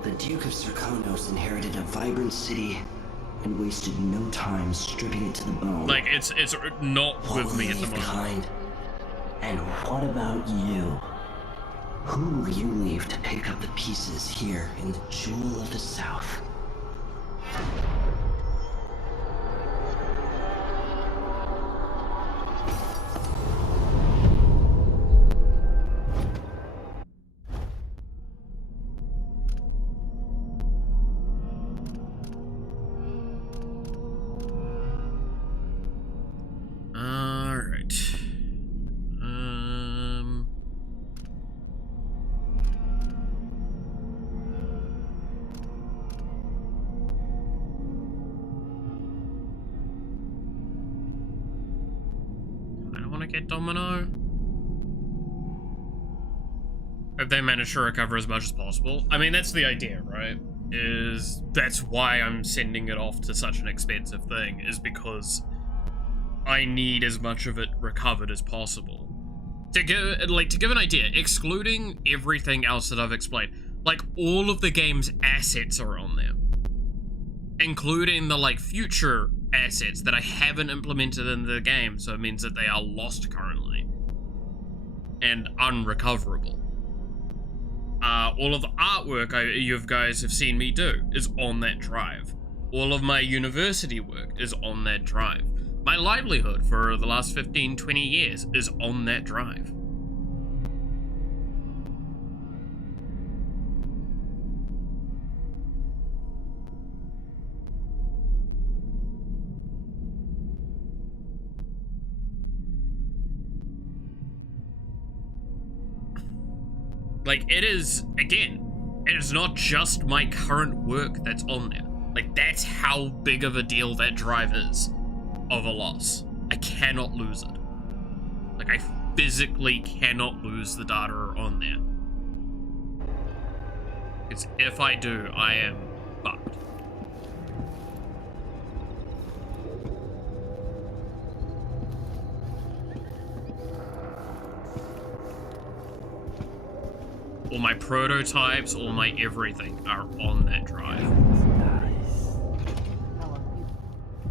The Duke of Serkonos inherited a vibrant city and wasted no time stripping it to the bone. Like, it's not with me at the moment. Behind? And what about you? Who will you leave to pick up the pieces here in the Jewel of the South? Domino. If they manage to recover as much as possible. I mean, that's the idea, right? That's why I'm sending it off to such an expensive thing, is because I need as much of it recovered as possible. To give an idea, excluding everything else that I've explained, like, all of the game's assets are on there. Including the, like, future assets that I haven't implemented in the game, so it means that they are lost currently. And unrecoverable. All of the artwork you guys have seen me do is on that drive. All of my university work is on that drive. My livelihood for the last 15, 20 years is on that drive. Like, it is, again, it is not just my current work that's on there. Like, that's how big of a deal that drive is of a loss. I cannot lose it. Like, I physically cannot lose the data on there. Because if I do, I am fucked. All my prototypes, all my everything are on that drive. Hello, you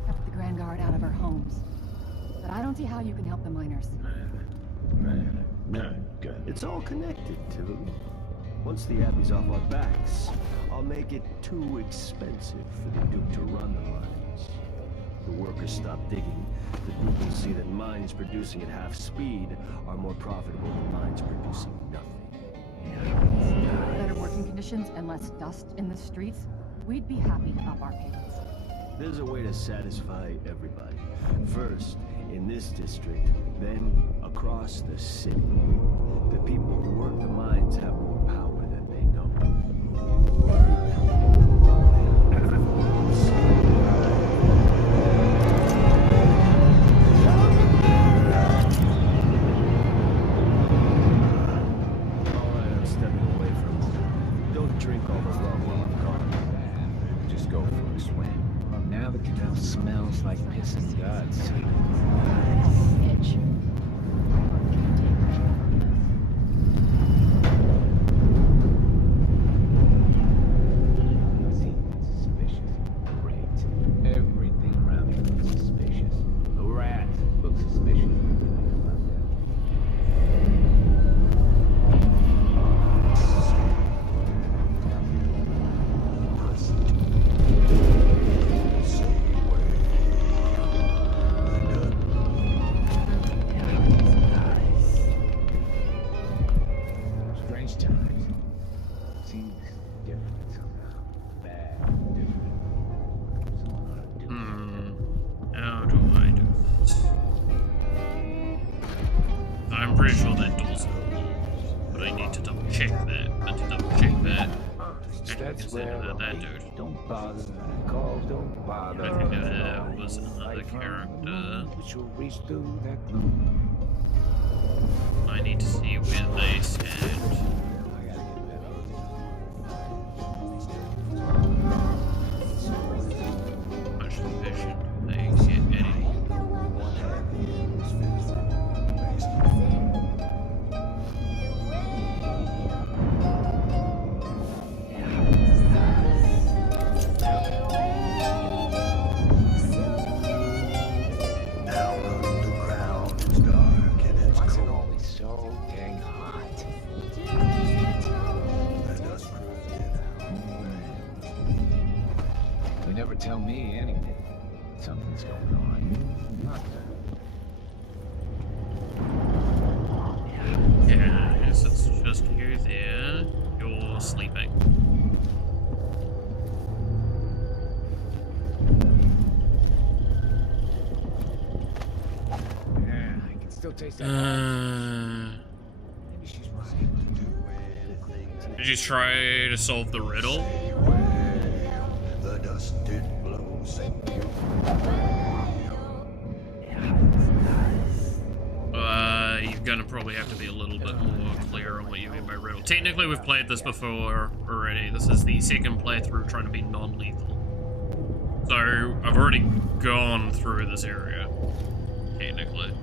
kept the Grand Guard out of our homes. But I don't see how you can help the miners. It's all connected, too. Once the Abbey's off our backs, I'll make it too expensive for the Duke to run the mines. The workers stop digging, the Duke will see that mines producing at half speed are more profitable than mines producing nothing. Better working conditions and less dust in the streets, we'd be happy to up our payments. There's a way to satisfy everybody. First, in this district, then across the city. The people who work the mines have more power than they know. Drink all the rum while I'm gone. Just go for a swim. Well, now the canal smells like piss and guts. Bitch. Suspicious. Great. Everything around here looks suspicious. The rat looks suspicious. seems different somehow. Bad, different. Someone ought to do How do I do this? I'm pretty sure that door's closed, but I need to double check that. But to double check that, That's where that dude. Don't bother. Calls don't bother. I think that was another character. But you'll reach through that gloom. I need to see where they stand. Much vision. They get any. You never tell me anything. Something's going on. Nothing. Yeah, I guess it's just you there. You're sleeping. Yeah, I can still taste that. Maybe she's right. Did you try to solve the riddle? The dust did blow. You're gonna probably have to be a little bit more clear on what you mean by riddle. Technically, we've played this before already. This is the second playthrough trying to be non-lethal. So, I've already gone through this area, technically.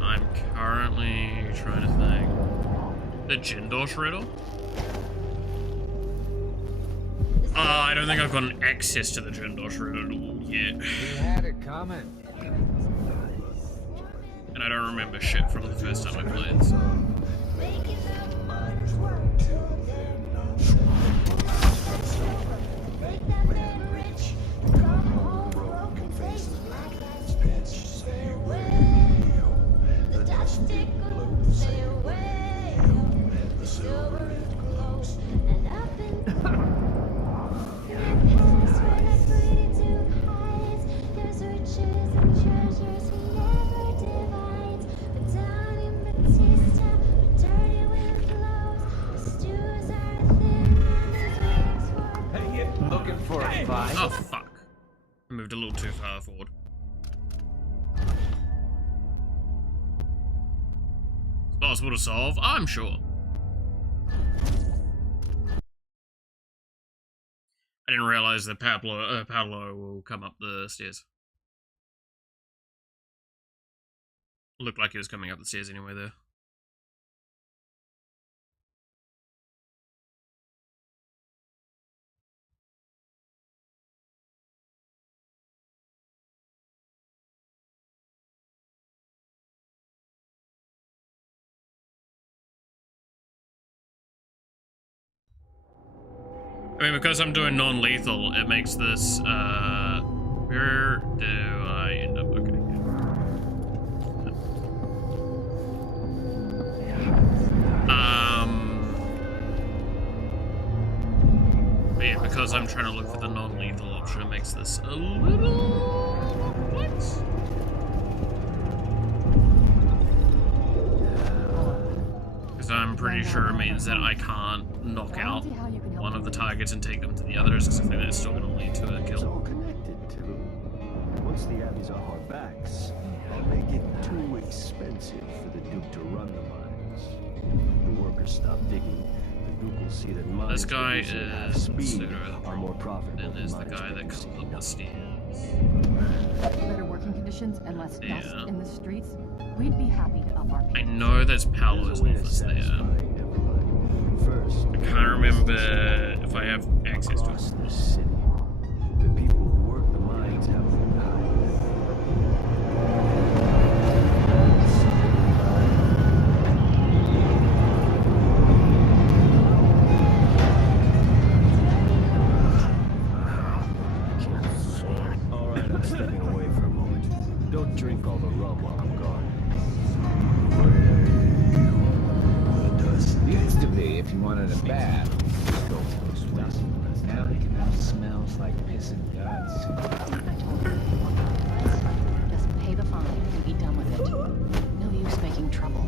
I'm currently trying to think. The Jindosh riddle? I don't think I've gotten access to the Jindosh riddle yet. You had it coming. And I don't remember shit from the first time I played, so. Looking for a fight? Oh, fuck. I moved a little too far forward. It's possible to solve? I'm sure. I didn't realize that Pablo will come up the stairs. Looked like he was coming up the stairs anyway there. I mean, because I'm doing non-lethal, it makes this, where do I end up? Okay, but yeah, because I'm trying to look for the non-lethal option, it makes this a little complex. Because I'm pretty sure it means that I can't knock out one of the targets and take them to the others, because I think that's still going to lead to a kill. It's all connected to. Once the Abbey's off our backs, I'll make it too expensive for the Duke to run the mines. The workers stop digging. The Duke will see that mines This guy producing at is speed are more profitable than is the guy that comes up the stairs. Better working conditions and less dust in the streets. We'd be happy to up our pay. I know that's Paolo's office there. I can't remember if I have access to it. The city. The people who work the mines have been All right, I'm stepping away for a moment. Don't drink all the rum while I'm gone. wanted a bath. Now he can have smells like piss and guts. Just pay the fine and be done with it. No use making trouble.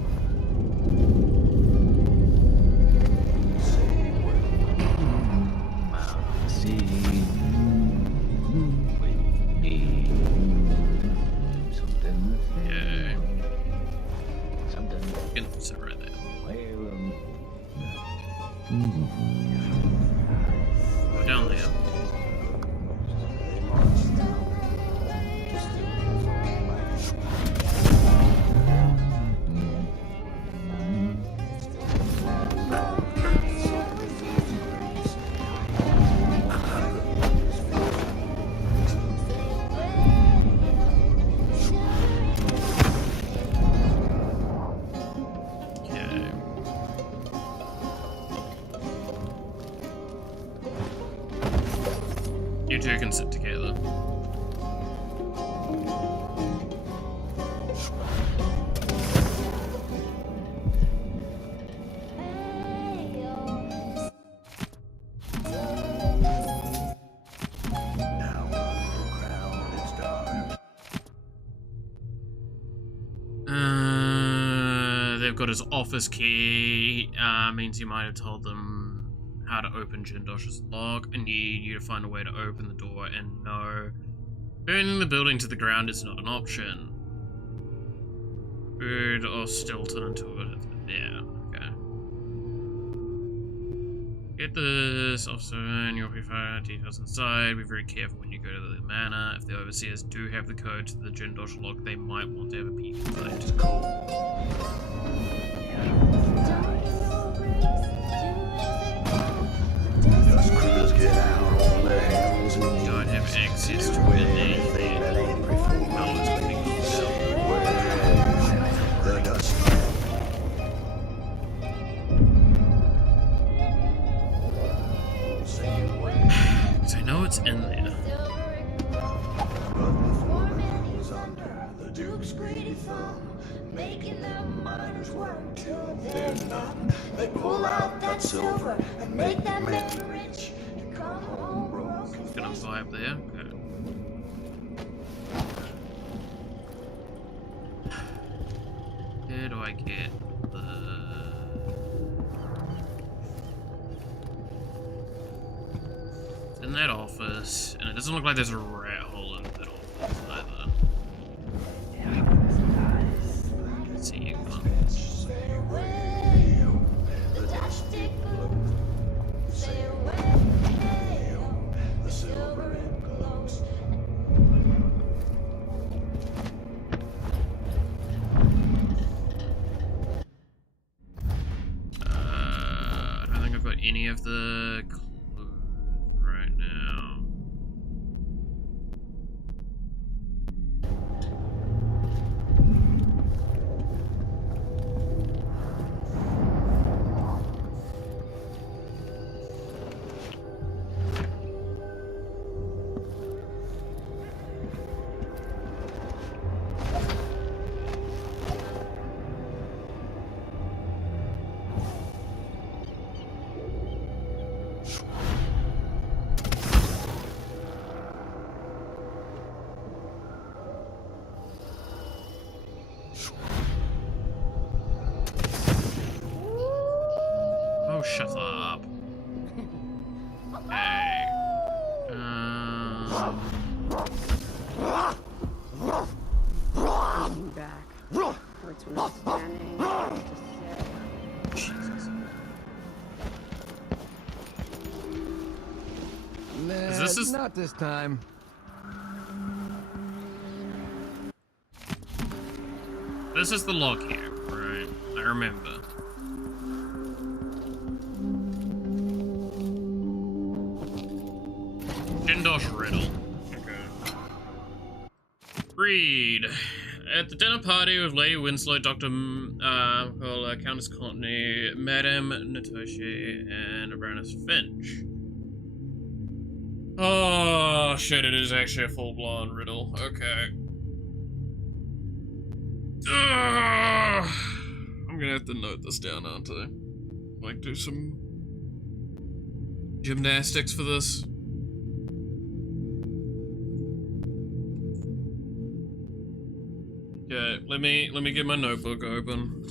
Yeah. You can sit right there. Go down there. You two can sit together. They've got his office key. Means you might have told them how to open Jindosh's lock. I need you to find a way to open the door, and no, burning the building to the ground is not an option. Food or Stilton into it. Yeah, okay. Get this, officer, and you'll be fine. Details inside. Be very careful when you go to the manor. If the overseers do have the code to the Jindosh lock, they might want to have a peek inside. Critters get out on their hands and knees. Don't have access to anything that ain't performing. The dust. So I know it's in there. Was under the Duke's greedy thumb, making them miners work till they're numb. They pull out that silver and make that man rich and come home broke. It's gonna vibe there. Okay. Where do I get the... It's in that office, and it doesn't look like there's a rat hole in that office either. Let's see you go. I don't think I've got any of the clues right now. Oh, shut up. Hey. Back. Hurts when I'm standing. Jesus. Nah, This is... not this time. This is the log here, right? I remember. Jindosh riddle. Okay. Read. At the dinner party with Lady Winslow, Dr. Countess Courtney, Madame Natoshi, and Baroness Finch. Oh shit, it is actually a full-blown riddle. Okay. I'm gonna have to note this down, aren't I? Like, do some gymnastics for this. Okay, let me get my notebook open.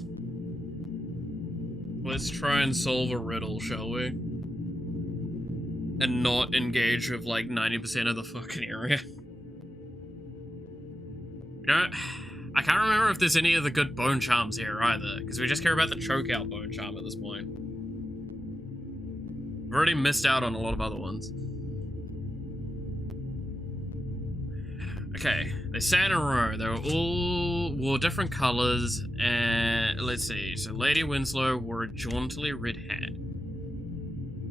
Let's try and solve a riddle, shall we? And not engage with like 90% of the fucking area. You know, I can't remember if there's any of the good bone charms here either, because we just care about the choke out bone charm at this point. We've already missed out on a lot of other ones. Okay, they sat in a row. They wore different colors, and let's see. So Lady Winslow wore a jauntily red hat.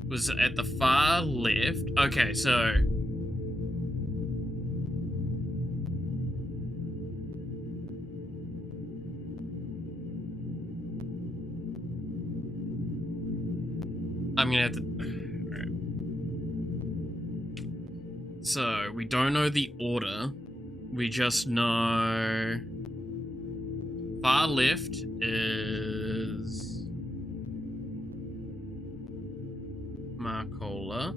Was at the far left. Okay, so I'm gonna have to. Alright. So we don't know the order. We just know far left is Marcola.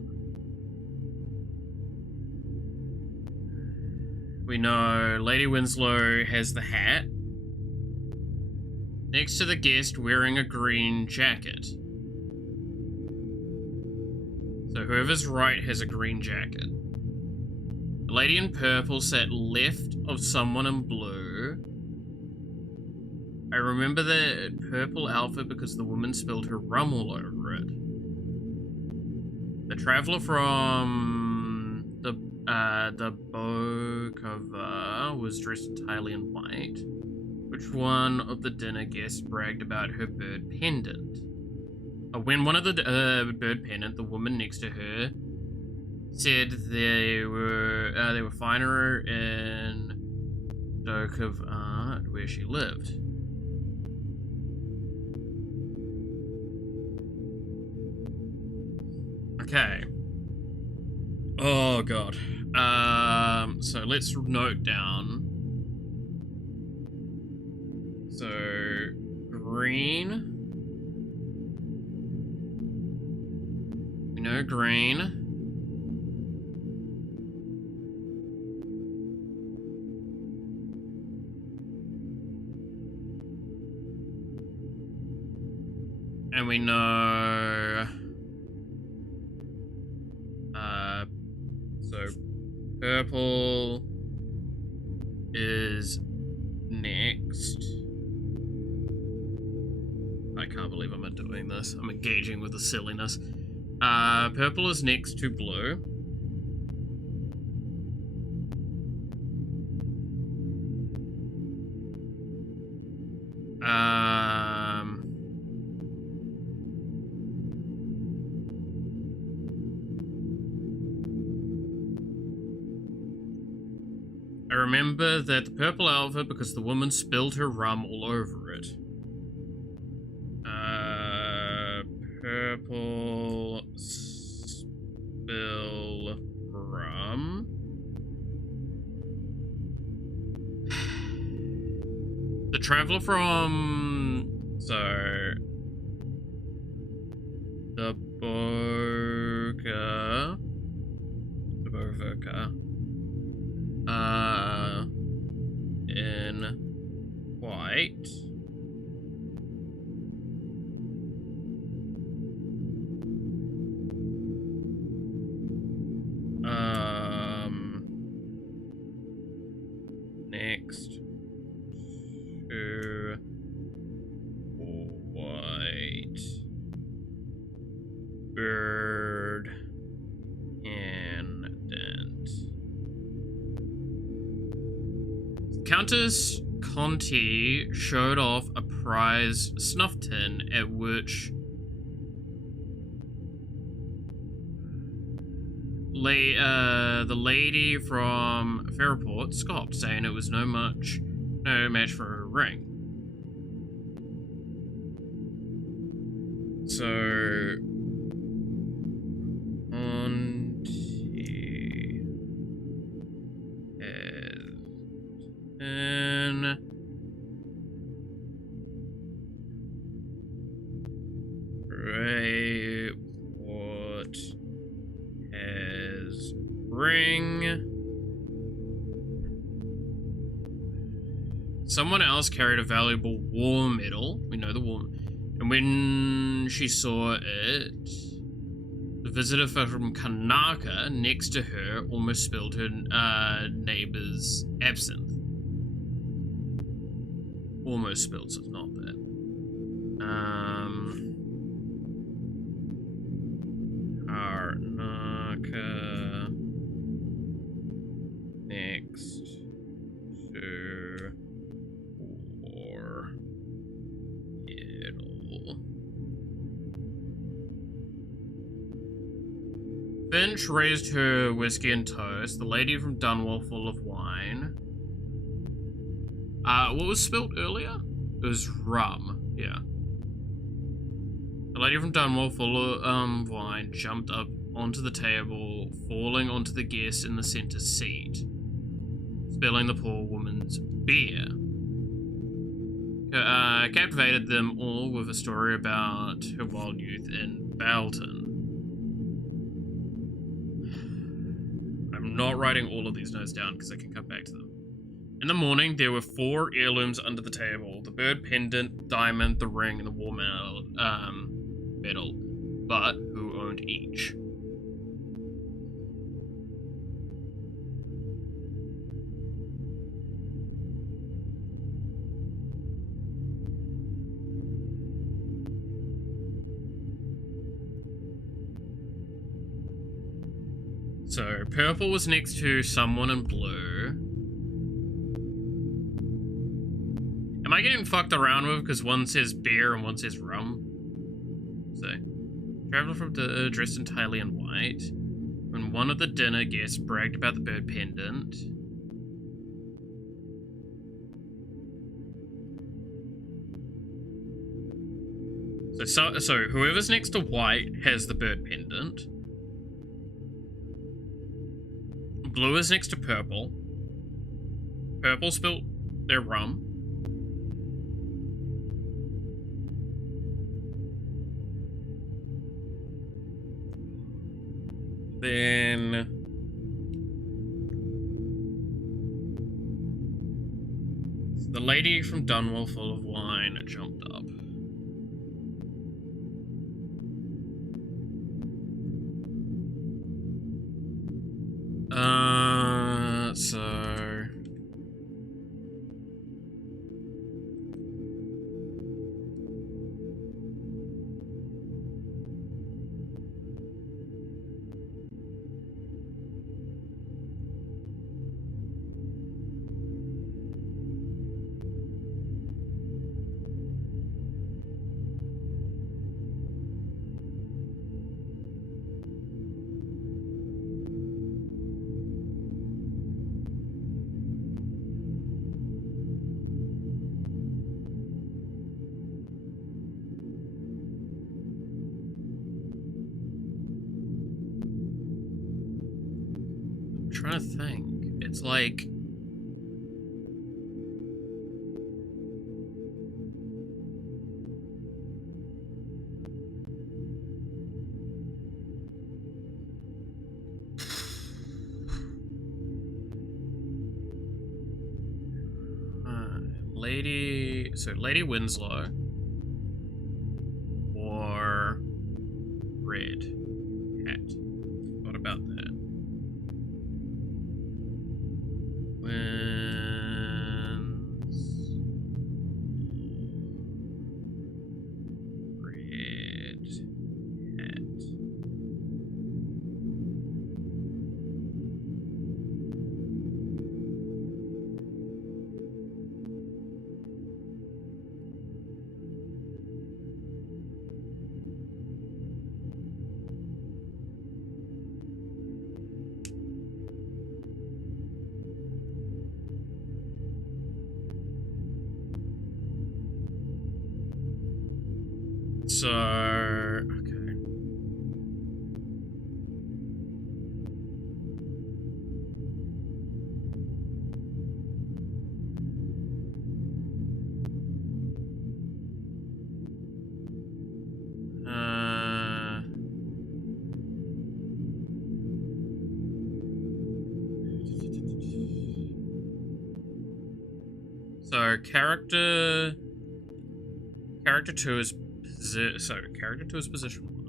We know Lady Winslow has the hat. Next to the guest wearing a green jacket. So whoever's right has a green jacket. The lady in purple sat left of someone in blue. I remember the purple outfit because the woman spilled her rum all over it. The traveler from the Bokova was dressed entirely in white. Which one of the dinner guests bragged about her bird pendant? When one of the bird pendant, the woman next to her said they were finer in Bokova, where she lived. Okay. Oh god. So let's note down. So green. We know green. And we know so purple is next. I can't believe I'm doing this. I'm engaging with the silliness. Purple is next to blue. I remember that the purple outfit because the woman spilled her rum all over it. Purple spill rum. The traveler from the Boga in white. Next to white bird pendant. Countess Conti showed off a prized snuff tin at which the lady from Fairport scoffed, saying it was no match for her ring. So, Conti has an Fairport ring. Someone else carried a valuable war medal. We know the war. And when she saw it, the visitor from Karnaca next to her almost spilled her neighbor's absinthe. Almost spilled, so it's not bad. Karnaca next to war medal. Finch raised her whiskey and toast. The lady from Dunwall full of wine. What was spilled earlier? It was rum. Yeah. The lady from Dunwall full of wine jumped up onto the table, falling onto the guest in the center seat, spilling the poor woman's beer. Captivated them all with a story about her wild youth in Belton. I'm not writing all of these notes down because I can come back to them. In the morning, there were 4 heirlooms under the table: the bird pendant, diamond, the ring, and the war medal. But who owned each? So, purple was next to someone in blue. Am I getting fucked around with because one says beer and one says rum? So, traveler from dressed entirely in white. When one of the dinner guests bragged about the bird pendant. So whoever's next to white has the bird pendant. Blue is next to purple. Purple spilled their rum. Then the lady from Dunwall full of wine jumped up. Trying to think. It's like Lady Winslow or red hat. What about that? So, okay. So character 2 is character 2 is position 1.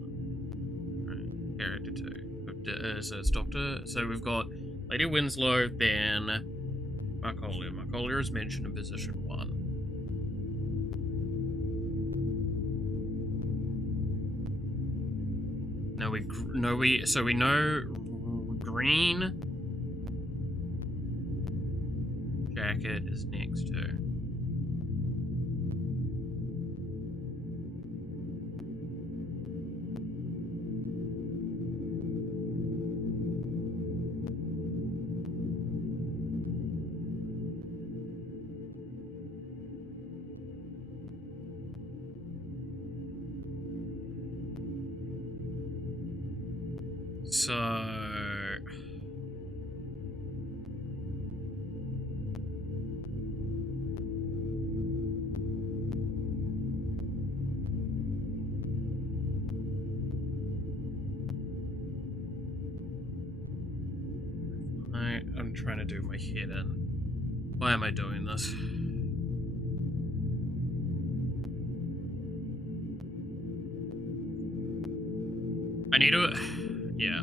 Right. Character 2. So it's Doctor. So we've got Lady Winslow, then Markolia. Markolia is mentioned in position 1. So we know green jacket is next to. So I'm trying to do my head in. Why am I doing this?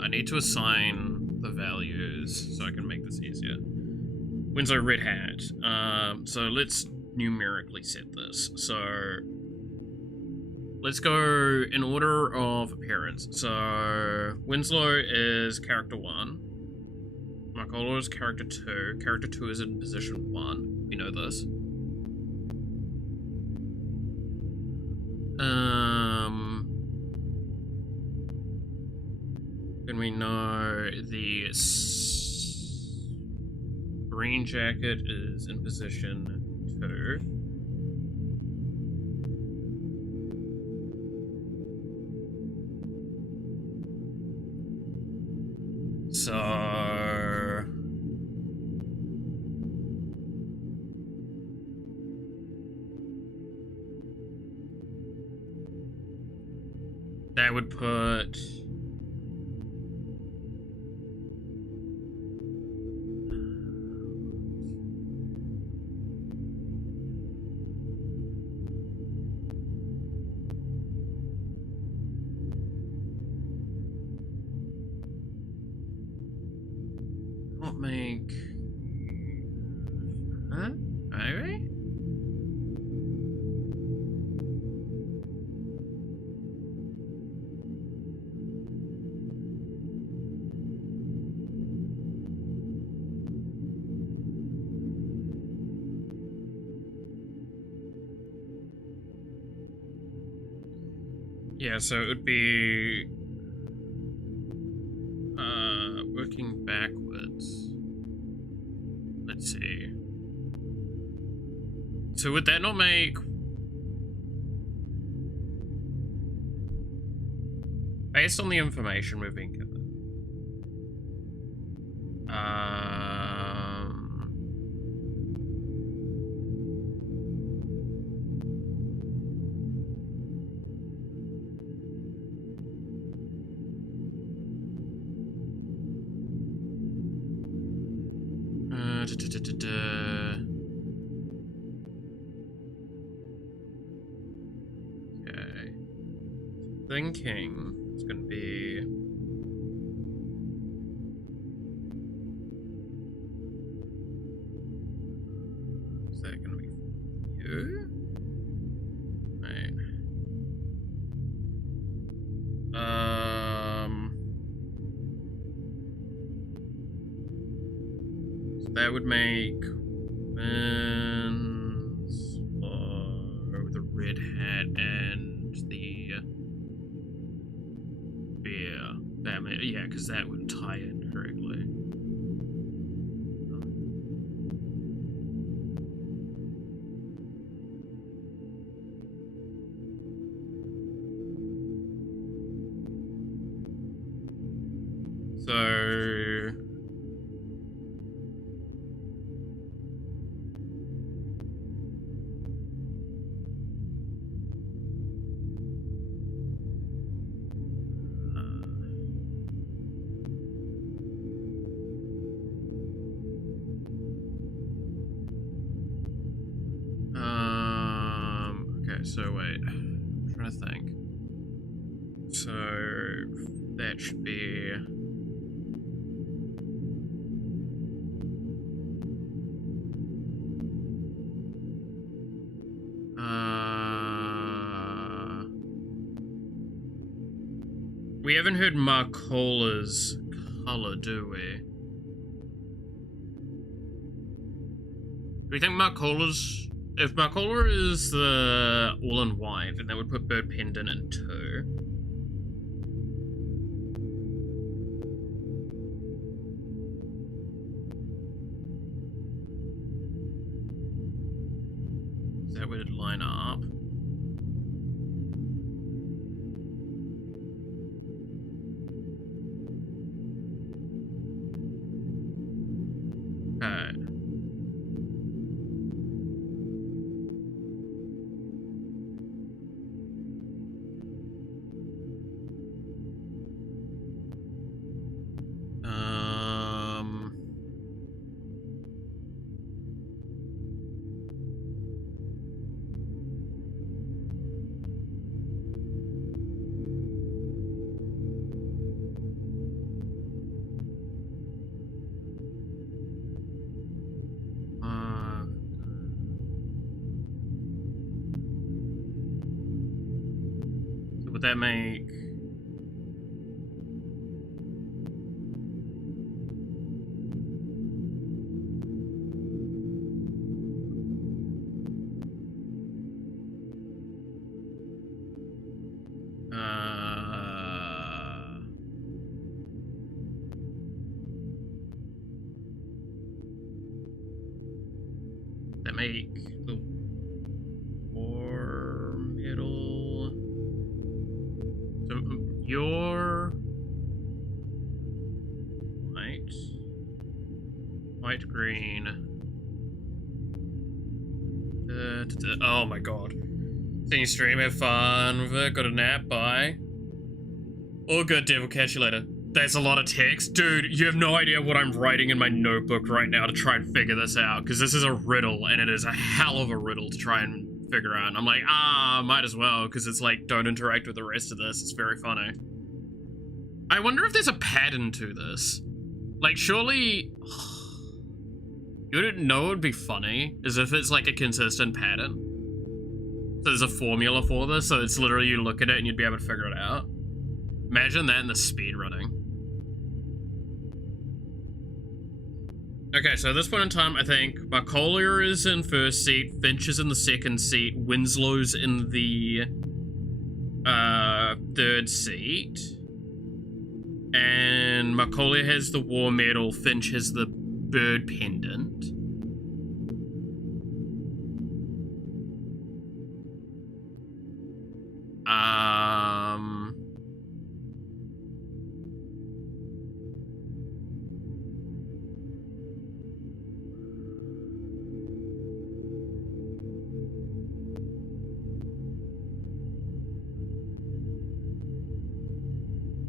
I need to assign the values so I can make this easier. Winslow Red Hat. So let's numerically set this. So let's go in order of appearance. So Winslow is character 1. Markolia is character 2. Character 2 is in position 1. We know this. Then we know the green jacket is in position 2. So that would put make alright. Yeah, so it would be working backwards. Let's see. So would that not make based on the information we've been given? Okay. Thinking it's gonna be is that gonna be you? Right. So that would make the red hat and the bear. That may, yeah, because that would tie in correctly. So Okay, so wait. I'm trying to think. So that should be... We haven't heard Marcola's color, do we? Do we think Marcola's... If Marcola is the all-in-white, then that would put Bird Pendant in 2. That would line up. Okay. So would that make... that make the war middle... So your white, green. Oh my god. See you stream, have fun with it, got a nap, bye. All good, Devil, catch you later. That's a lot of text. Dude, you have no idea what I'm writing in my notebook right now to try and figure this out, because this is a riddle, and it is a hell of a riddle to try and figure out. And I'm like, might as well, because it's like, don't interact with the rest of this. It's very funny. I wonder if there's a pattern to this. Like, surely... You wouldn't know it would be funny, is if it's like a consistent pattern. So there's a formula for this, so it's literally you look at it and you'd be able to figure it out. Imagine that in the speedrunning. Okay, so at this point in time, I think Marcolia is in first seat, Finch is in the second seat, Winslow's in the third seat. And Marcolia has the war medal, Finch has the bird pendant.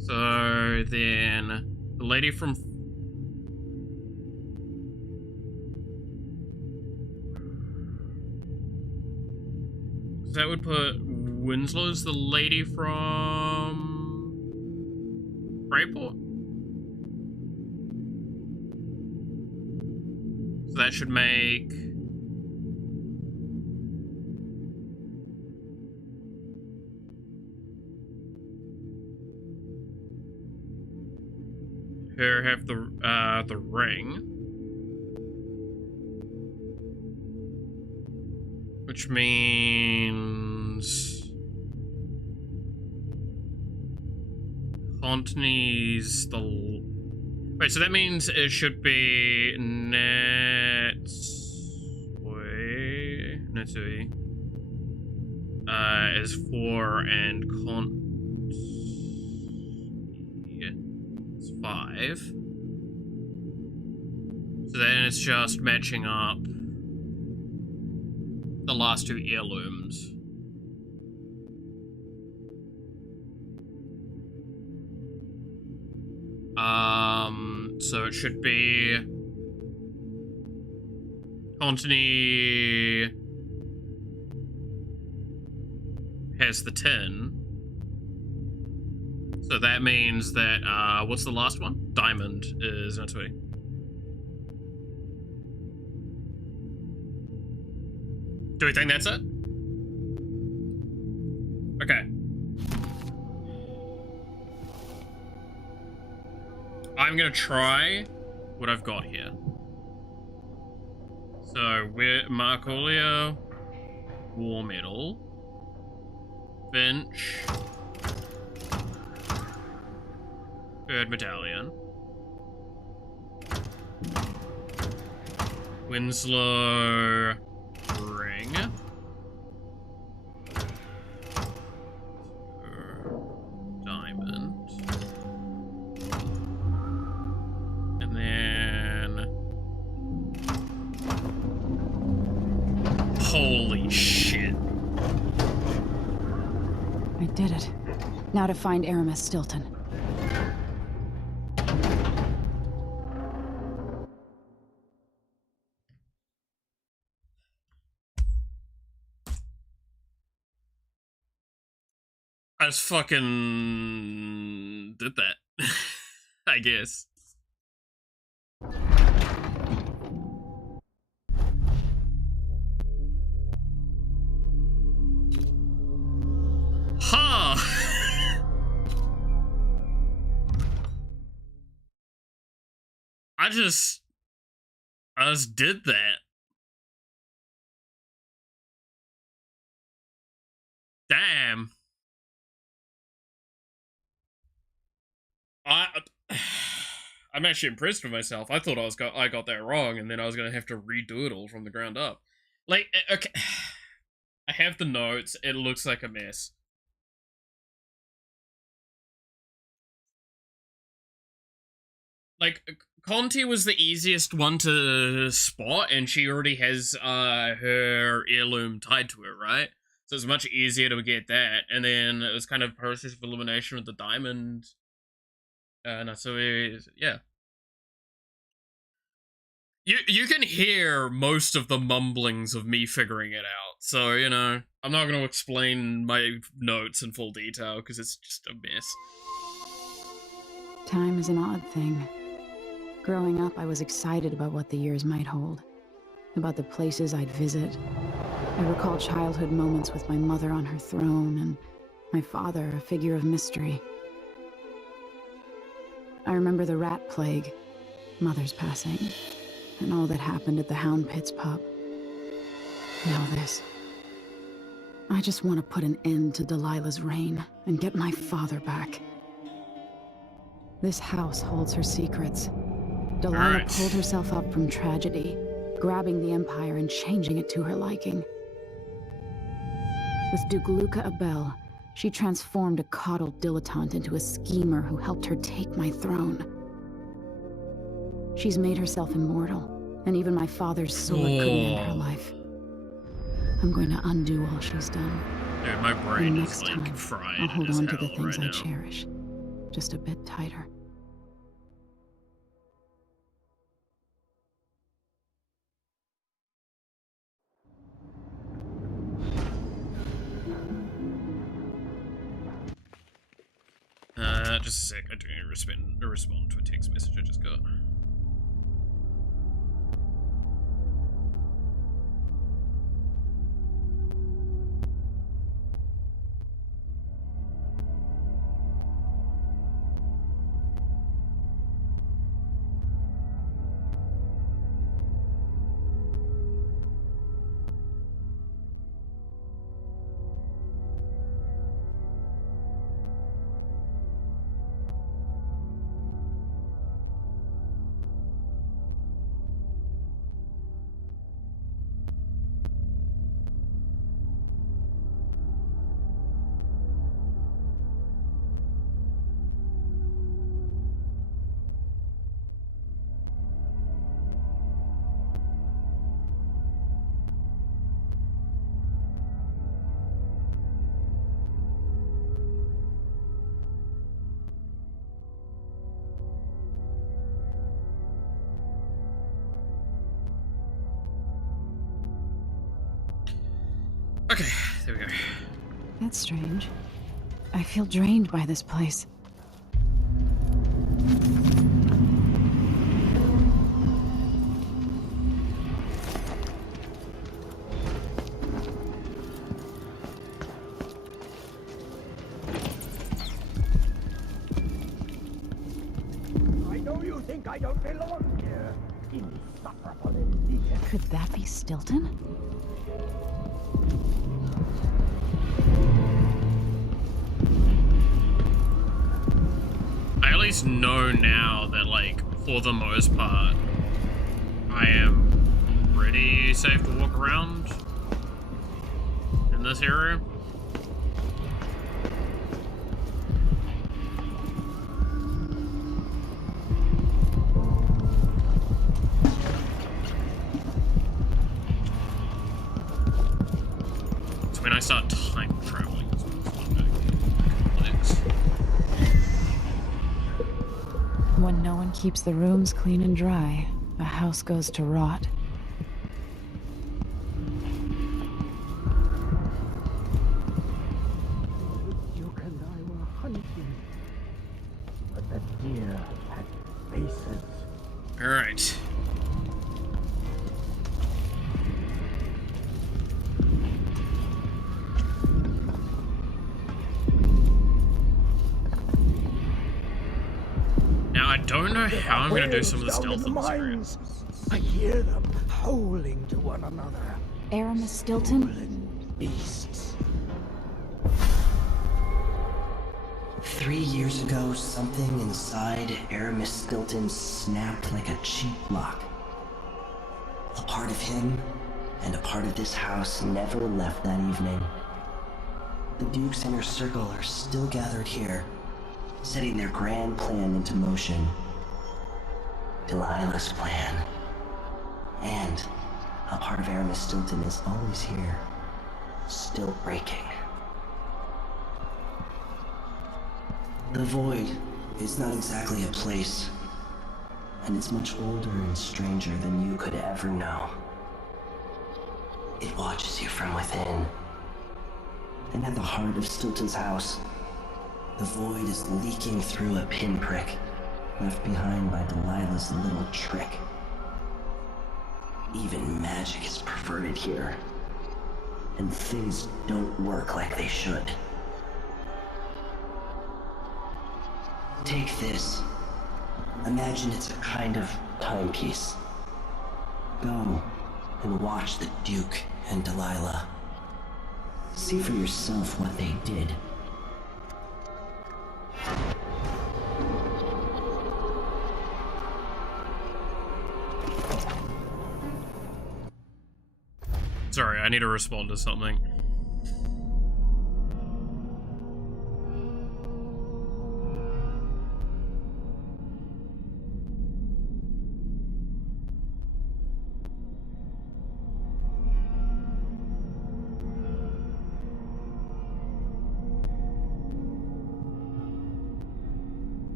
So then the lady from that would put Winslow as the lady from Brayport. So that should make her have the ring, which means Contney's the... Wait, so that means it should be Netsui is 4 and is 5. So then it's just matching up the last 2 heirlooms. So it should be Contney has the tin. So that means that, what's the last one? Diamond is Natui. Do we think that's it? Okay. I'm gonna try what I've got here. So, we're Marcolia, War Medal, Finch, Third Medallion, Winslow, Ring, Diamond, and then... Holy shit. I did it. Now to find Aramis Stilton. I just fucking did that. I guess. Ha! I just did that. Damn. I'm actually impressed with myself. I thought I got that wrong, and then I was gonna have to redo it all from the ground up. Like, okay, I have the notes. It looks like a mess. Like, Conti was the easiest one to spot, and she already has her heirloom tied to her, right? So it's much easier to get that. And then it was kind of process of elimination with the diamond. So yeah. You can hear most of the mumblings of me figuring it out. So, you know, I'm not going to explain my notes in full detail because it's just a mess. Time is an odd thing. Growing up, I was excited about what the years might hold, about the places I'd visit. I recall childhood moments with my mother on her throne, and my father, a figure of mystery. I remember the rat plague, Mother's passing, and all that happened at the Hound Pits pub. Now this. I just want to put an end to Delilah's reign and get my father back. This house holds her secrets. Delilah pulled herself up from tragedy, grabbing the Empire and changing it to her liking. With Duke Luca Abel, she transformed a coddled dilettante into a schemer who helped her take my throne. She's made herself immortal, and even my father's sword couldn't end her life. I'm going to undo all she's done. Dude, my brain And is next like time, fried. I'll hold as on to the hell things right I now. cherish, just a bit tighter. Just a sec. I do need to respond to a text message I just got. Okay, there we go. That's strange. I feel drained by this place. I know you think I don't belong here. Insufferable indeed. Could that be Stilton? I at least know now that, like, for the most part, I am pretty safe to walk around in this area. So when I start time traveling, it's not very complex. When no one keeps the rooms clean and dry, a house goes to rot. The Duke and I were hunting, but the deer had faces. All right. Now, I don't know how I'm going to do some of the stealth in this area. I hear them howling to one another. Aramis Stilton? Beasts. 3 years ago, something inside Aramis Stilton snapped like a cheap lock. A part of him and a part of this house never left that evening. The Duke's inner circle are still gathered here, setting their grand plan into motion. Delilah's plan. And a part of Aramis Stilton is always here, still breaking. The Void is not exactly a place, and it's much older and stranger than you could ever know. It watches you from within. And at the heart of Stilton's house, the Void is leaking through a pinprick left behind by Delilah's little trick. Even magic is perverted here, and things don't work like they should. Take this. Imagine it's a kind of timepiece. Go and watch the Duke and Delilah. See for yourself what they did. Sorry, I need to respond to something.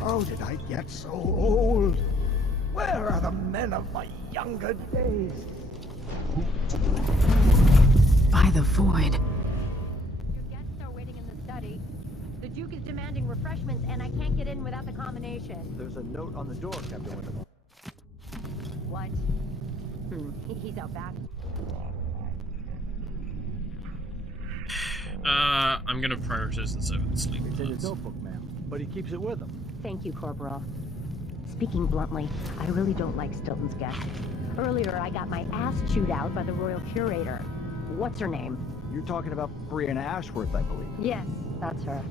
How did I get so old? Where are the men of my younger days? By the Void. Your guests are waiting in the study. The Duke is demanding refreshments, and I can't get in without the combination. There's a note on the door, Captain Wintermore. What? He's out back. I'm gonna prioritize this over the sleep. It's in his notebook, ma'am, but he keeps it with him. Thank you, Corporal. Speaking bluntly, I really don't like Stilton's guests. Earlier, I got my ass chewed out by the Royal Curator. What's her name? You're talking about Brianna Ashworth, I believe. Yes, that's her.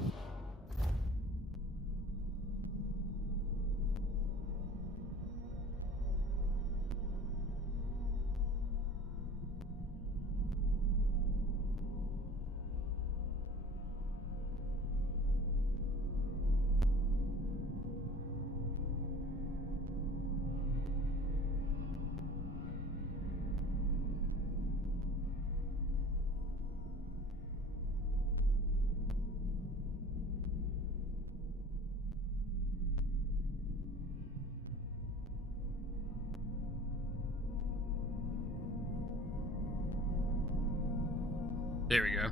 There we go.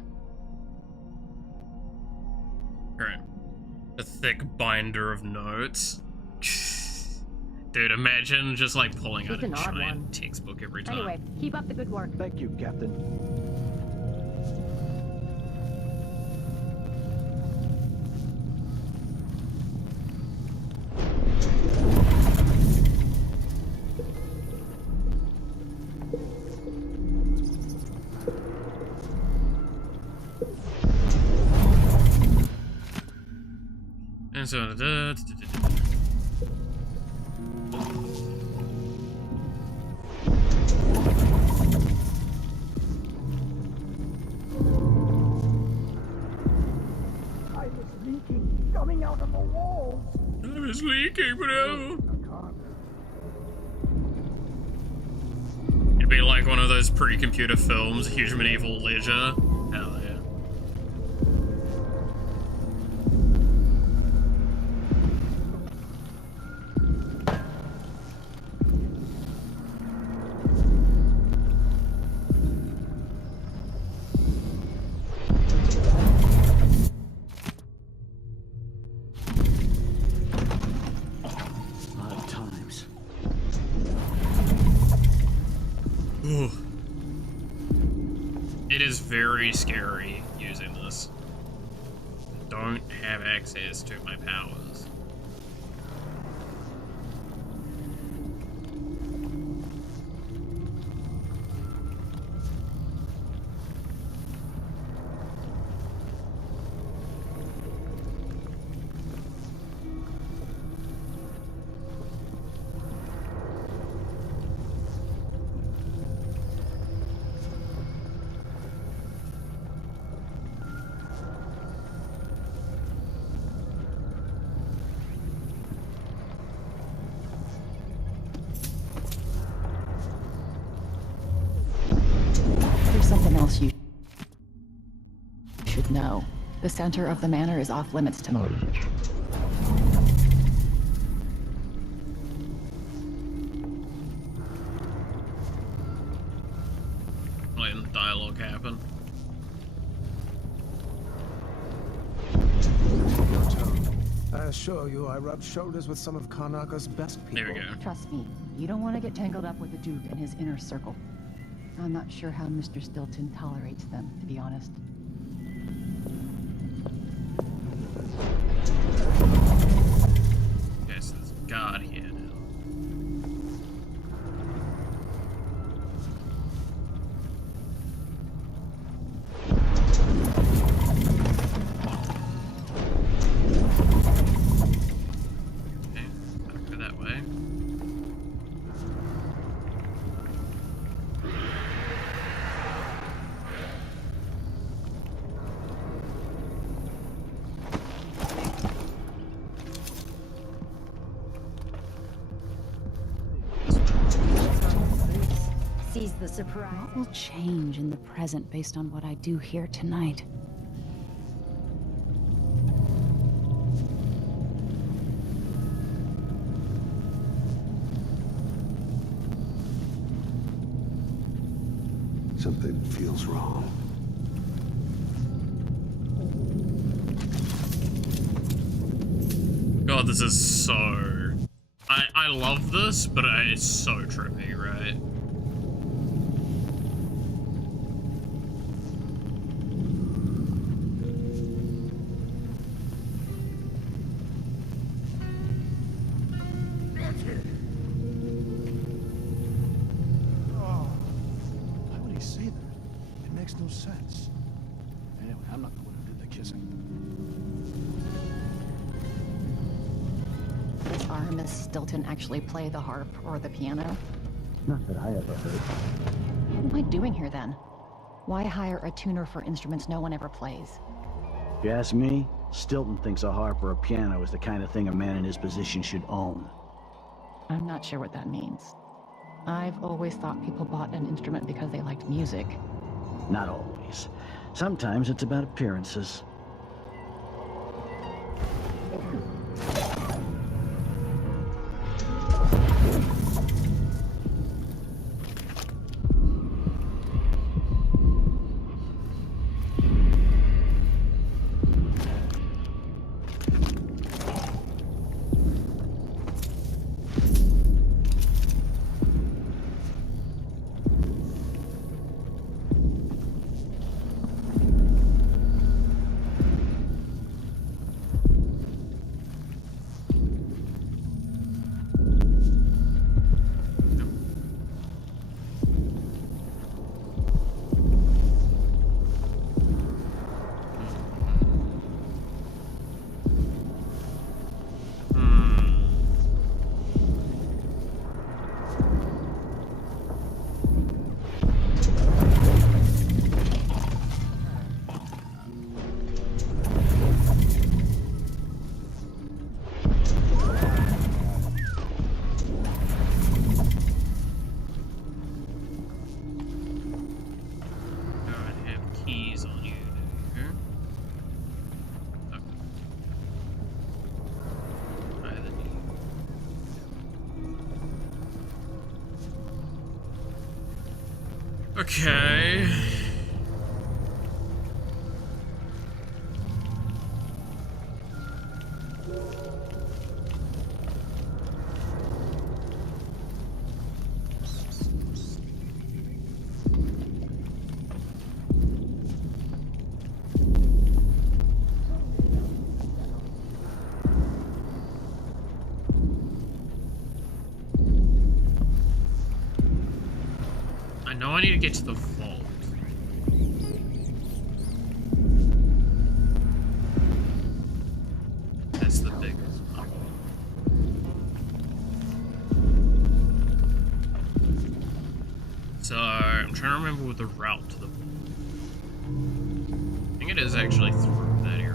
Alright. A thick binder of notes. Dude, imagine just like pulling out a giant textbook every time. Anyway, keep up the good work. Thank you, Captain. And so, I was leaking, coming out of the walls. I was leaking, bro. It'd be like one of those pre-computer films, Huge Medieval Leisure. Hell yeah. Ooh. It is very scary using this. I don't have access to my powers. You should know. The center of the manor is off limits to me. Letting the dialogue happen. I assure you, I rubbed shoulders with some of Karnaka's best people. There we go. Trust me, you don't want to get tangled up with the Duke and his inner circle. I'm not sure how Mr. Stilton tolerates them, to be honest. Okay, so there's a guard here now. Okay, gotta go that way. Seize the surprise. What will change in the present based on what I do here tonight? Something feels wrong. God, this is so... I love this, but it's so trippy, right? Why would he say that? It makes no sense. Anyway, I'm not the one who did the kissing. Does Artemis Stilton actually play the harp or the piano? Not that I ever heard. What am I doing here then? Why hire a tuner for instruments no one ever plays? If you ask me, Stilton thinks a harp or a piano is the kind of thing a man in his position should own. I'm not sure what that means. I've always thought people bought an instrument because they liked music. Not always. Sometimes it's about appearances. Okay. I know I need to get to the vault. That's the big one. So, I'm trying to remember what the route to the vault. I think it is actually through that area.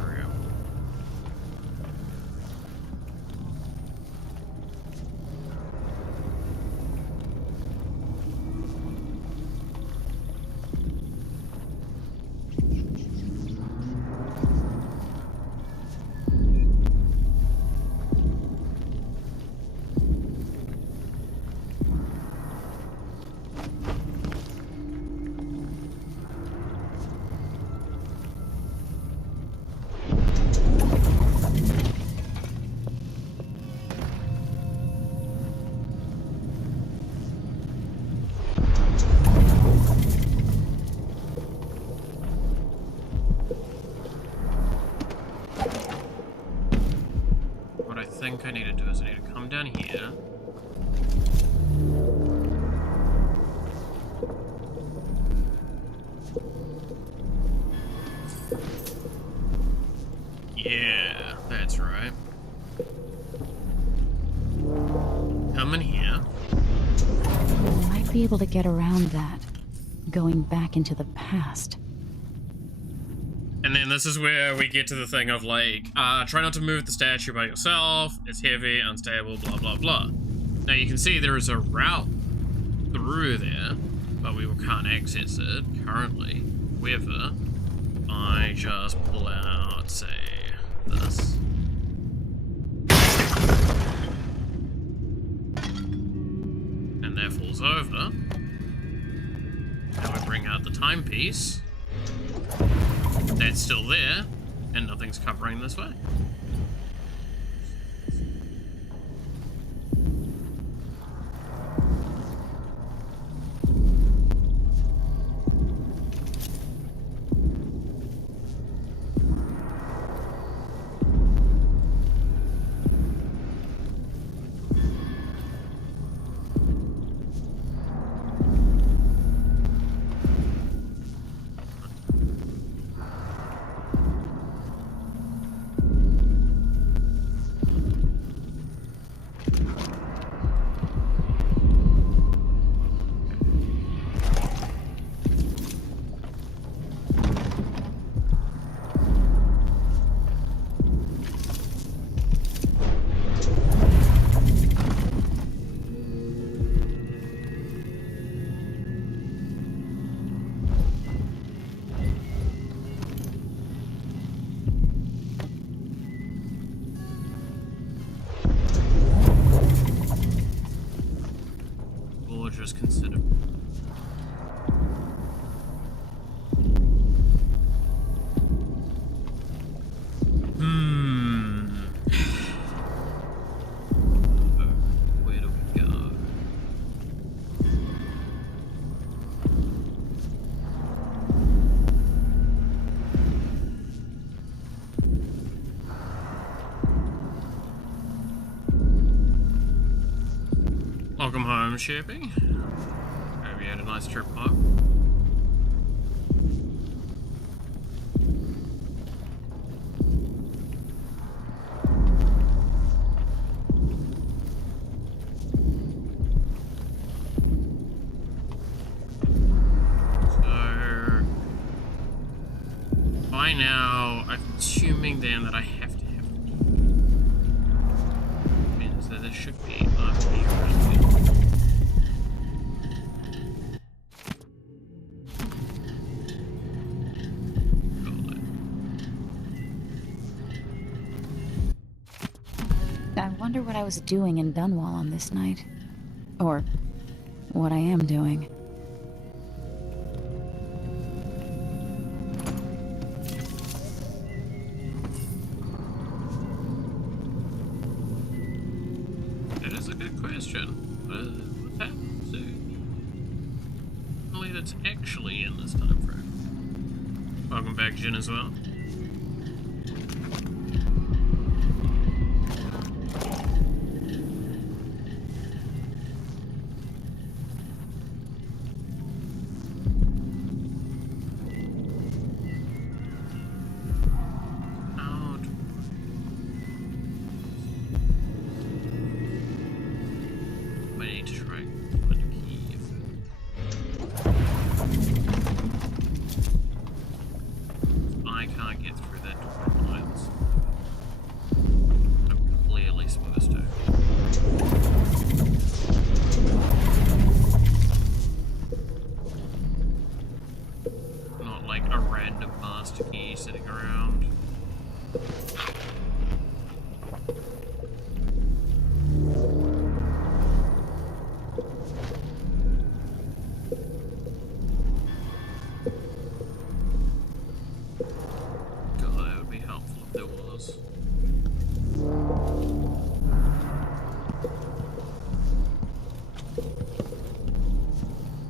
I think I need to do is I need to come down here. Yeah, that's right. Come in here. I might be able to get around that, going back into the past. And then this is where we get to the thing of like, try not to move the statue by yourself, it's heavy, unstable, blah blah blah. Now you can see there is a route through there, but we can't access it currently. However, I just pull out, say, this. And that falls over. Now we bring out the timepiece. That's still there, and nothing's covering this way. Just consider. Where do we go? Welcome home, Shippy. Hope you had a nice trip home. So, by now, I'm assuming then that I have to have it. Means that there should be RP around here. I wonder what I was doing in Dunwall on this night. Or what I am doing. question. What happened to Emily that's actually in this time frame? Welcome back, Jin, as well.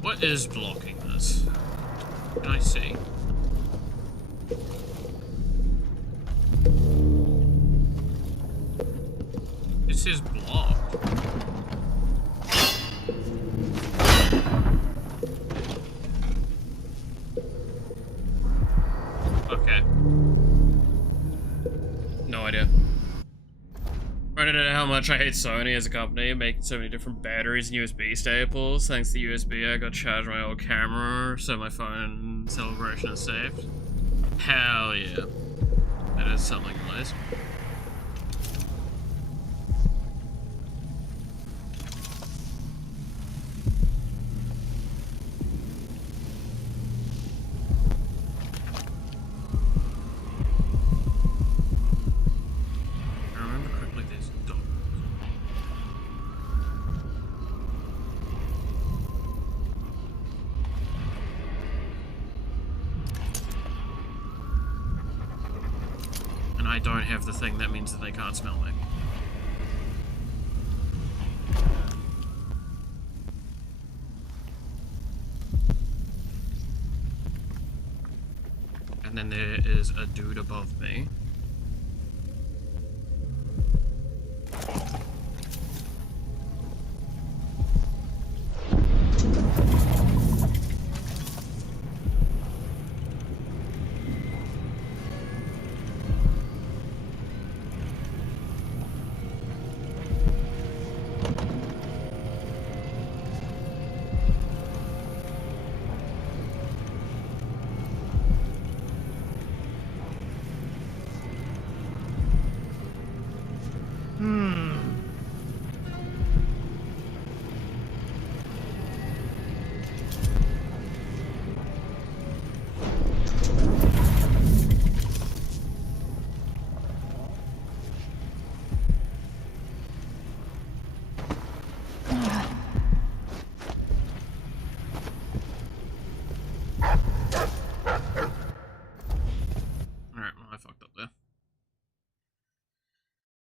What is blocking this? Can I see? This is blocked. Okay. No idea. I don't know how much I hate Sony as a company, making so many different batteries and USB staples. Thanks to USB, I got to charge my old camera, so my phone celebration is saved. Hell yeah. That is something nice. I don't have the thing that means that they can't smell me. And then there is a dude above me.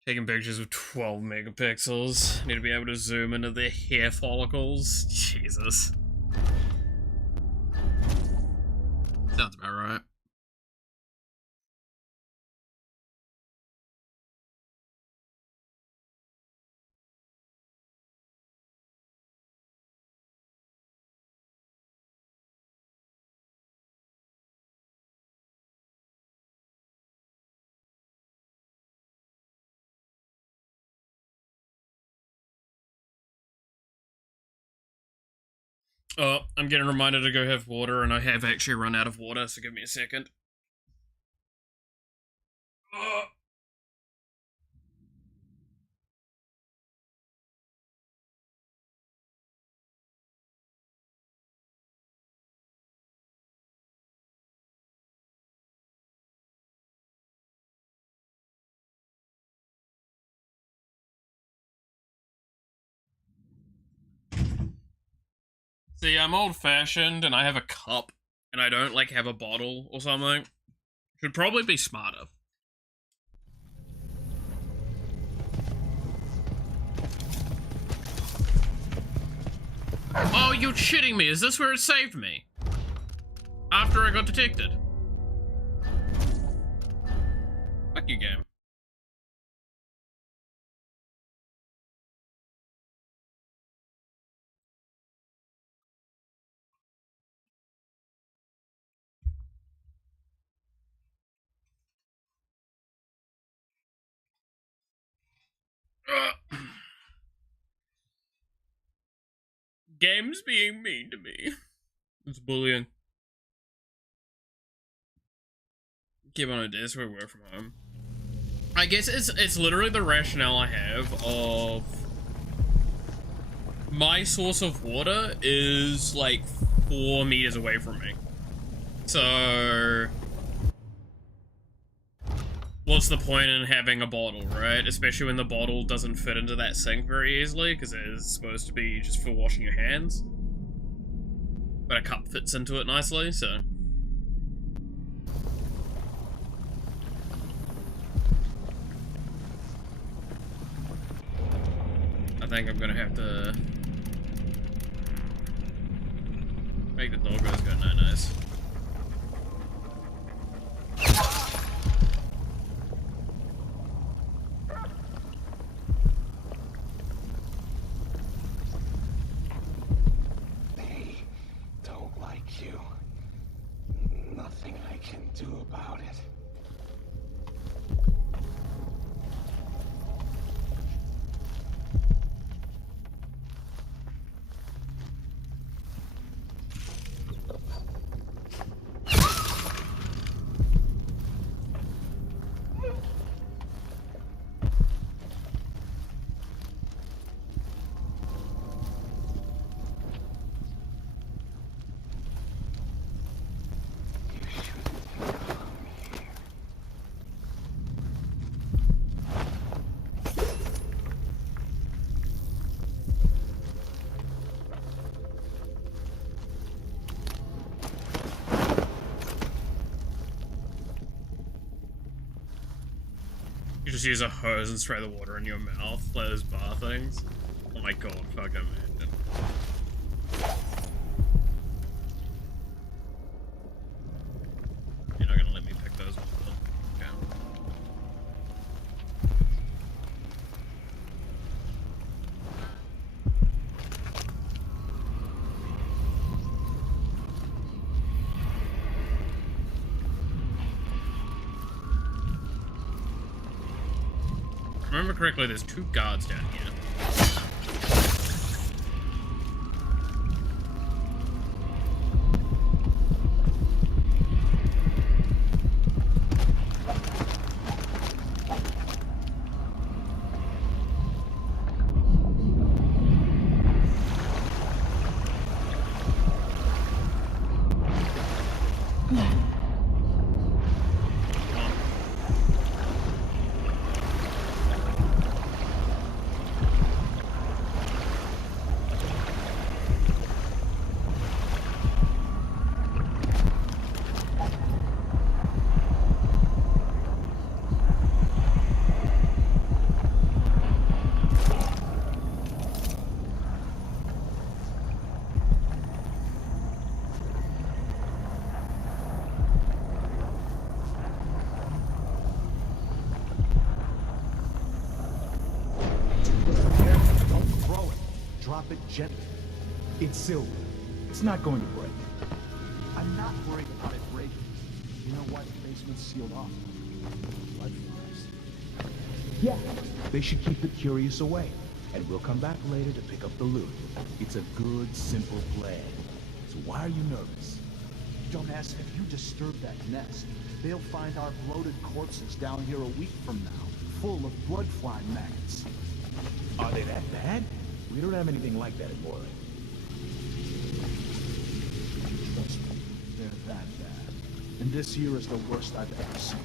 Taking pictures with 12 megapixels. Need to be able to zoom into their hair follicles. Jesus. Sounds about right. Oh, I'm getting reminded to go have water, and I have actually run out of water, so give me a second. See, I'm old-fashioned, and I have a cup, and I don't, like, have a bottle or something. Should probably be smarter. Oh, you're shitting me. Is this where it saved me? After I got detected? Fuck you, game. Game's being mean to me. It's bullying. Keep on a desk where I work from home. I guess it's literally the rationale I have of my source of water is like 4 meters away from me. So what's the point in having a bottle, right? Especially when the bottle doesn't fit into that sink very easily because it is supposed to be just for washing your hands. But a cup fits into it nicely, so. I think I'm gonna have to make the doggos go nice. They don't like you. Nothing I can do about it. You just use a hose and spray the water in your mouth, like those bar things. Oh my god, fuck, I'm in. You're not gonna let me pick those ones up. Okay. If I remember correctly, there's 2 guards down here. Drop it gently. It's silver. It's not going to break. I'm not worried about it breaking. You know why the basement's sealed off? Blood flies. Yeah, they should keep the curious away, and we'll come back later to pick up the loot. It's a good, simple plan. So why are you nervous? Dumbass, if you disturb that nest, they'll find our bloated corpses down here a week from now, full of blood fly maggots. Are they that bad? We don't have anything like that anymore. Trust me, they're that bad. And this here is the worst I've ever seen.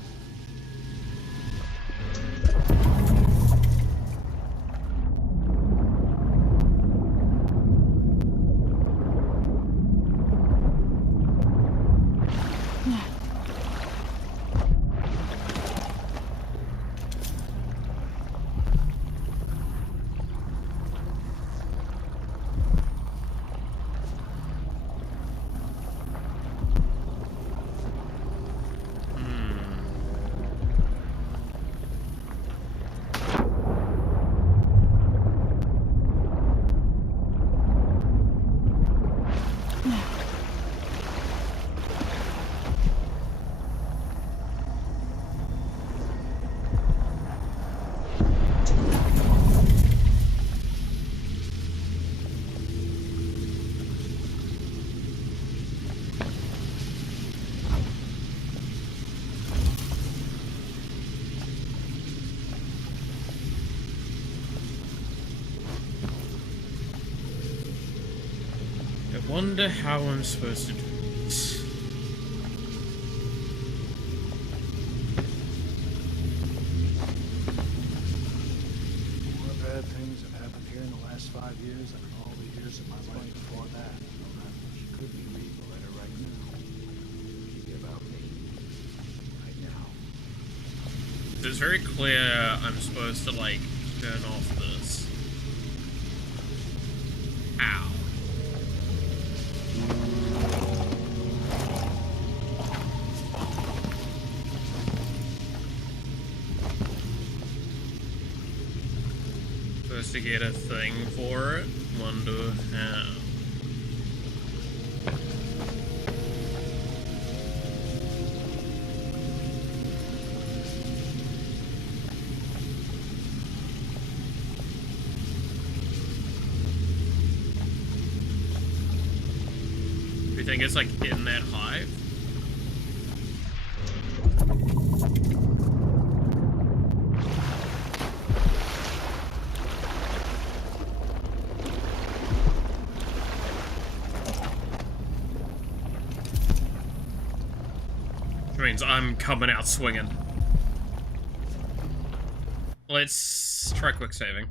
Wonder how I'm supposed to do this. More bad things have happened here in the last 5 years than in all the years of my life before that. She could be reading the letter right now. She about me. Right now. It's very clear I'm supposed to, like, turn off this. Ow. Supposed to get a thing for it. Wonder how. You think it's like in that hive? Which means I'm coming out swinging. Let's try quick saving.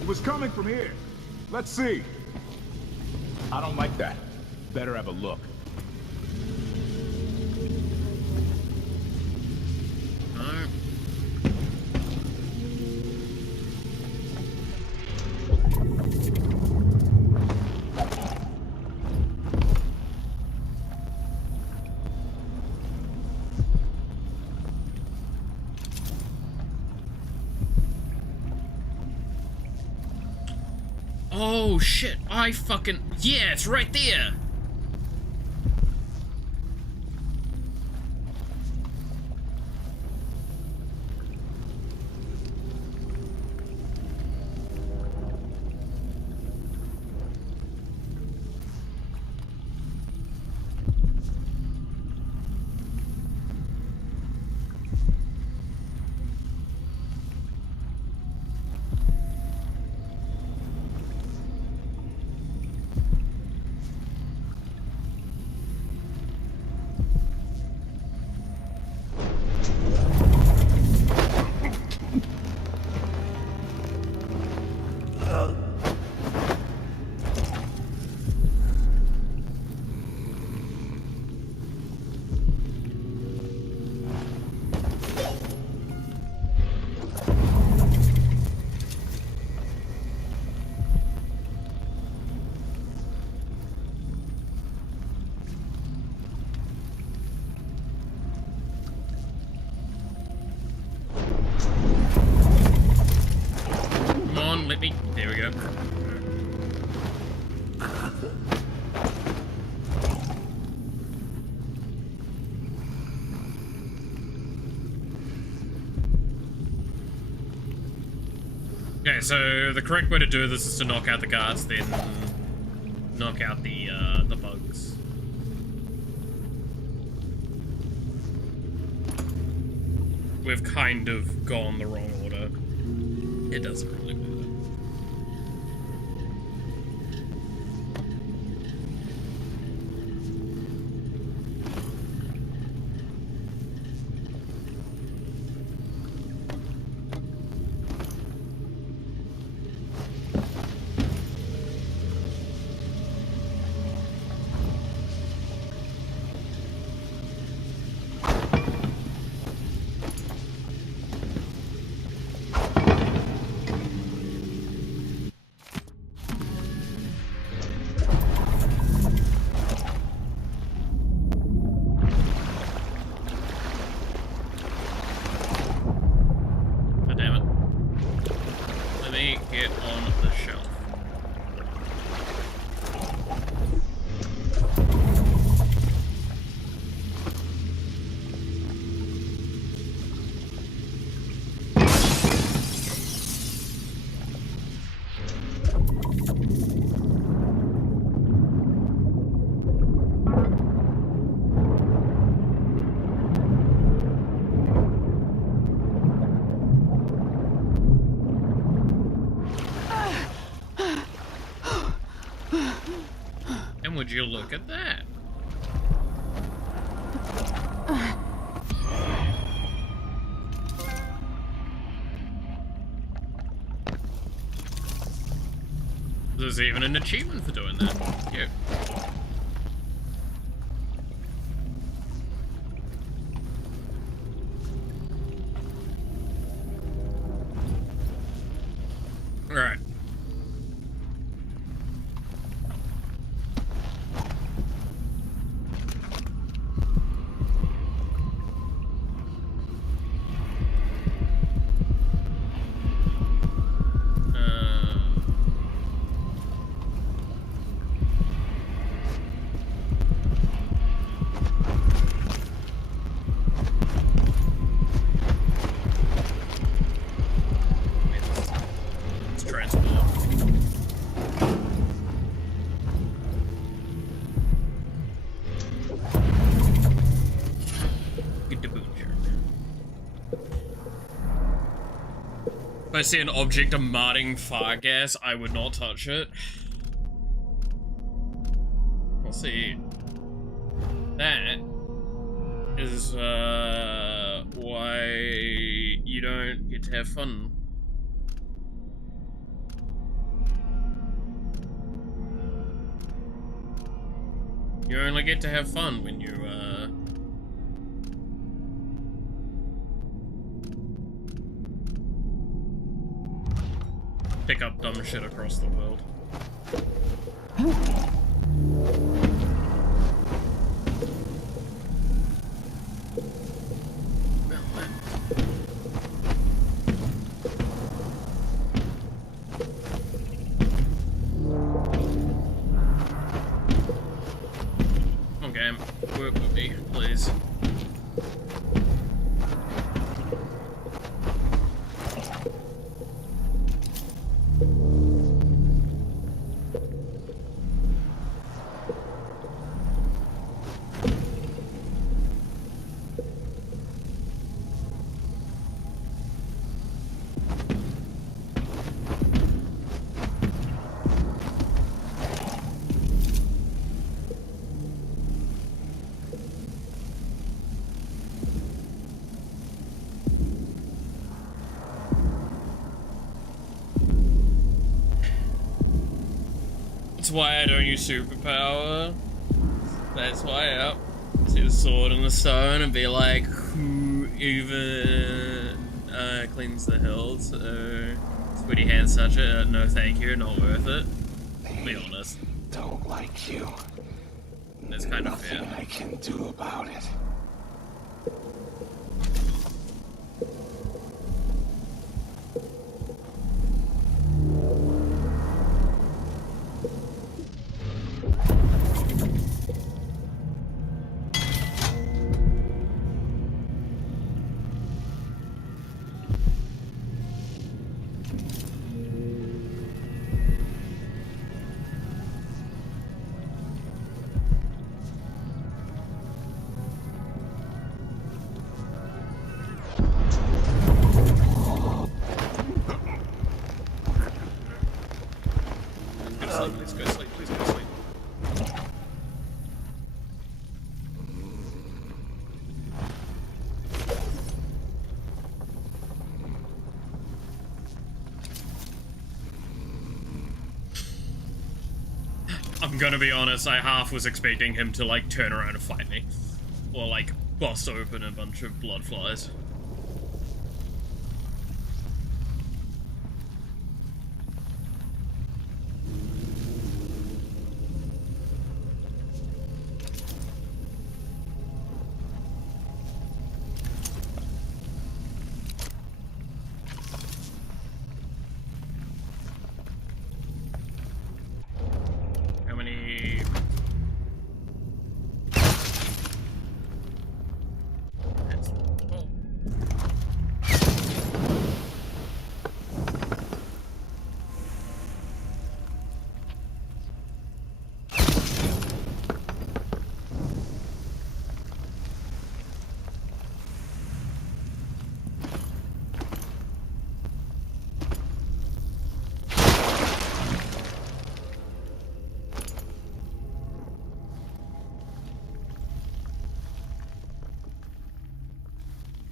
It was coming from here. Let's see. I don't like that. Better have a look. Oh shit, I fucking... Yeah, it's right there! There we go. Okay, so the correct way to do this is to knock out the guards, then knock out the bugs. We've kind of gone the wrong order. It doesn't really matter. Would you look at that? There's even an achievement for doing that. Cute. Alright. If I see an object emitting fire gas, I would not touch it. We'll see. That is why you don't get to have fun. You only get to have fun when you pick up dumb shit across the world. Okay, work with me, please. That's why I don't use superpower. That's why I see the sword and the stone and be like, who even cleans the hills? Sweaty hands touch it. No, thank you. Not worth it. Be honest. Don't like you. That's kind of fair. Nothing I can do about it. Please go sleep, please go sleep. I'm gonna be honest, I half was expecting him to like turn around and fight me. Or like bust open a bunch of blood flies.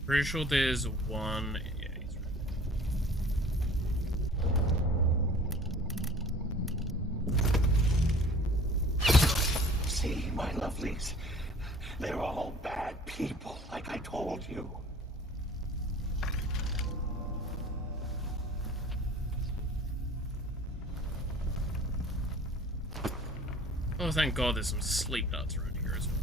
Pretty sure there's one. Yeah, he's right. See, my lovelies, they're all bad people, like I told you. Oh, thank God there's some sleep nuts around here as well.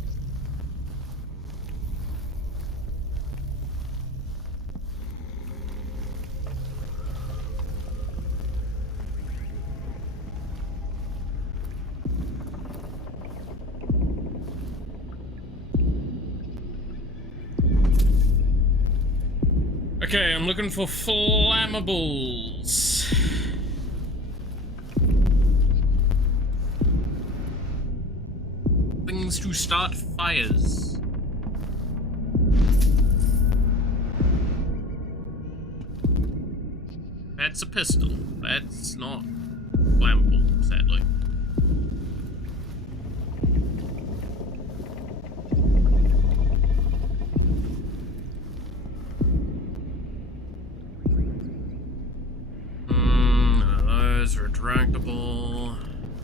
Okay, I'm looking for flammables. Things to start fires. That's a pistol. That's not flammable, sadly. Those are retractable.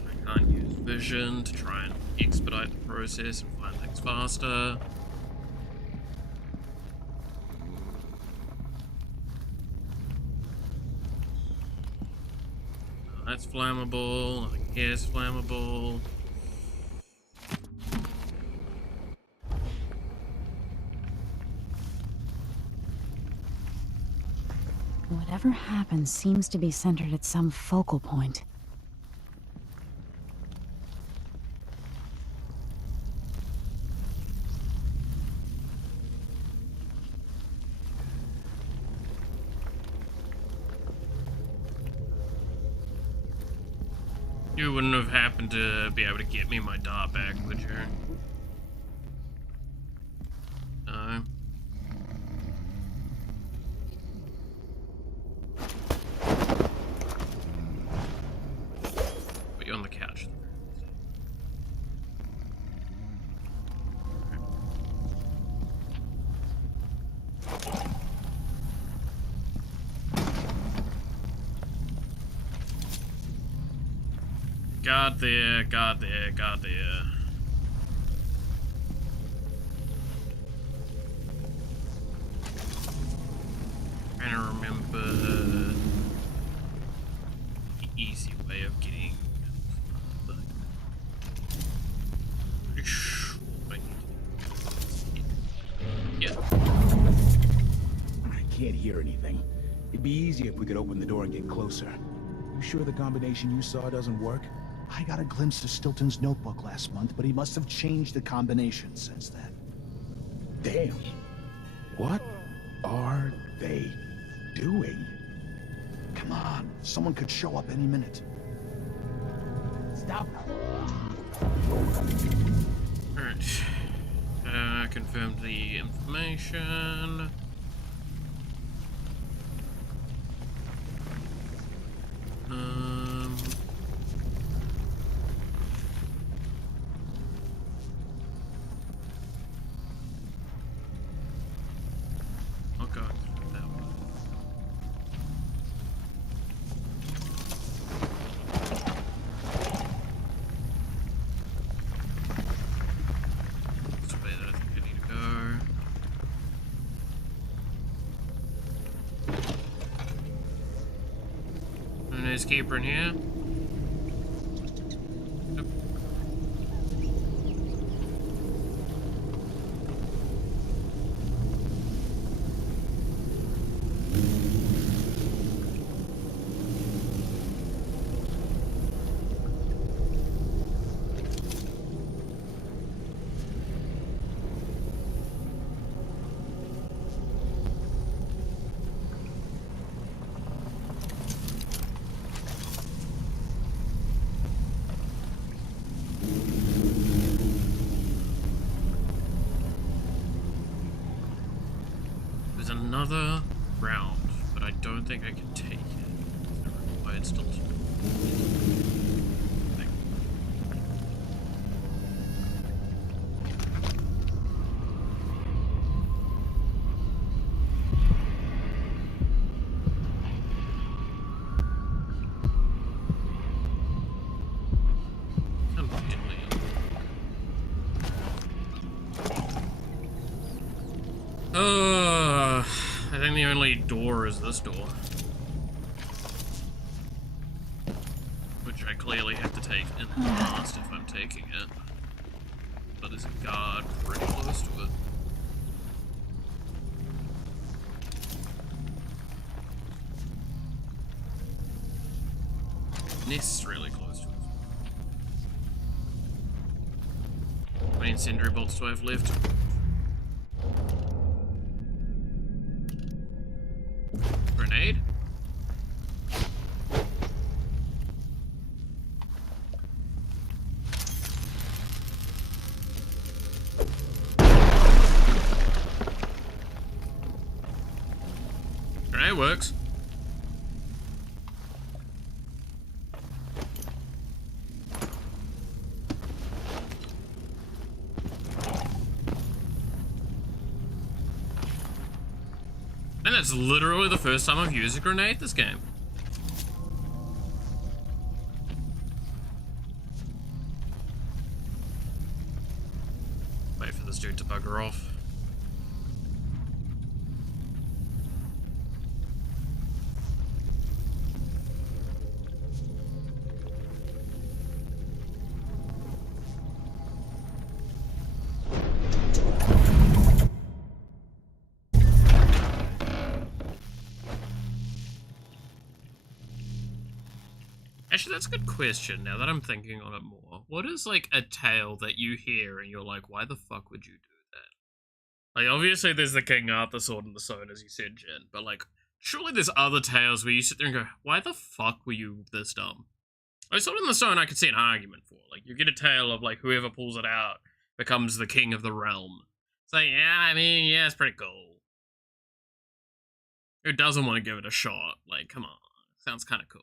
I can't use vision to try and expedite the process and find things faster. That's flammable. I think here's flammable. Whatever happens seems to be centered at some focal point. You wouldn't have happened to be able to get me my dart back, would you? No. Put you on the couch. Got there, got there, got there. Trying to remember the easy way of getting. Yeah. I can't hear anything. It'd be easier if we could open the door and get closer. You sure the combination you saw doesn't work? I got a glimpse of Stilton's notebook last month, but he must have changed the combination since then. Damn. What are they doing? Come on, someone could show up any minute. Stop. Alright. Confirmed the information. Okay. That one. This way that I think I need to go. And there's keeper in here. Another round, but I don't think I can take it. Why it's still. I think the only door is this door. Which I clearly have to take in fast if I'm taking it. But there's a guard pretty close to it. Nest's really close to it. How many incendiary bolts do I have left? Grenade? Grenade works. And that's literally the first time I've used a grenade this game. Wait for this dude to bugger off. Actually, that's a good question, now that I'm thinking on it more. What is, like, a tale that you hear and you're like, why the fuck would you do that? Like, obviously there's the King Arthur sword and the stone, as you said, Jen, but, like, surely there's other tales where you sit there and go, why the fuck were you this dumb? Like, sword and the stone I could see an argument for. Like, you get a tale of, like, whoever pulls it out becomes the king of the realm. It's like, yeah, I mean, yeah, it's pretty cool. Who doesn't want to give it a shot? Like, come on. Sounds kind of cool.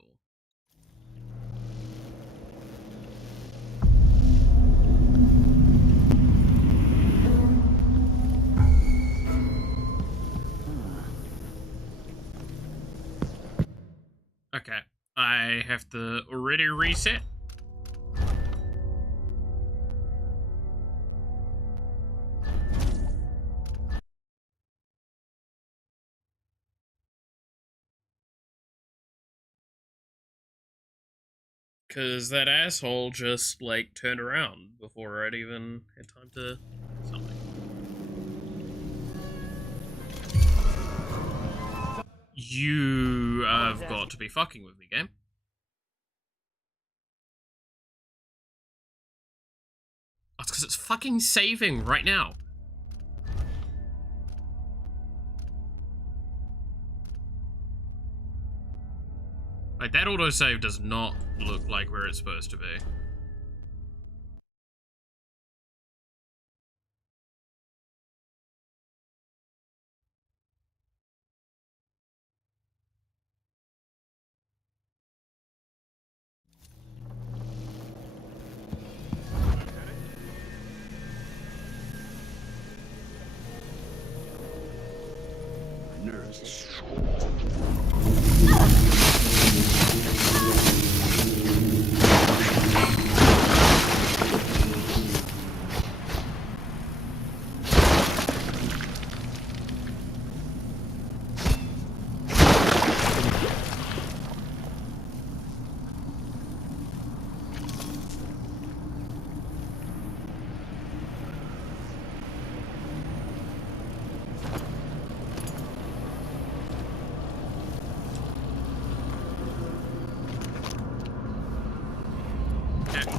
Okay, I have to already reset. Because that asshole just, like, turned around before I'd even had time to do something. You have got to be fucking with me, game. That's because it's fucking saving right now. Like, that autosave does not look like where it's supposed to be. Nerves.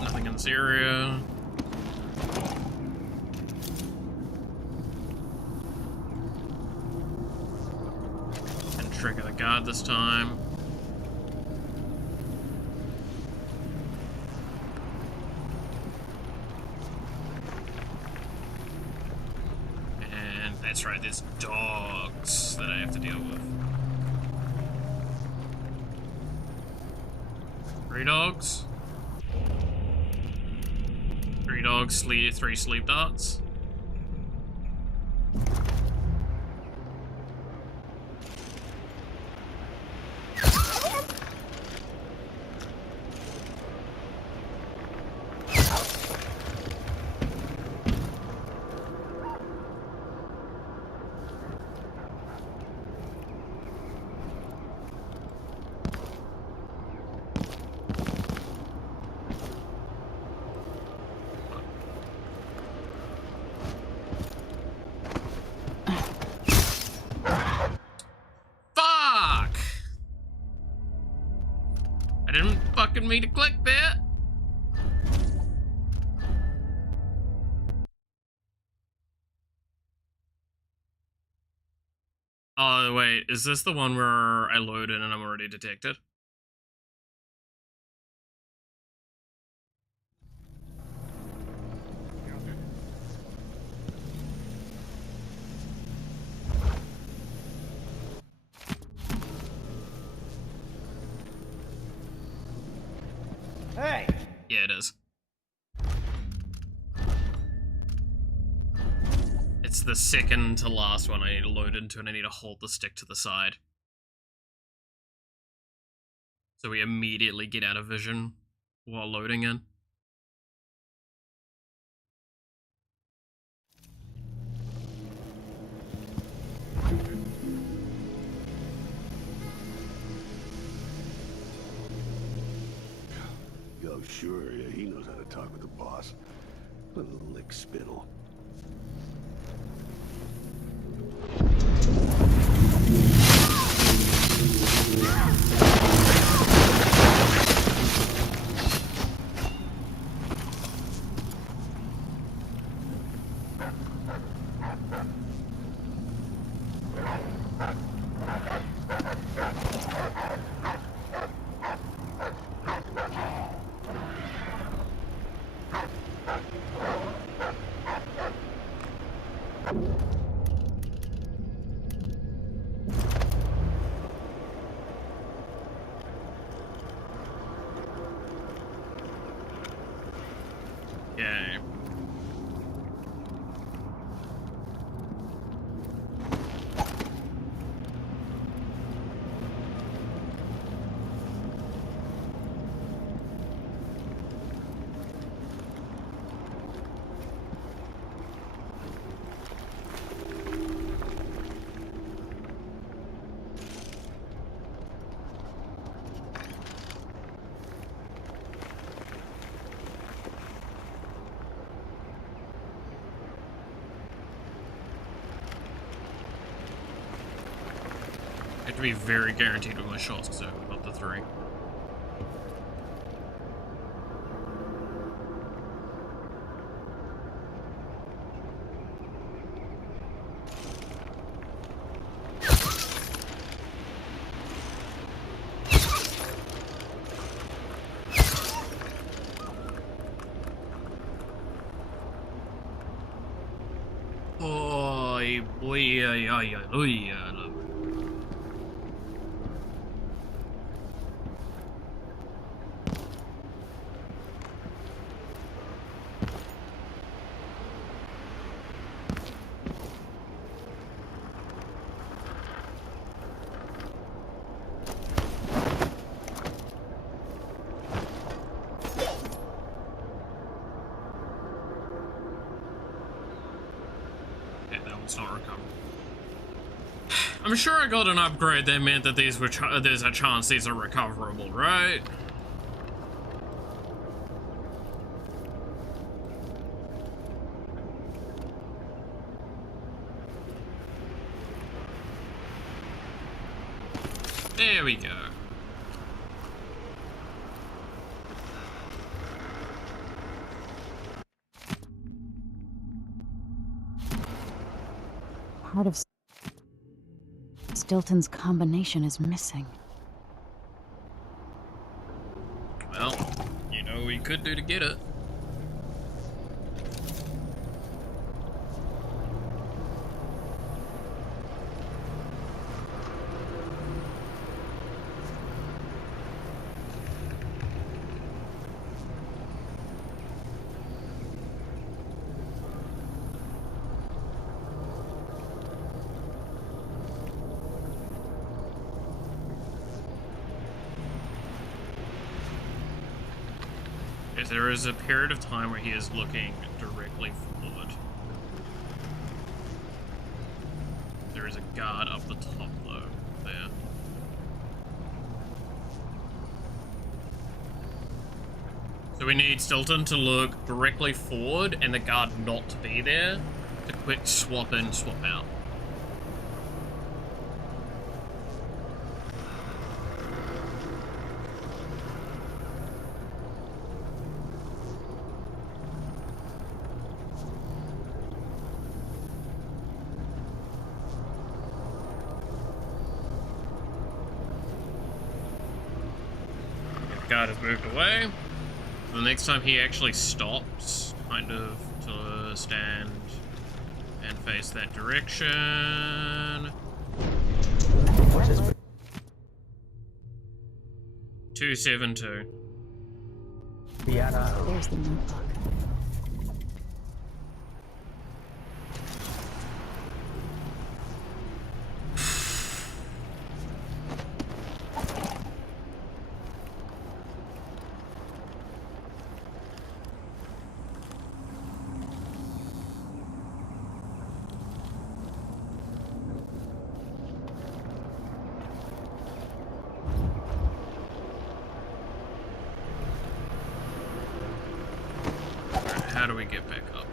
Nothing in this area. And trigger the guard this time. And that's right, there's dogs that I have to deal with. 3 dogs. 3 dogs, 3 sleep darts. asking me to click there. Oh, wait, is this the one where I load in and I'm already detected? Hey! Yeah, it is. It's the second to last one I need to load into, and I need to hold the stick to the side. So we immediately get out of vision while loading in. Yo, sure, yeah, he knows how to talk with the boss. Little lick spittle. Okay. I have to be very guaranteed with my shots because I've got the 3. Oh, boy, not recover. I'm sure I got an upgrade that meant that these were there's a chance these are recoverable, right? There we go. Part of Stilton's combination is missing. Well, you know what we could do to get it. There is a period of time where he is looking directly forward. There is a guard up the top, though, there. So we need Stilton to look directly forward and the guard not to be there to quick swap in, swap out. Guard has moved away. The next time he actually stops, kind of to stand and face that direction. 272. There's the notebook. How do we get back up?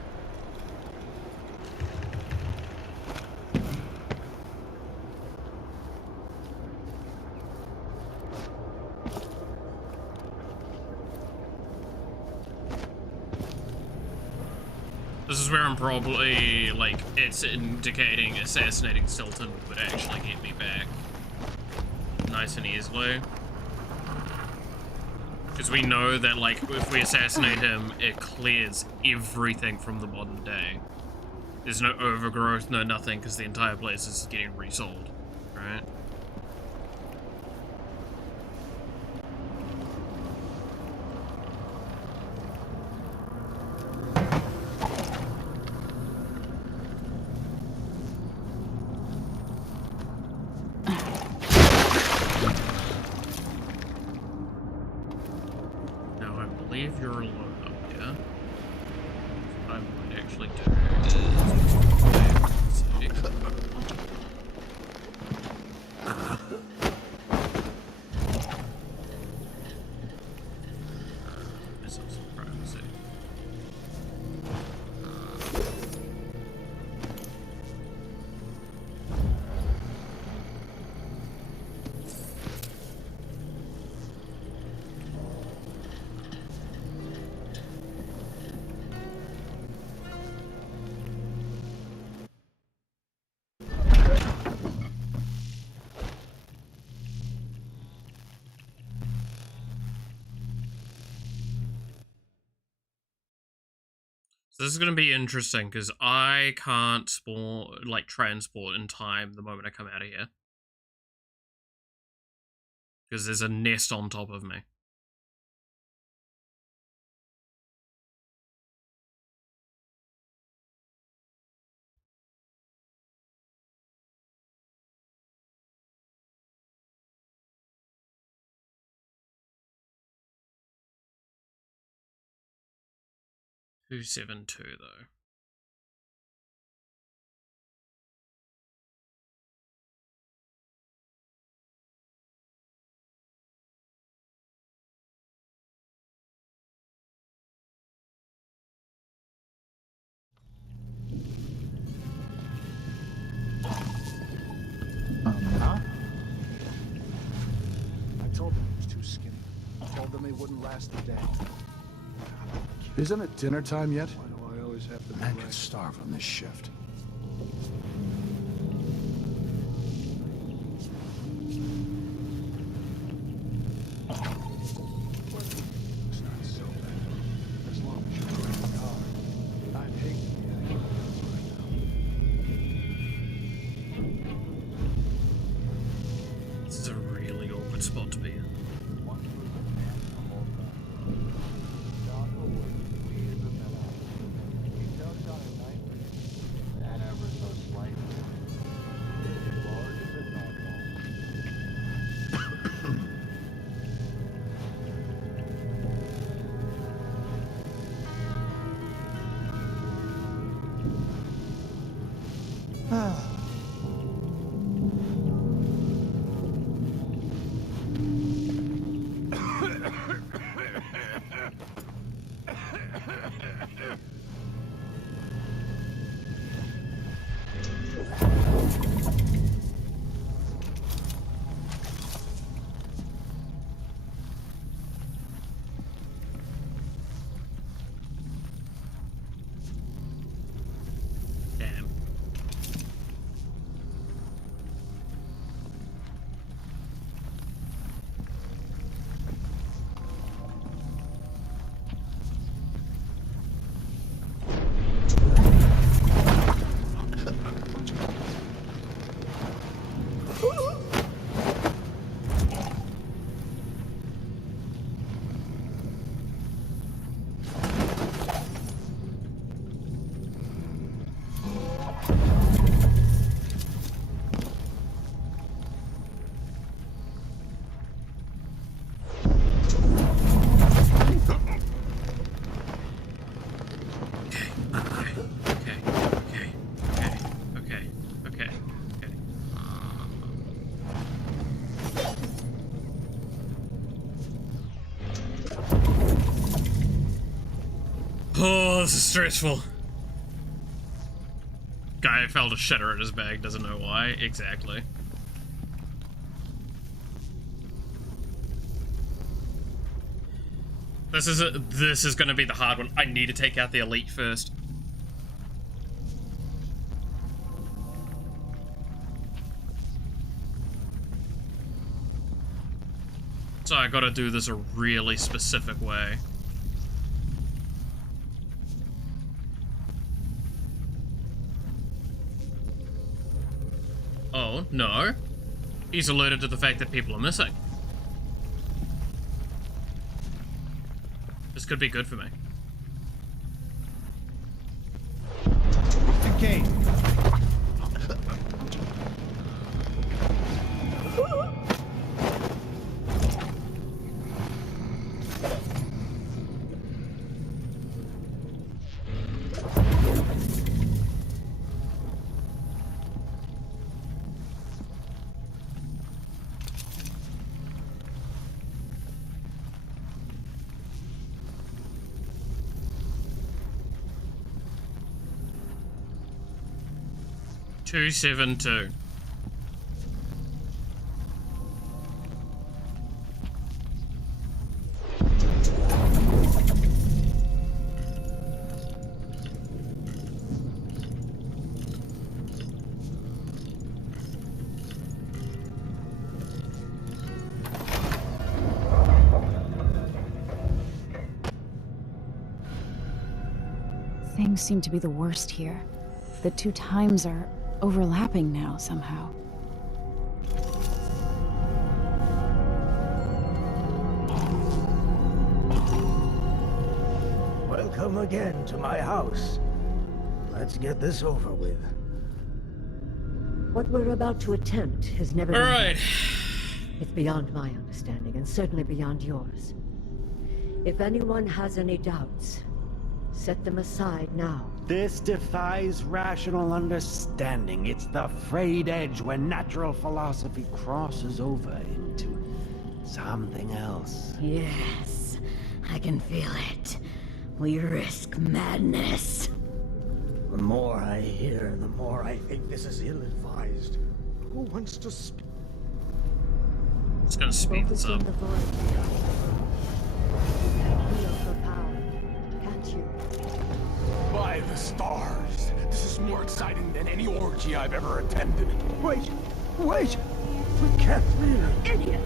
This is where I'm probably, like, it's indicating assassinating Stilton would actually get me back nice and easily. Because we know that, like, if we assassinate him, it clears everything from the modern day. There's no overgrowth, no nothing, because the entire place is getting resold, right? You're alone up here. What I might actually do is also privacy. So this is going to be interesting because I can't transport in time the moment I come out of here. Because there's a nest on top of me. .272 though. Huh? I told them he was too skinny. I told them they wouldn't last a day. Isn't it dinner time yet? Why do I always have to? Man could starve on this shift. It's not so bad. As long as you're working hard. I'd hate to be out of right now. This is a really awkward spot to be in. stressful. Guy felt a shitter in his bag, doesn't know why. Exactly. This is gonna be the hard one. I need to take out the elite first. So I gotta do this a really specific way. Oh, no. He's alerted to the fact that people are missing. This could be good for me. Okay. Two, 7, 2. Things seem to be the worst here. The two times are overlapping now somehow. Welcome again to my house. Let's get this over with. What we're about to attempt has never been All right. done. It's beyond my understanding, and certainly beyond yours. If anyone has any doubts, set them aside now. This defies rational understanding. It's the frayed edge where natural philosophy crosses over into something else. Yes, I can feel it. We risk madness. The more I hear, the more I think this is ill-advised. Who wants to speak? It's gonna speed this up. The void. Feel for power. Catch you. By the stars, this is more exciting than any orgy I've ever attended. Wait! Wait! We can't leave. Idiot!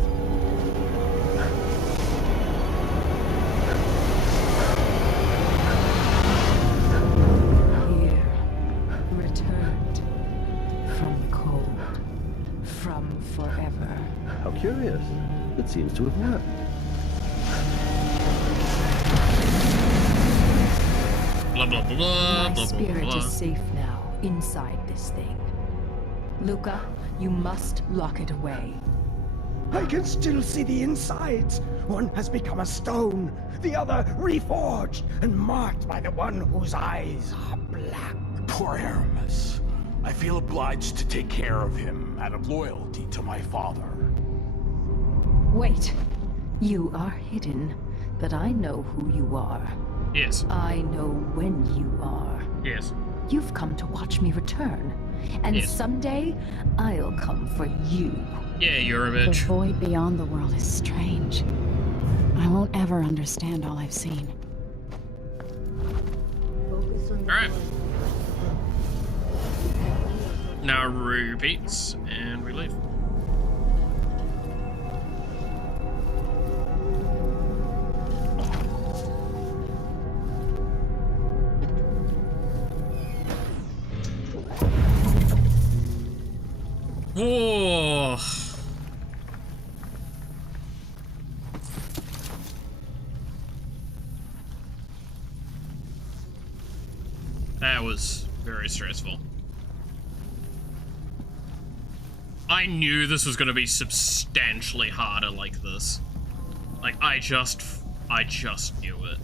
Here, returned from the cold, from forever. How curious. It seems to have worked. Blah, blah, blah, My blah, blah, spirit blah. is safe now, inside this thing. Luca, you must lock it away. I can still see the insides. One has become a stone, the other reforged and marked by the one whose eyes are black. Poor Aramis. I feel obliged to take care of him out of loyalty to my father. Wait. You are hidden, but I know who you are. Yes. I know when you are. Yes. You've come to watch me return. And Yes. someday, I'll come for you. Yeah, you're a The bitch. void beyond the world is strange. I won't ever understand all I've seen. Focus on the Alright. void. Now repeats, and we leave. Whoa. That was very stressful. I knew this was going to be substantially harder like this. Like, I just knew it.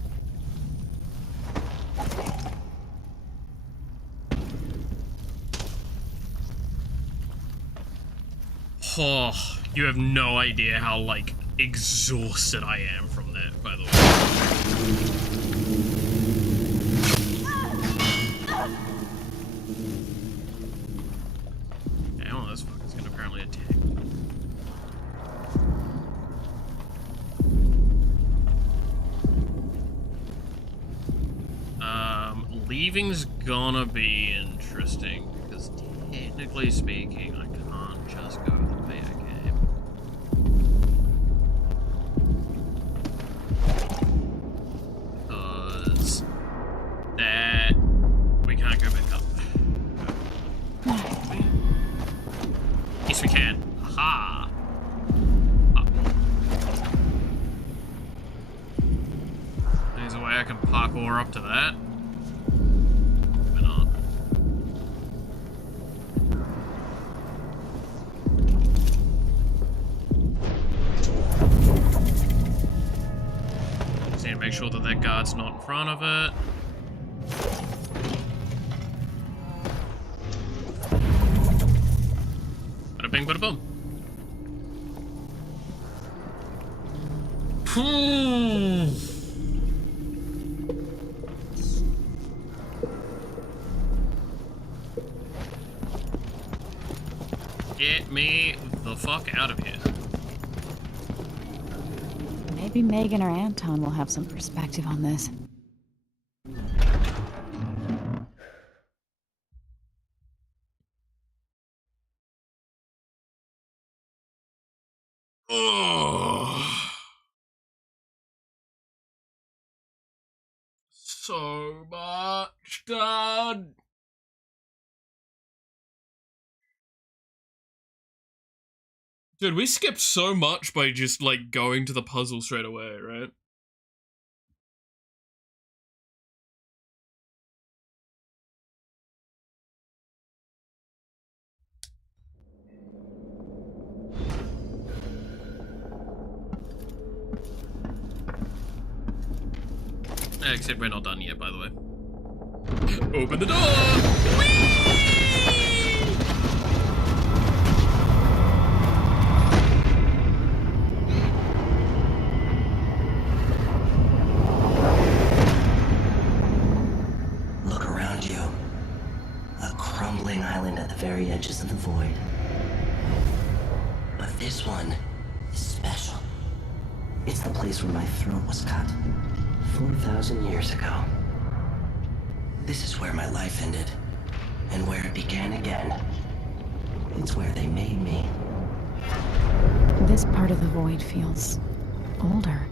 Oh, you have no idea how, like, exhausted I am from that, by the way. Thieving's gonna be interesting, because technically speaking, I can't just go the way I came. Because that we can't go back up. Yes, we can. Aha! Up. There's a way I can parkour up to that. Why not? Just need to make sure that that guard's not in front of it. Bada bing, bada boom. Get me the fuck out of here. Maybe Megan or Anton will have some perspective on this. So much done. Dude, we skipped so much by just like going to the puzzle straight away, right? Except we're not done yet, by the way. Open the door! Look around you. A crumbling island at the very edges of the void. But this one is special. It's the place where my throat was cut 4,000 years ago. This is where my life ended, and where it began again. It's where they made me. This part of the void feels older.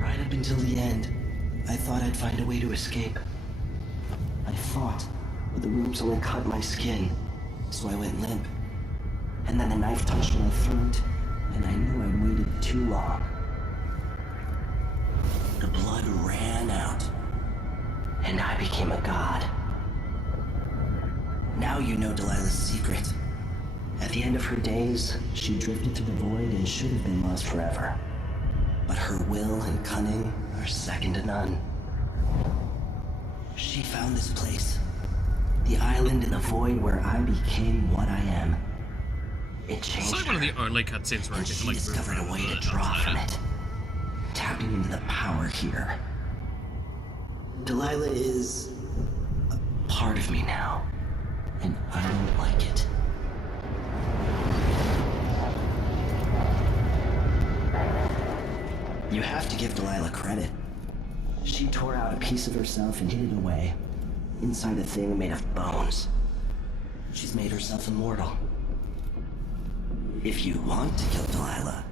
Right up until the end, I thought I'd find a way to escape. I fought, but the ropes only cut my skin, so I went limp. And then the knife touched my throat, and I knew I'd waited too long. The blood ran out, and I became a god. Now you know Delilah's secret. At the end of her days, she drifted to the void and should have been lost forever. But her will and cunning are second to none. She found this place, the island in the void where I became what I am. It changed It's like one of the only cutscenes where I and can she like discovered a way to draw from it, tapping into the power here. Delilah is a part of me now, and I don't like it. You have to give Delilah credit. She tore out a piece of herself and hid it away, inside a thing made of bones. She's made herself immortal. If you want to kill Delilah,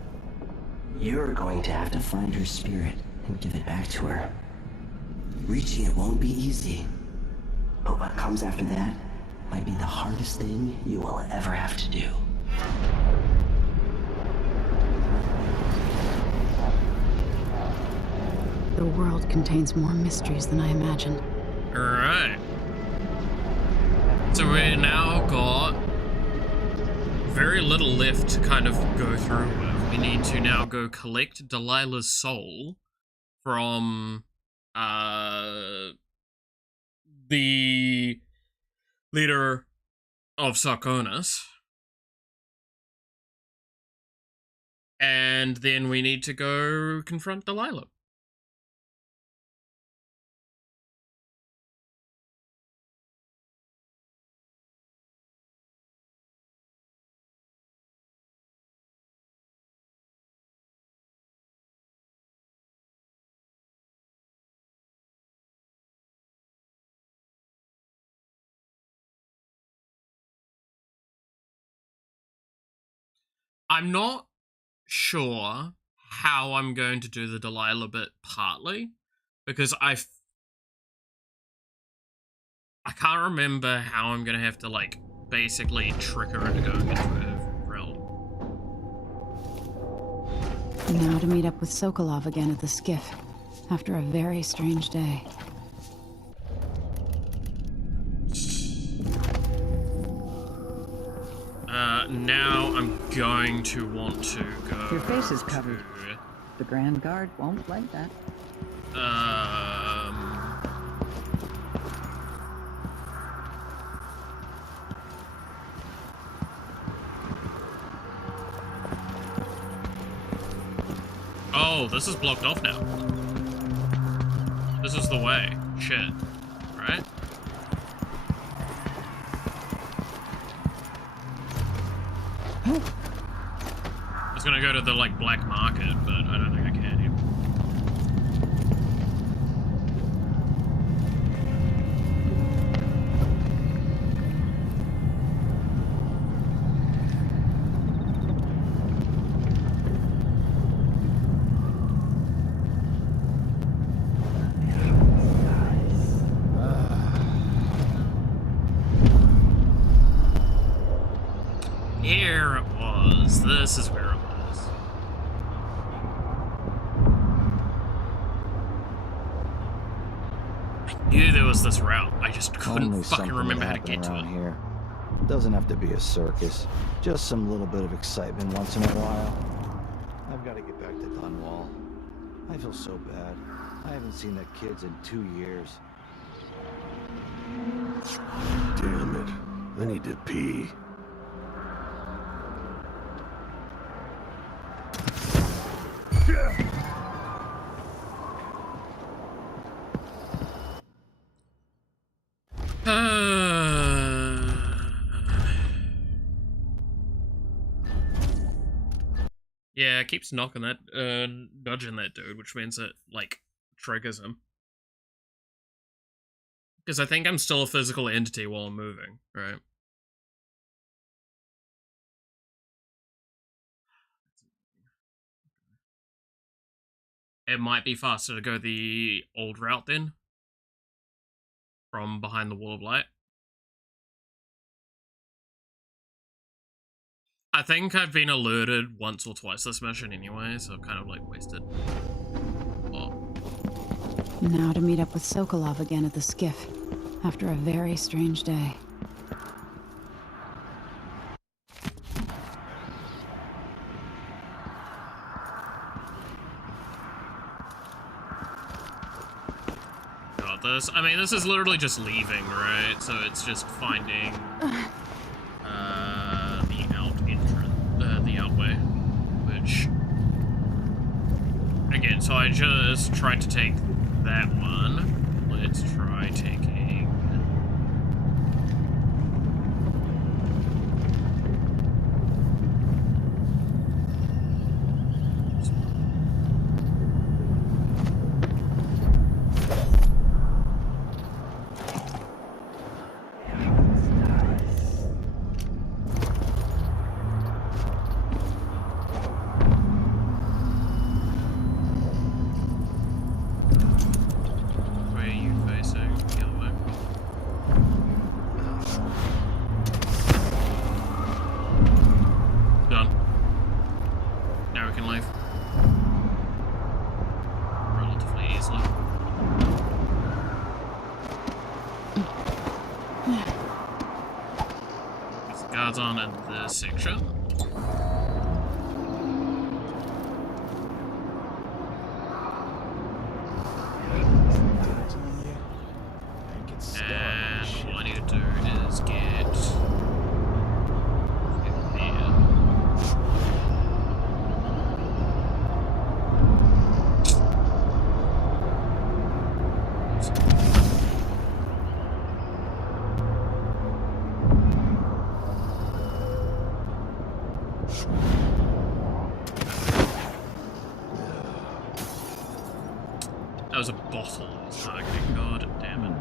you're going to have to find her spirit and give it back to her. Reaching it won't be easy, but what comes after that might be the hardest thing you will ever have to do. The world contains more mysteries than I imagined. Alright. So we now got very little left to kind of go through with. We need to now go collect Delilah's soul from the leader of Sarkonis. And then we need to go confront Delilah. I'm not sure how I'm going to do the Delilah bit, partly because I can't remember how I'm gonna have to, like, basically trick her into going into her realm. Now to meet up with Sokolov again at the skiff, after a very strange day. Now I'm going to want to go. Your face is covered. The Grand Guard won't like that. Oh, this is blocked off now. This is the way. Shit. Right? I was gonna go to the, like, black market, but I don't think I can here. Here it was. This is where it was. I knew there was this route. I just couldn't Only fucking something remember how to happen get to around it. here. It doesn't have to be a circus. Just some little bit of excitement once in a while. I've got to get back to Dunwall. I feel so bad. I haven't seen the kids in 2 years. Damn it. I need to pee. Yeah, it keeps knocking that, dodging that dude, which means it, like, triggers him. Because I think I'm still a physical entity while I'm moving, right? It might be faster to go the old route then. From behind the wall of light. I think I've been alerted once or twice this mission anyway, so I've kind of, like, wasted. Now to meet up with Sokolov again at the skiff, after a very strange day. Got this. I mean, this is literally just leaving, right? So it's just finding the out way, which again. So I just tried to take that one. Let's try taking. On in this section. And all I need to do is get that was a bottle I was targeting, god damn it.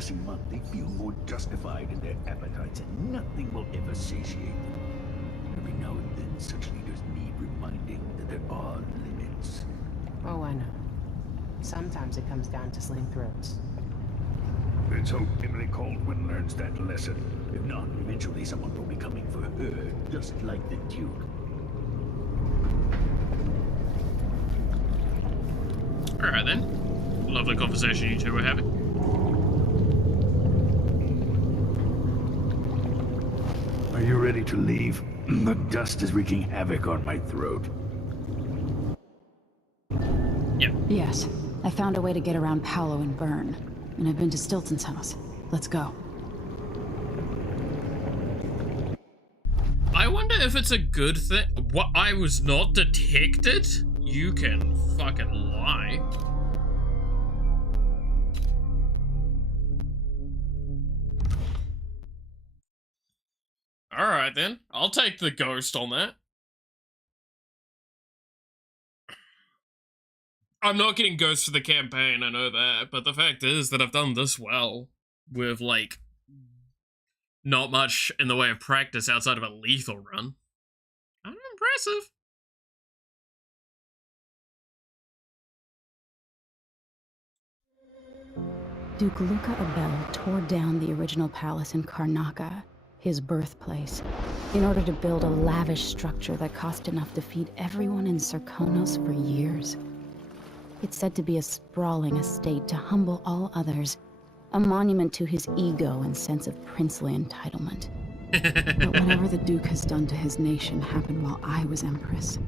passing month, they feel more justified in their appetites, and nothing will ever satiate them. Every now and then, such leaders need reminding that there are limits. Oh, I know. Sometimes it comes down to sling throats. Let's hope Emily Caldwin learns that lesson. If not, eventually someone will be coming for her, just like the Duke. Alright then. Lovely conversation you two were having. Are you ready to leave? The dust is wreaking havoc on my throat. Yeah. Yes. I found a way to get around Paolo and Byrne. And I've been to Stilton's house. Let's go. I wonder if it's a good thing. What? I was not detected? You can fucking lie. Alright then. I'll take the ghost on that. I'm not getting ghosts for the campaign, I know that, but the fact is that I've done this well with, like, not much in the way of practice outside of a lethal run. I'm impressive. Duke Luca Abel tore down the original palace in Karnaca, his birthplace, in order to build a lavish structure that cost enough to feed everyone in Serkonos for years. It's said to be a sprawling estate to humble all others, a monument to his ego and sense of princely entitlement. But whatever the Duke has done to his nation happened while I was Empress.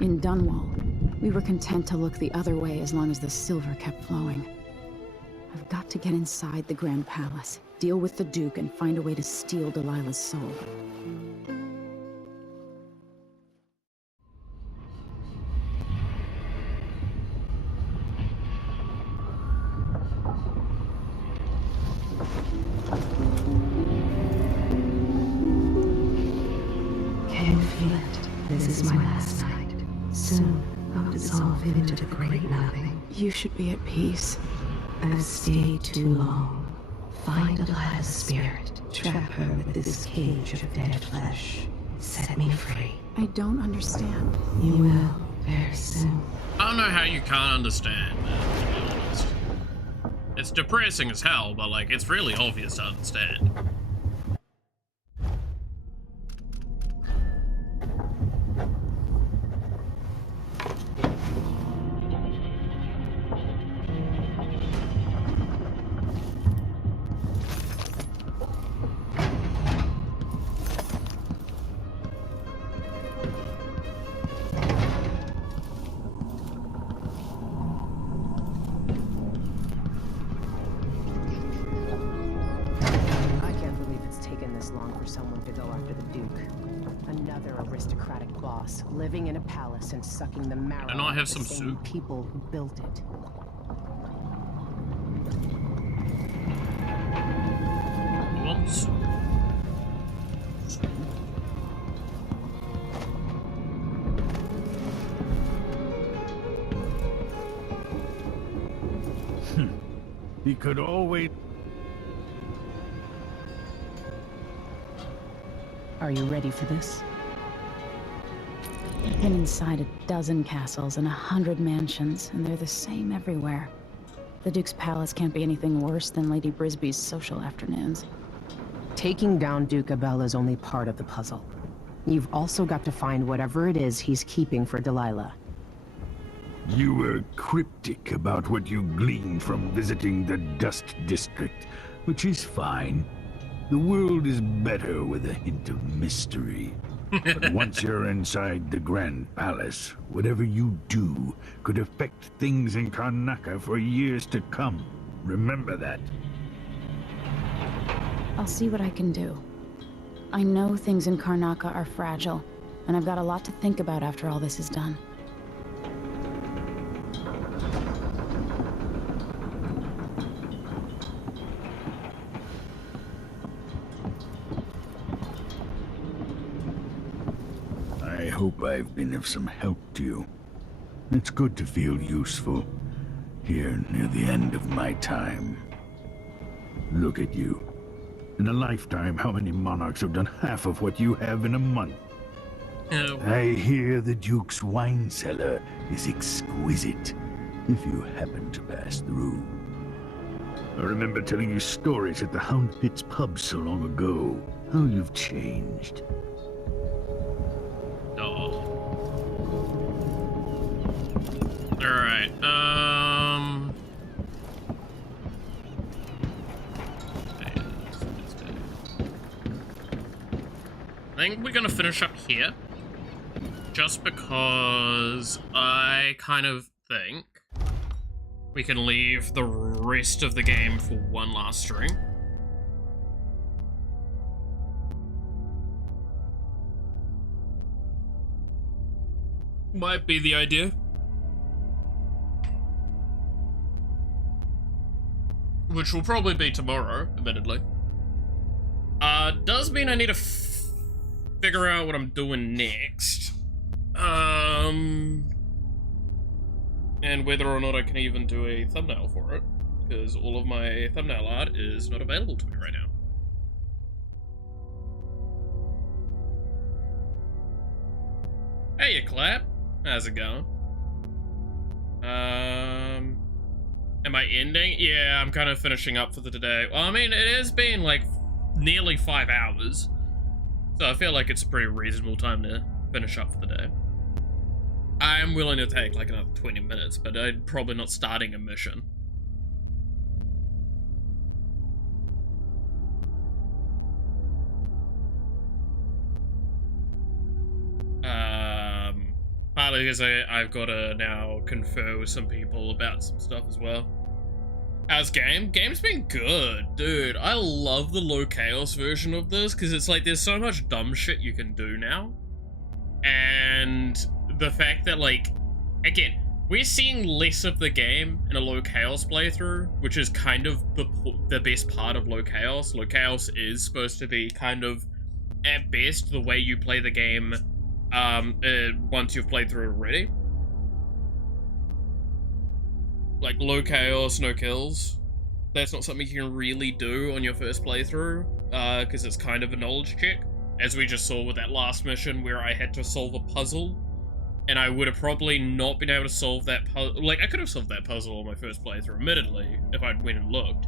In Dunwall, we were content to look the other way as long as the silver kept flowing. I've got to get inside the Grand Palace, deal with the Duke, and find a way to steal Delilah's soul. Can you feel it? This is my last night. Soon, I'll dissolve into the great nothing. You should be at peace. I've stayed too long. Find Delilah's spirit. Trap her with this cage of dead flesh. Set me free. I don't understand. You will, very soon. I don't know how you can't understand, man, to be honest. It's depressing as hell, but, like, it's really obvious to understand. Living in a palace and sucking the marrow And I have of some the same soup. people who built it. Want soup? He could always... Are you ready for this? I've been inside a dozen castles and 100 mansions, and they're the same everywhere. The Duke's palace can't be anything worse than Lady Brisby's social afternoons. Taking down Duke Abel is only part of the puzzle. You've also got to find whatever it is he's keeping for Delilah. You were cryptic about what you gleaned from visiting the Dust District, which is fine. The world is better with a hint of mystery. But once you're inside the Grand Palace, whatever you do could affect things in Karnaca for years to come. Remember that. I'll see what I can do. I know things in Karnaca are fragile, and I've got a lot to think about after all this is done. I hope I've been of some help to you. It's good to feel useful here near the end of my time. Look at you. In a lifetime, how many monarchs have done half of what you have in a month? Oh. I hear the Duke's wine cellar is exquisite, if you happen to pass through. I remember telling you stories at the Hound Pits pub so long ago. How you've changed. Oh. Alright, I think we're gonna finish up here. Just because I kind of think we can leave the rest of the game for one last stream. Might be the idea. Which will probably be tomorrow, admittedly. Does mean I need to figure out what I'm doing next. And whether or not I can even do a thumbnail for it, because all of my thumbnail art is not available to me right now. Hey, you clap. How's it going? Am I ending? Yeah, I'm kind of finishing up for the today. Well, I mean, it has been like nearly 5 hours, so I feel like it's a pretty reasonable time to finish up for the day. I'm willing to take like another 20 minutes, but I'm probably not starting a mission. Partly because I've got to now confer with some people about some stuff as well. How's game? Game's been good, dude. I love the low chaos version of this because it's like there's so much dumb shit you can do now. And the fact that, like, again, we're seeing less of the game in a low chaos playthrough, which is kind of the best part of low chaos. Low chaos is supposed to be kind of, at best, the way you play the game once you've played through it already. Like, low chaos, no kills. That's not something you can really do on your first playthrough, because it's kind of a knowledge check. As we just saw with that last mission where I had to solve a puzzle, and I would have probably not been able to solve that puzzle. Like, I could have solved that puzzle on my first playthrough, admittedly, if I'd went and looked.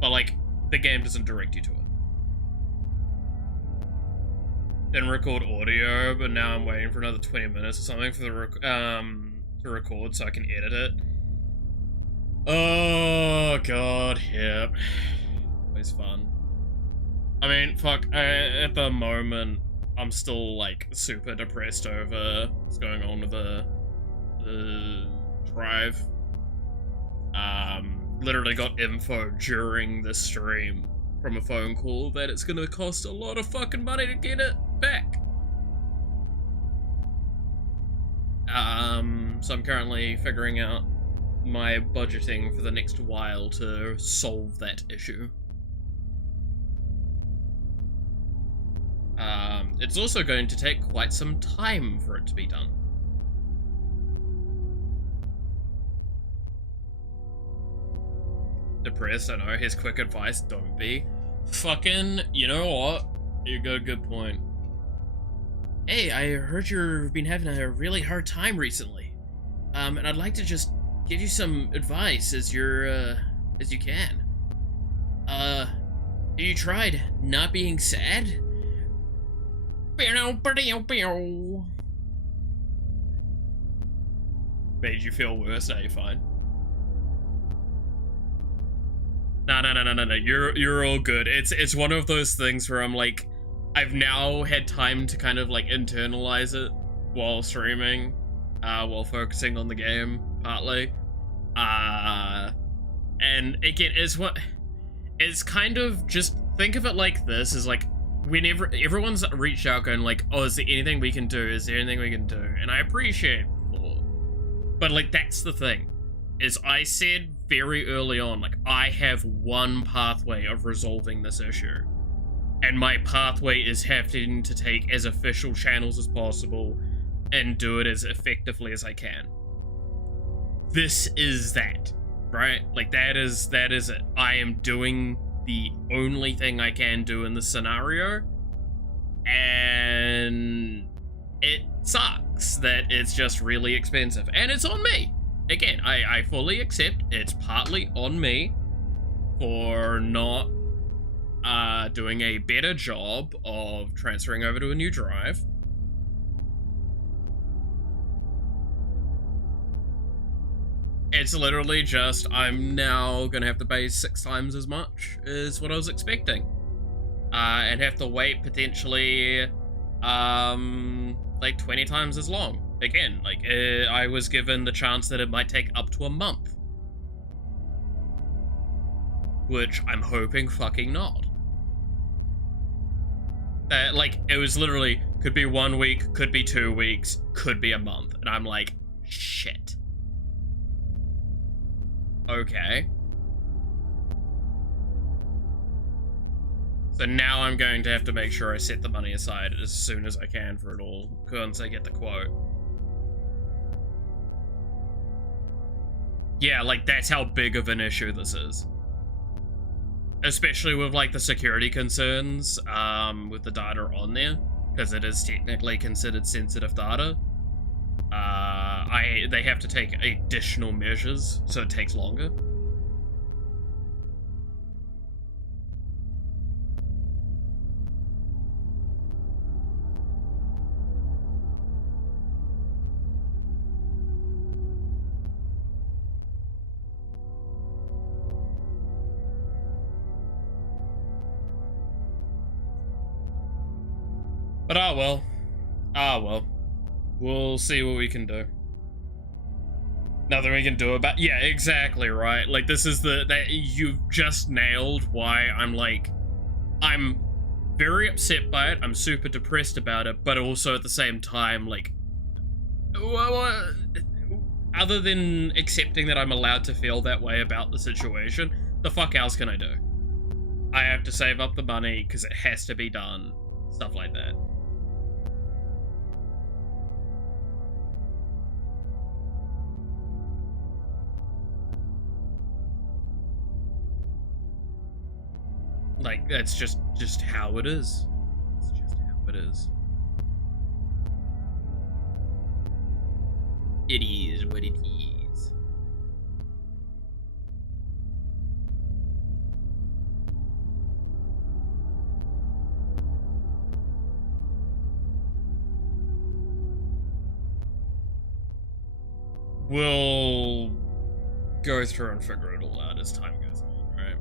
But, like, the game doesn't direct you to it. Didn't record audio, but now I'm waiting for another 20 minutes or something for the to record so I can edit it. Oh, God, yep. Always fun. I mean, fuck, at the moment, I'm still, like, super depressed over what's going on with the drive. Literally got info during the stream from a phone call that it's gonna cost a lot of fucking money to get it back. So I'm currently figuring out my budgeting for the next while to solve that issue. It's also going to take quite some time for it to be done. Depressed, I know. His quick advice, don't be. Fucking, you know what? You got a good point. Hey, I heard you've been having a really hard time recently. And I'd like to just give you some advice as you can. Have you tried not being sad? Made you feel worse, now you're fine. No, you're all good. It's one of those things where I'm like, I've now had time to kind of like internalize it while streaming, while focusing on the game, partly. And again, it's kind of just, think of it like this, is like, whenever everyone's reached out going like, oh, is there anything we can do? Is there anything we can do? And I appreciate it, but like, that's the thing, is I said very early on, like, I have one pathway of resolving this issue. And my pathway is having to take as official channels as possible and do it as effectively as I can. This is that, right? Like, that is it. I am doing the only thing I can do in this scenario, and it sucks that it's just really expensive, and it's on me. Again, I fully accept it's partly on me for not doing a better job of transferring over to a new drive. It's literally just, I'm now gonna have to pay 6 times as much as what I was expecting. And have to wait potentially, like 20 times as long. Again, like, I was given the chance that it might take up to a month. Which I'm hoping fucking not. Like, it was literally, could be 1 week, could be 2 weeks, could be a month. And I'm like, shit. Okay. So now I'm going to have to make sure I set the money aside as soon as I can for it all, once I get the quote. Yeah, like, that's how big of an issue this is. Especially with, like, the security concerns, with the data on there, because it is technically considered sensitive data. They have to take additional measures, so it takes longer. But ah well. Ah well. We'll see what we can do. Nothing we can do about— yeah, exactly, right? Like, this is that you've just nailed why I'm like, I'm very upset by it, I'm super depressed about it, but also at the same time, like, well, other than accepting that I'm allowed to feel that way about the situation, the fuck else can I do? I have to save up the money because it has to be done. Stuff like that. Like, that's just how it is. It's just how it is. It is what it is. We'll go through and figure it all out as time goes on, right?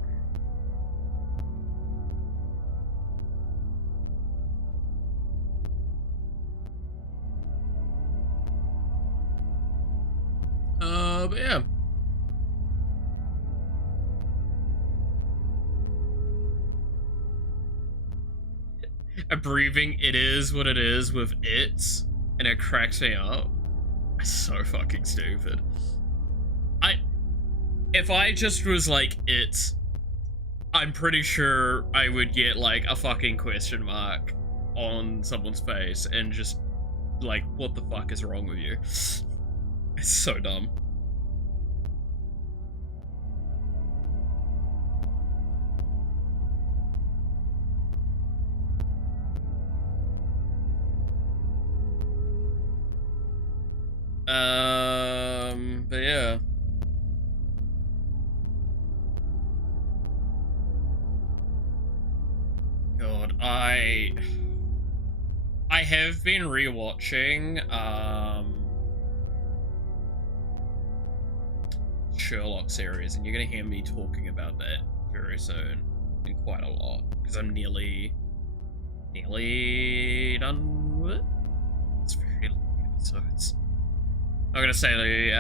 But yeah. A breathing "it is what it is" with "it's," and it cracks me up. It's so fucking stupid. If I just was like, "it's," I'm pretty sure I would get like a fucking question mark on someone's face and just like, what the fuck is wrong with you? It's so dumb. But yeah. God, I have been rewatching, Sherlock series, and you're gonna hear me talking about that very soon, and quite a lot, because I'm nearly done with it. It's very long episodes. I'm not gonna say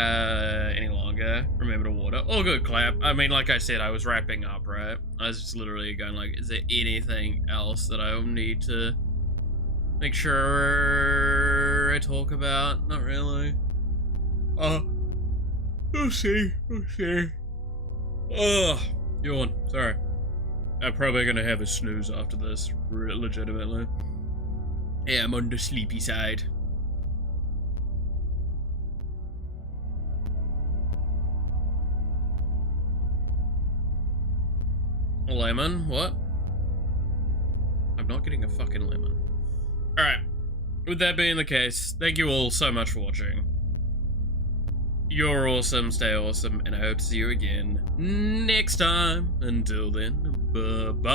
any longer. Remember to water. All good, clap. I mean, like I said, I was wrapping up, right? I was just literally going like, is there anything else that I need to make sure I talk about? Not really. We'll see. We'll see. Ugh. Yawn. Sorry. I'm probably gonna have a snooze after this, legitimately. Yeah, I'm on the sleepy side. A lemon? What? I'm not getting a fucking lemon. Alright. With that being the case, thank you all so much for watching. You're awesome, stay awesome, and I hope to see you again next time. Until then, bye-bye.